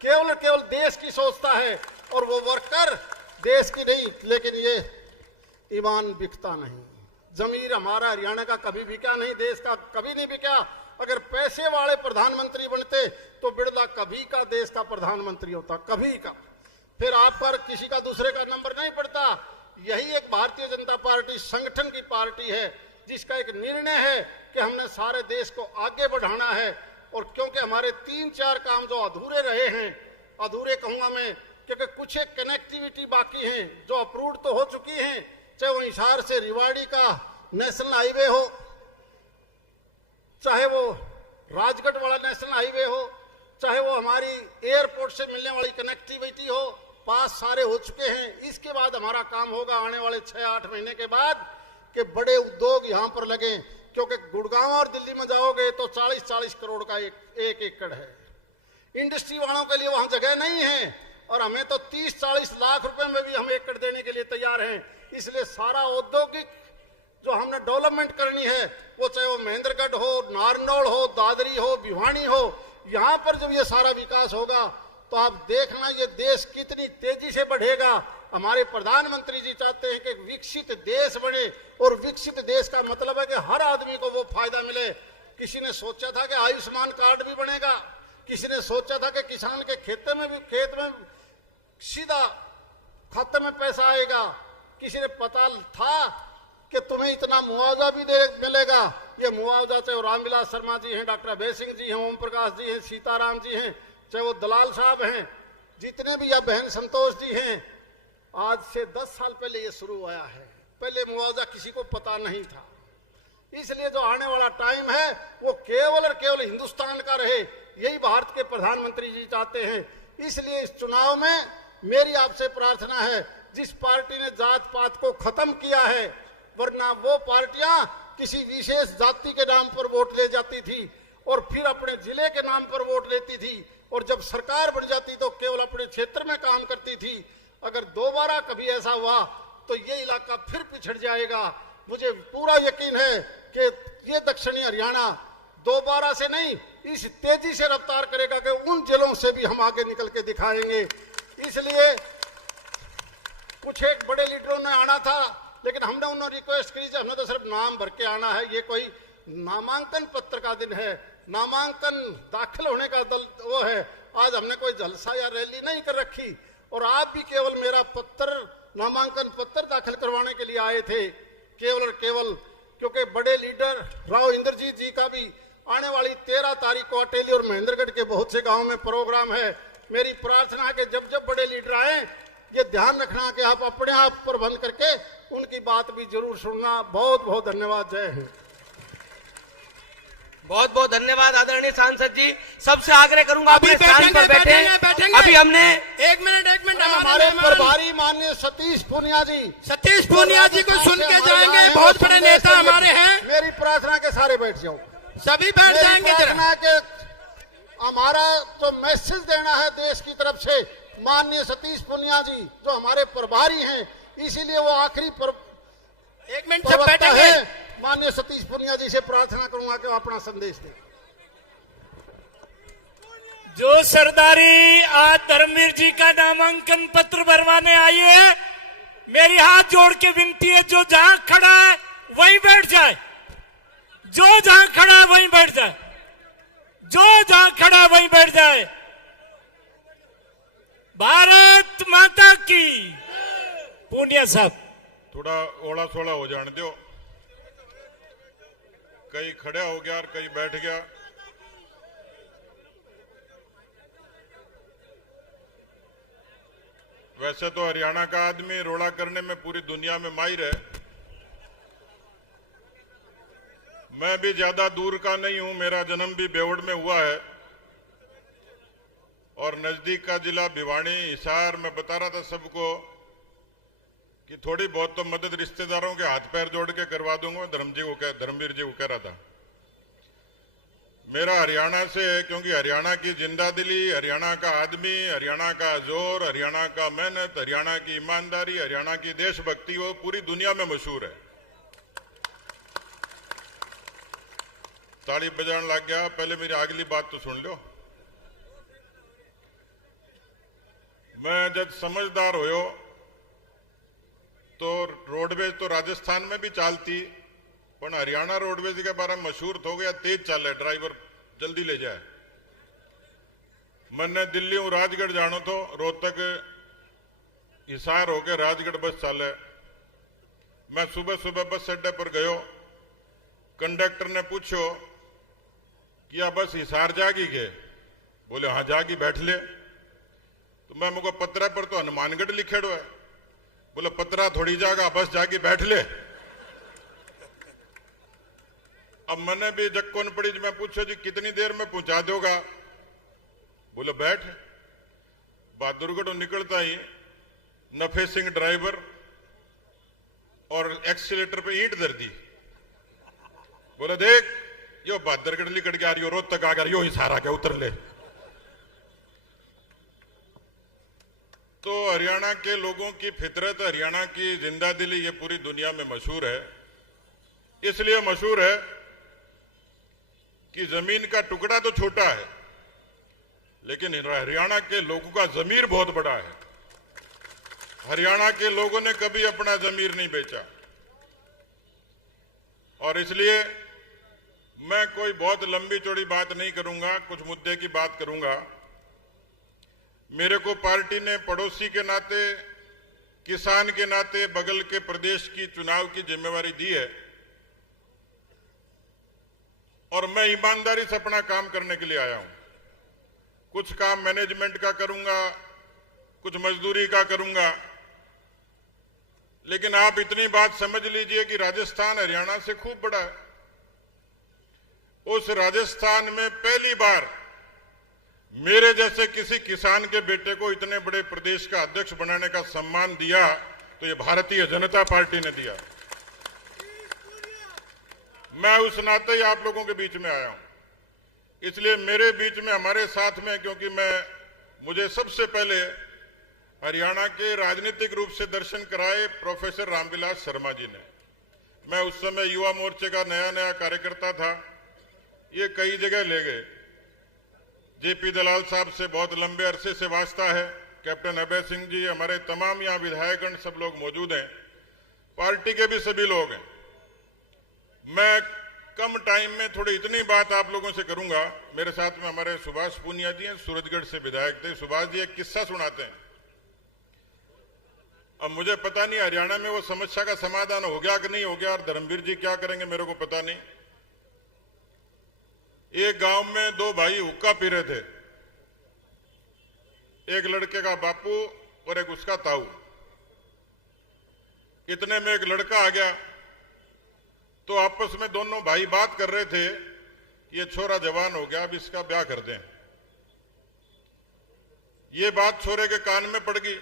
केवल देश की सोचता है, और वो वर्कर देश की नहीं, लेकिन ये ईमान बिकता नहीं। जमीर हमारा हरियाणा का कभी बिका नहीं, देश का कभी नहीं बिका। अगर पैसे वाले प्रधानमंत्री बनते तो बिरला कभी का देश का प्रधानमंत्री होता, कभी का। फिर आप पर किसी का दूसरे का नंबर नहीं पड़ता। यही एक भारतीय जनता पार्टी संगठन की पार्टी है जिसका एक निर्णय है कि हमने सारे देश को आगे बढ़ाना है। और क्योंकि हमारे 3-4 काम जो अधूरे रहे हैं, अधूरे कहूंगा मैं, क्योंकि कुछ एक कनेक्टिविटी बाकी है जो अप्रूव्ड तो हो चुकी है, चाहे वो हिसार से रिवाड़ी का नेशनल हाईवे हो, चाहे वो राजगढ़ वाला नेशनल हाईवे हो, चाहे वो हमारी एयरपोर्ट से मिलने वाली कनेक्टिविटी हो, पास सारे हो चुके हैं। इसके बाद हमारा काम होगा आने वाले 6-8 महीने के बाद कि बड़े उद्योग यहां पर लगे, क्योंकि गुड़गांव और दिल्ली में जाओगे तो 40-40 करोड़ का एक एकड़ है। इंडस्ट्री वालों के लिए वहां जगह नहीं है, और हमें तो 30-40 लाख रुपए में भी हम एकड़ देने के लिए तैयार हैं। इसलिए सारा औद्योगिक जो हमने डेवलपमेंट करनी है, वो चाहे वो महेंद्रगढ़ हो, नारनौल हो, दादरी हो, भिवानी हो, यहां पर जब ये सारा विकास होगा तो आप देखना ये देश कितनी तेजी से बढ़ेगा। हमारे प्रधानमंत्री जी चाहते हैं कि विकसित देश बने, और विकसित देश का मतलब है कि हर आदमी को वो फायदा मिले। किसी ने सोचा था कि आयुष्मान कार्ड भी बनेगा, किसी ने सोचा था कि किसान के खेत में सीधा खाते में पैसा आएगा, किसी ने पता था कि तुम्हें इतना मुआवजा भी मिलेगा। ये मुआवजा चाहे वो रामविलास शर्मा जी हैं, डॉक्टर अभय सिंह जी हैं, ओम प्रकाश जी हैं, सीताराम जी हैं, चाहे वो दलाल साहब हैं, जितने भी, या बहन संतोष जी हैं, आज से 10 साल पहले ये शुरू हुआ है। पहले मुआवजा किसी को पता नहीं था। इसलिए जो आने वाला टाइम है वो केवल और केवल हिंदुस्तान का रहे, यही भारत के प्रधानमंत्री जी चाहते हैं। इसलिए इस चुनाव में मेरी आपसे प्रार्थना है, जिस पार्टी ने जात पात को खत्म किया है, वरना वो पार्टियां किसी विशेष जाति के नाम पर वोट ले जाती थी और फिर अपने जिले के नाम पर वोट लेती थी, और जब सरकार बढ़ जाती तो केवल अपने क्षेत्र में काम करती थी। अगर दोबारा कभी ऐसा हुआ तो ये इलाका फिर पिछड़ जाएगा। मुझे पूरा यकीन है कि ये दक्षिणी हरियाणा दोबारा से नहीं, इस तेजी से रफ्तार करेगा कि उन जिलों से भी हम आगे निकल के दिखाएंगे। इसलिए कुछ एक बड़े लीडरों ने आना था, लेकिन हमने उन्हें रिक्वेस्ट करी, हमने तो सिर्फ नाम भर के आना है। ये कोई नामांकन पत्र का दिन है, नामांकन दाखिल होने का वो है। आज हमने कोई जलसा या रैली नहीं कर रखी, और आप भी केवल मेरा नामांकन पत्र दाखिल करवाने के लिए आए थे, केवल और केवल क्योंकि बड़े लीडर राव इंद्रजीत जी का भी आने वाली 13 तारीख को अटेली और महेंद्रगढ़ के बहुत से गांवों में प्रोग्राम है। मेरी प्रार्थना है कि जब जब बड़े लीडर आए, ये ध्यान रखना कि आप अपने आप प्रबंध करके उनकी बात भी जरूर सुनना। बहुत बहुत धन्यवाद। जय हिंद। बहुत बहुत धन्यवाद आदरणीय सांसद जी। सबसे आग्रह करूंगा अपने स्थान पर बैठेंगे। अभी हमने एक मिनट हमारे प्रभारी माननीय सतीश पूनिया जी को सुन के जाएंगे। बहुत बड़े नेता हमारे हैं। मेरी प्रार्थना के सारे बैठ जाओ, सभी बैठ जाएंगे। प्रार्थना के हमारा जो मैसेज देना है देश की तरफ से, माननीय सतीश पूनिया जी जो हमारे प्रभारी हैं, इसीलिए वो आखिरी एक मिनट से बैठेंगे। माननीय सतीश पूनिया जी से प्रार्थना करूंगा कि वो अपना संदेश दें। जो सरदारी आज धर्मवीर जी का नामांकन पत्र भरवाने आई है, मेरी हाथ जोड़ के विनती है, जो जहां खड़ा है वहीं बैठ जाए, जो जहां खड़ा है वहीं बैठ जाए, जो जहां खड़ा है वहीं बैठ जाए। भारत माता की। पूनिया साहब थोड़ा ओला सोला हो जाने दो, कई खड़ा हो गया और कई बैठ गया। वैसे तो हरियाणा का आदमी रोड़ा करने में पूरी दुनिया में माहिर है। मैं भी ज्यादा दूर का नहीं हूं, मेरा जन्म भी बेवड़ में हुआ है और नजदीक का जिला भिवानी हिसार। मैं बता रहा था सबको कि थोड़ी बहुत तो मदद रिश्तेदारों के हाथ पैर जोड़ के करवा दूंगा, धर्मवीर जी को कह रहा था। मेरा हरियाणा से है, क्योंकि हरियाणा की जिंदादिली, हरियाणा का आदमी, हरियाणा का जोर, हरियाणा का मेहनत, हरियाणा की ईमानदारी, हरियाणा की देशभक्ति वो पूरी दुनिया में मशहूर है। ताली बजाने लग गया, पहले मेरी अगली बात तो सुन लो। मैं जब समझदार होयो तो रोडवेज तो राजस्थान में भी चालती, पर हरियाणा रोडवेज के बारे में मशहूर हो गया, तेज चाले, ड्राइवर जल्दी ले जाए। मैंने दिल्ली हूं राजगढ़ जानो तो रोहतक हिसार होके राजगढ़ बस चाले। मैं सुबह सुबह बस अड्डे पर गयो, कंडक्टर ने पूछो कि यह बस हिसार जागी के? बोले हाँ जागी, बैठ ले। तो मैं मुझको पत्रा पर तो हनुमानगढ़ लिखेड़ो है। बोले पत्रा थोड़ी जागा, बस जागी, बैठ ले। अब मैंने भी जक्कोन पड़ी, मैं पूछो जी कितनी देर में पहुंचा दोगा? बोले बैठ। बहादुरगढ़ निकलता ही नफे सिंह ड्राइवर और एक्सीलेटर पे ईंट धर दी। बोले देख यो बहादुरगढ़ निकल के आ रही हो, रोहतक आ गया, यो ही सारा के उतर ले। तो हरियाणा के लोगों की फितरत, हरियाणा की जिंदादिली ये पूरी दुनिया में मशहूर है। इसलिए मशहूर है कि जमीन का टुकड़ा तो छोटा है, लेकिन हरियाणा के लोगों का जमीर बहुत बड़ा है। हरियाणा के लोगों ने कभी अपना जमीर नहीं बेचा। और इसलिए मैं कोई बहुत लंबी चौड़ी बात नहीं करूंगा, कुछ मुद्दे की बात करूंगा। मेरे को पार्टी ने पड़ोसी के नाते, किसान के नाते बगल के प्रदेश की चुनाव की जिम्मेवारी दी है, और मैं ईमानदारी से अपना काम करने के लिए आया हूं। कुछ काम मैनेजमेंट का करूंगा, कुछ मजदूरी का करूंगा, लेकिन आप इतनी बात समझ लीजिए कि राजस्थान हरियाणा से खूब बड़ा है। उस राजस्थान में पहली बार मेरे जैसे किसी किसान के बेटे को इतने बड़े प्रदेश का अध्यक्ष बनाने का सम्मान दिया तो ये भारतीय जनता पार्टी ने दिया। मैं उस नाते ही आप लोगों के बीच में आया हूं। इसलिए मेरे बीच में, हमारे साथ में, क्योंकि मुझे सबसे पहले हरियाणा के राजनीतिक रूप से दर्शन कराए प्रोफेसर रामविलास शर्मा जी ने। मैं उस समय युवा मोर्चे का नया कार्यकर्ता था, ये कई जगह ले गए। जेपी दलाल साहब से बहुत लंबे अरसे से वास्ता है, कैप्टन अभय सिंह जी, हमारे तमाम यहाँ विधायकगण सब लोग मौजूद हैं, पार्टी के भी सभी लोग हैं। मैं कम टाइम में थोड़ी इतनी बात आप लोगों से करूंगा। मेरे साथ में हमारे सुभाष पूनिया जी हैं, सूरजगढ़ से विधायक थे। सुभाष जी एक किस्सा सुनाते हैं। अब मुझे पता नहीं हरियाणा में वो समस्या का समाधान हो गया कि नहीं हो गया, और धर्मवीर जी क्या करेंगे मेरे को पता नहीं। एक गांव में दो भाई हुक्का पी रहे थे, एक लड़के का बापू और एक उसका ताऊ। इतने में एक लड़का आ गया, तो आपस में दोनों भाई बात कर रहे थे, ये छोरा जवान हो गया, अब इसका ब्याह कर दें। ये बात छोरे के कान में पड़ गई,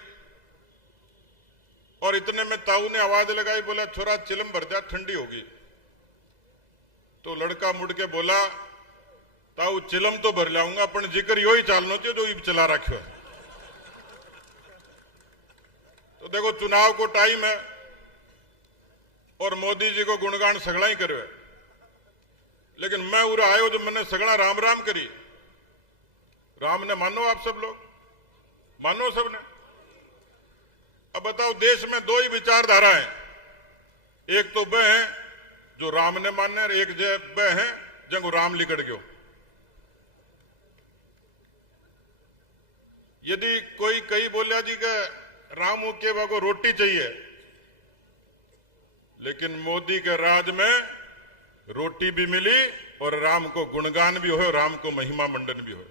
और इतने में ताऊ ने आवाज लगाई, बोला छोरा चिलम भर जा, ठंडी होगी। तो लड़का मुड़ के बोला, ताऊ चिलम तो भर लाऊंगा, पर जिक्र यो ही चालनो चाहिए जो इब चला रखो है। तो देखो चुनाव को टाइम है, और मोदी जी को गुणगान सगड़ा ही करे, लेकिन मैं उरा आयो जो मैंने सगड़ा राम राम करी। राम ने मानो, आप सब लोग मानो सबने। अब बताओ, देश में दो ही विचारधारा है, एक तो वह है जो राम ने माने, और एक वह है जंग राम लिकड़ गयो। यदि कोई कई बोलिया जी के राम के बागो रोटी चाहिए, लेकिन मोदी के राज में रोटी भी मिली और राम को गुणगान भी हो, राम को महिमा मंडन भी हो।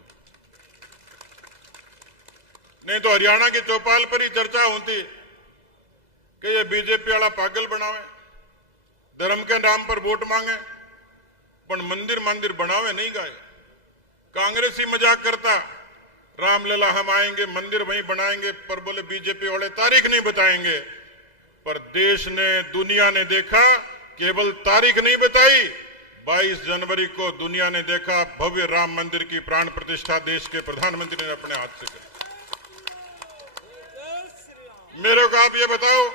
नहीं तो हरियाणा की चौपाल पर ही चर्चा होती कि ये बीजेपी वाला पागल बनावे, धर्म के नाम पर वोट मांगे, पर मंदिर बनावे नहीं गाए। कांग्रेस ही मजाक करता, रामलला हम आएंगे, मंदिर वहीं बनाएंगे, पर बोले बीजेपी वाले तारीख नहीं बताएंगे, पर देश ने, दुनिया ने देखा, केवल तारीख नहीं बताई, 22 जनवरी को दुनिया ने देखा भव्य राम मंदिर की प्राण प्रतिष्ठा देश के प्रधानमंत्री ने अपने हाथ से की। मेरे को आप ये बताओ,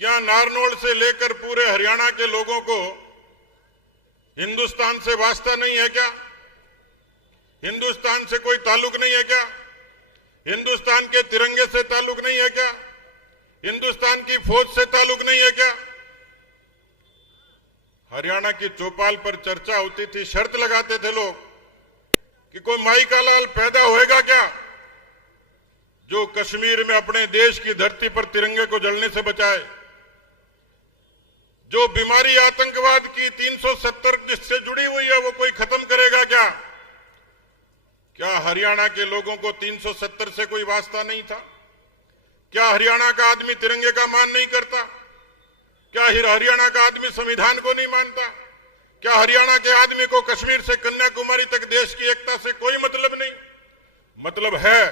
क्या नारनौल से लेकर पूरे हरियाणा के लोगों को हिंदुस्तान से वास्ता नहीं है क्या? हिंदुस्तान से कोई ताल्लुक नहीं है क्या? हिंदुस्तान के तिरंगे से ताल्लुक नहीं है क्या? हिंदुस्तान की फौज से ताल्लुक नहीं है क्या? हरियाणा की चौपाल पर चर्चा होती थी, शर्त लगाते थे लोग कि कोई माई का लाल पैदा होएगा क्या जो कश्मीर में अपने देश की धरती पर तिरंगे को जलने से बचाए। जो बीमारी आतंकवाद की 370 जिससे जुड़ी हुई है वो कोई खत्म करेगा क्या? क्या हरियाणा के लोगों को 370 से कोई वास्ता नहीं था? क्या हरियाणा का आदमी तिरंगे का मान नहीं करता? क्या हरियाणा का आदमी संविधान को नहीं मानता? क्या हरियाणा के आदमी को कश्मीर से कन्याकुमारी तक देश की एकता से कोई मतलब नहीं? मतलब है।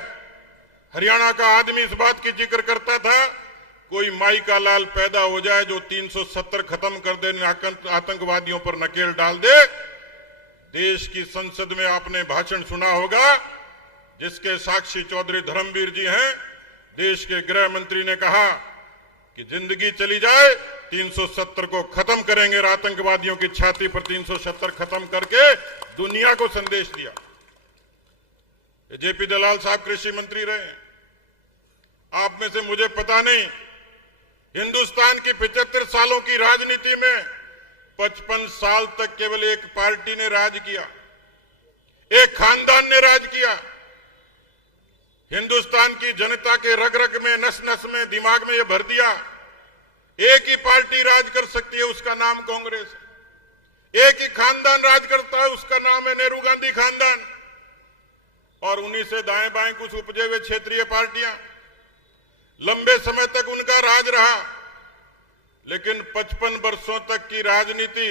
हरियाणा का आदमी इस बात की जिक्र करता था कोई माई का लाल पैदा हो जाए जो 370 खत्म कर देने, आतंकवादियों पर नकेल डाल दे। देश की संसद में आपने भाषण सुना होगा जिसके साक्षी चौधरी धर्मवीर जी हैं। देश के गृह मंत्री ने कहा कि जिंदगी चली जाए 370 को खत्म करेंगे और आतंकवादियों की छाती पर 370 खत्म करके दुनिया को संदेश दिया। जेपी दलाल साहब कृषि मंत्री रहे, आप में से मुझे पता नहीं, हिंदुस्तान की 75 सालों की राजनीति में 55 साल तक केवल एक पार्टी ने राज किया, एक खानदान ने राज किया। हिंदुस्तान की जनता के रग रग में, नस नस में, दिमाग में यह भर दिया एक ही पार्टी राज कर सकती है, उसका नाम कांग्रेस है। एक ही खानदान राज करता है, उसका नाम है नेहरू गांधी खानदान। और उन्हीं से दाएं बाएं कुछ उपजे हुए क्षेत्रीय पार्टियां, लंबे समय तक उनका राज रहा। लेकिन 55 वर्षों तक की राजनीति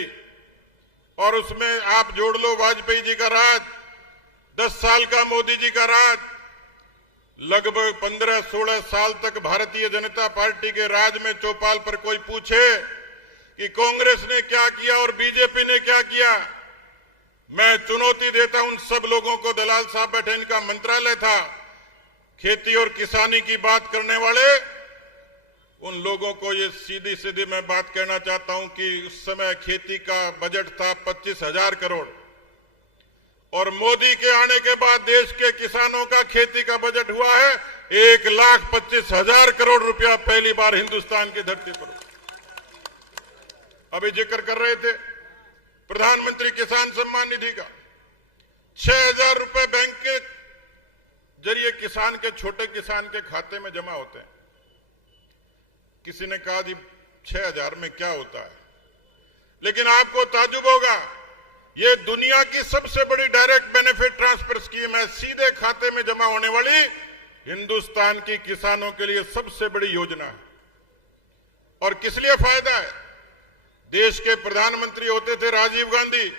और उसमें आप जोड़ लो वाजपेयी जी का राज, 10 साल का मोदी जी का राज, लगभग 15-16 साल तक भारतीय जनता पार्टी के राज में चौपाल पर कोई पूछे कि कांग्रेस ने क्या किया और बीजेपी ने क्या किया, मैं चुनौती देता उन सब लोगों को। दलाल साहब बैठे, इनका मंत्रालय था, खेती और किसानी की बात करने वाले, उन लोगों को ये सीधी सीधी मैं बात कहना चाहता हूं कि उस समय खेती का बजट था 25,000 करोड़ और मोदी के आने के बाद देश के किसानों का खेती का बजट हुआ है 1,25,000 करोड़ रुपया, पहली बार हिंदुस्तान की धरती पर। अभी जिक्र कर रहे थे प्रधानमंत्री किसान सम्मान निधि का, 6,000 रुपए बैंक के जरिए किसान के, छोटे किसान के खाते में जमा होते हैं। किसी ने कहा जी 6,000 में क्या होता है, लेकिन आपको ताजुब होगा ये दुनिया की सबसे बड़ी डायरेक्ट बेनिफिट ट्रांसफर स्कीम है। सीधे खाते में जमा होने वाली हिंदुस्तान की किसानों के लिए सबसे बड़ी योजना है। और किस लिए फायदा है? देश के प्रधानमंत्री होते थे राजीव गांधी,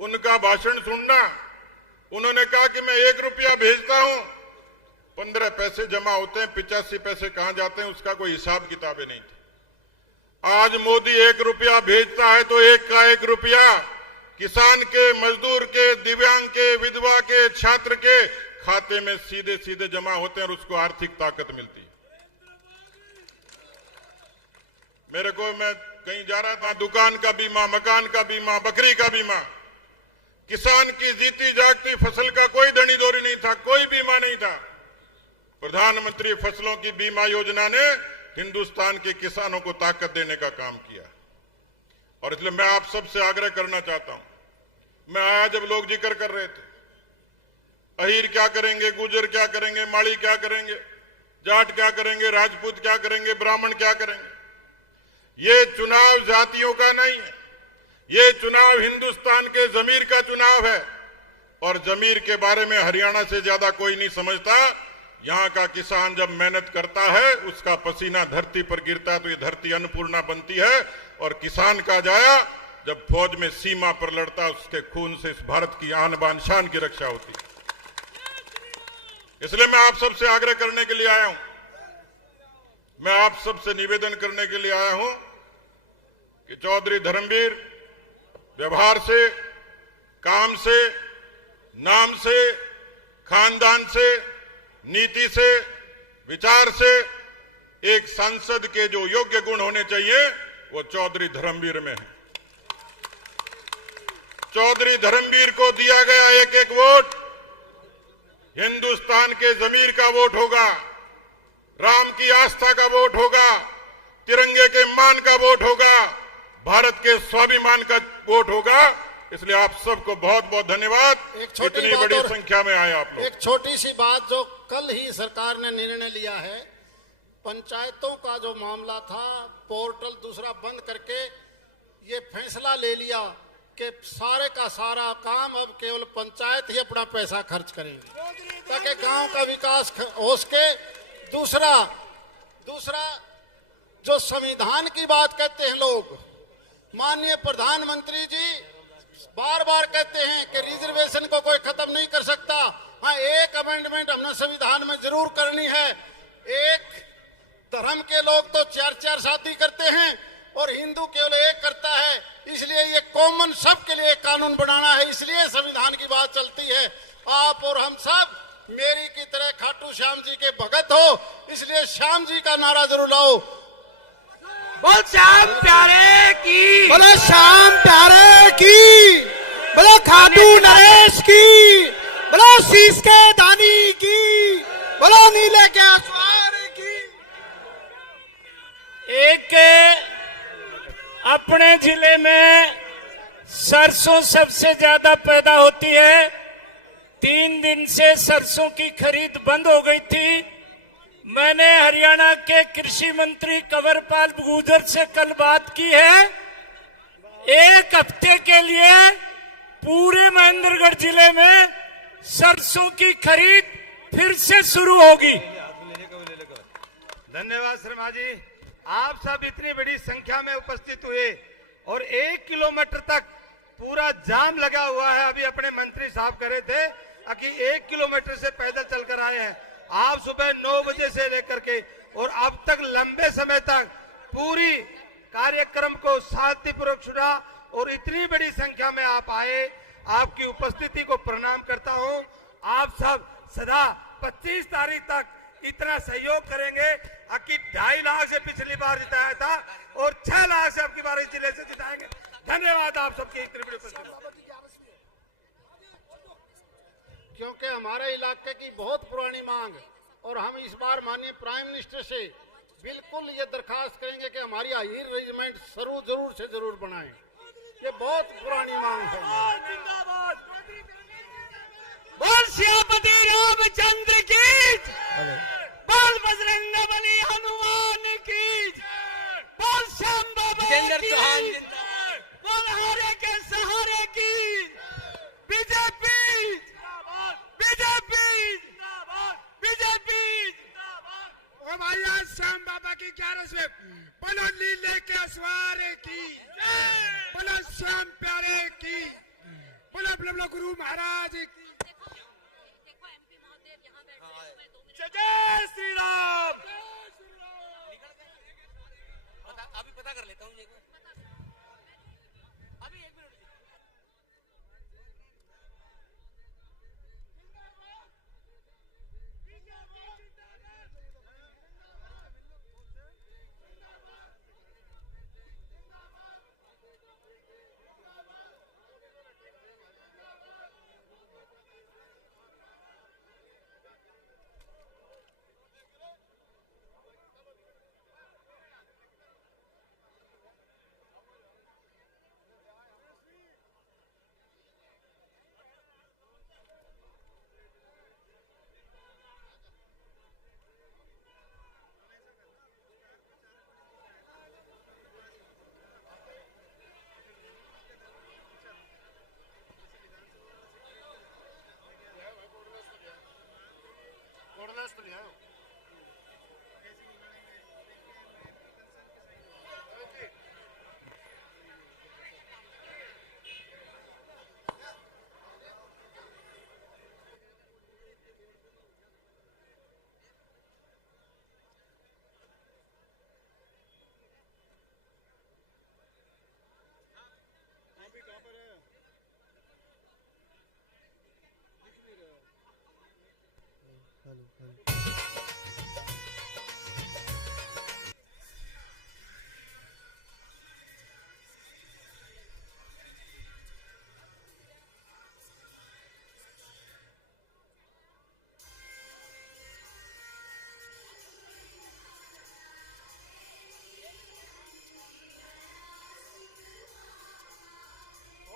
उनका भाषण सुनना, उन्होंने कहा कि मैं 1 रुपया भेजता हूं, 15 पैसे जमा होते हैं, 85 पैसे कहां जाते हैं उसका कोई हिसाब किताबें नहीं थी। आज मोदी 1 रुपया भेजता है तो 1 का 1 रुपया किसान के, मजदूर के, दिव्यांग के, विधवा के, छात्र के खाते में सीधे सीधे जमा होते हैं और उसको आर्थिक ताकत मिलती है। मेरे को, मैं कहीं जा रहा था, दुकान का बीमा, मकान का बीमा, बकरी का बीमा, किसान की जीती जागती फसल का कोई दनी दौरी नहीं था, कोई बीमा नहीं था। प्रधानमंत्री फसलों की बीमा योजना ने हिंदुस्तान के किसानों को ताकत देने का काम किया। और इसलिए मैं आप सबसे आग्रह करना चाहता हूं, मैं आया जब लोग जिक्र कर रहे थे अहीर क्या करेंगे, गुजर क्या करेंगे, माड़ी क्या करेंगे, जाट क्या करेंगे, राजपूत क्या करेंगे, ब्राह्मण क्या करेंगे, ये चुनाव जातियों का नहीं है, ये चुनाव हिंदुस्तान के जमीर का चुनाव है। और जमीर के बारे में हरियाणा से ज्यादा कोई नहीं समझता। यहां का किसान जब मेहनत करता है, उसका पसीना धरती पर गिरता है तो ये धरती अन्नपूर्णा बनती है। और किसान का जाया जब फौज में सीमा पर लड़ता, उसके खून से इस भारत की आन बान शान की रक्षा होती है। इसलिए मैं आप सबसे आग्रह करने के लिए आया हूं मैं आप सबसे निवेदन करने के लिए आया हूं कि चौधरी धर्मवीर व्यवहार से, काम से, नाम से, खानदान से, नीति से, विचार से एक सांसद के जो योग्य गुण होने चाहिए वो चौधरी धर्मवीर में है। चौधरी धर्मवीर को दिया गया एक एक वोट हिंदुस्तान के जमीर का वोट होगा, राम की आस्था का वोट होगा, तिरंगे के मान का वोट होगा, भारत के स्वाभिमान का वोट होगा। इसलिए आप सबको बहुत बहुत धन्यवाद, इतनी बड़ी संख्या में आए आप लोग। एक छोटी सी बात जो कल ही सरकार ने निर्णय लिया है, पंचायतों का जो मामला था पोर्टल दूसरा बंद करके ये फैसला ले लिया कि सारे का सारा काम अब केवल पंचायत ही अपना पैसा खर्च करेंगे ताकि गांव का विकास हो सके। दूसरा जो संविधान की बात कहते हैं लोग, माननीय प्रधानमंत्री जी बार बार कहते हैं कि रिजर्वेशन को कोई खत्म नहीं कर सकता। हाँ, एक अमेंडमेंट हमने संविधान में जरूर करनी है। एक धर्म के लोग तो 4-4 शादी करते हैं और हिंदू केवल एक करता है, इसलिए ये कॉमन सबके लिए कानून बनाना है, इसलिए संविधान की बात चलती है। आप और हम सब मेरी की तरह खाटू श्याम जी के भगत हो, इसलिए श्याम जी का नारा जरूर लाओ। बोल श्याम प्यारे की, बोलो श्याम प्यारे की, बोलो खाटू नरेश की, बोलो शीश के दानी की, बोलो नीले के आसमान की। एक अपने जिले में सरसों सबसे ज्यादा पैदा होती है। 3 दिन से सरसों की खरीद बंद हो गई थी। मैंने हरियाणा के कृषि मंत्री कंवरपाल गुर्जर से कल बात की है, 1 हफ्ते के लिए पूरे महेंद्रगढ़ जिले में सरसों की खरीद फिर से शुरू होगी। धन्यवाद शर्मा जी, आप सब इतनी बड़ी संख्या में उपस्थित हुए और 1 किलोमीटर तक पूरा जाम लगा हुआ है। अभी अपने मंत्री साहब कह रहे थे कि 1 किलोमीटर से पैदल चलकर आए हैं। आप सुबह 9 बजे से लेकर के और अब तक लंबे समय तक पूरी कार्यक्रम को शांतिपूर्वक सुना और इतनी बड़ी संख्या में आप आए, आपकी उपस्थिति को प्रणाम करता हूं। आप सब सदा 25 तारीख तक इतना सहयोग करेंगे कि 2.5 लाख से पिछली बार जिताया था और 6 लाख से अब की बार इस जिले से जिताएंगे। धन्यवाद आप सबकी इतनी बड़ी उपस्थिति। क्योंकि हमारे इलाके की बहुत पुरानी मांग और हम इस बार माननीय प्राइम मिनिस्टर से बिल्कुल ये दरखास्त करेंगे कि हमारी हायर रेजिमेंट जरूर से जरूर बनाएं। ये बहुत पुरानी मांग है। बोल श्यामपति रामचंद्र की, बोल बजरंगबली हनुमान की, बोल श्याम बाबा की, बोल हरे के सहारे की, बीजेपी बीजेपी बीजेपी। भैया श्याम बाबा की 11 से बोलो नीले के सवारे की, बोलो श्याम प्यारे की, बोलो गुरु महाराज की। जय श्री राम। अभी पता कर लेता हूँ।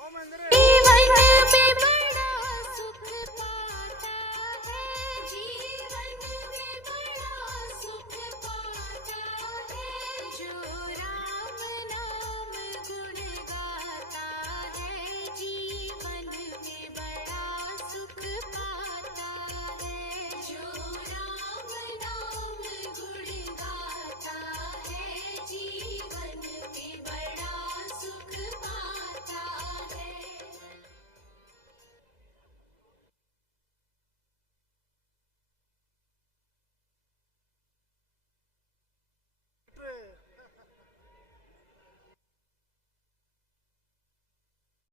ओम इंद्र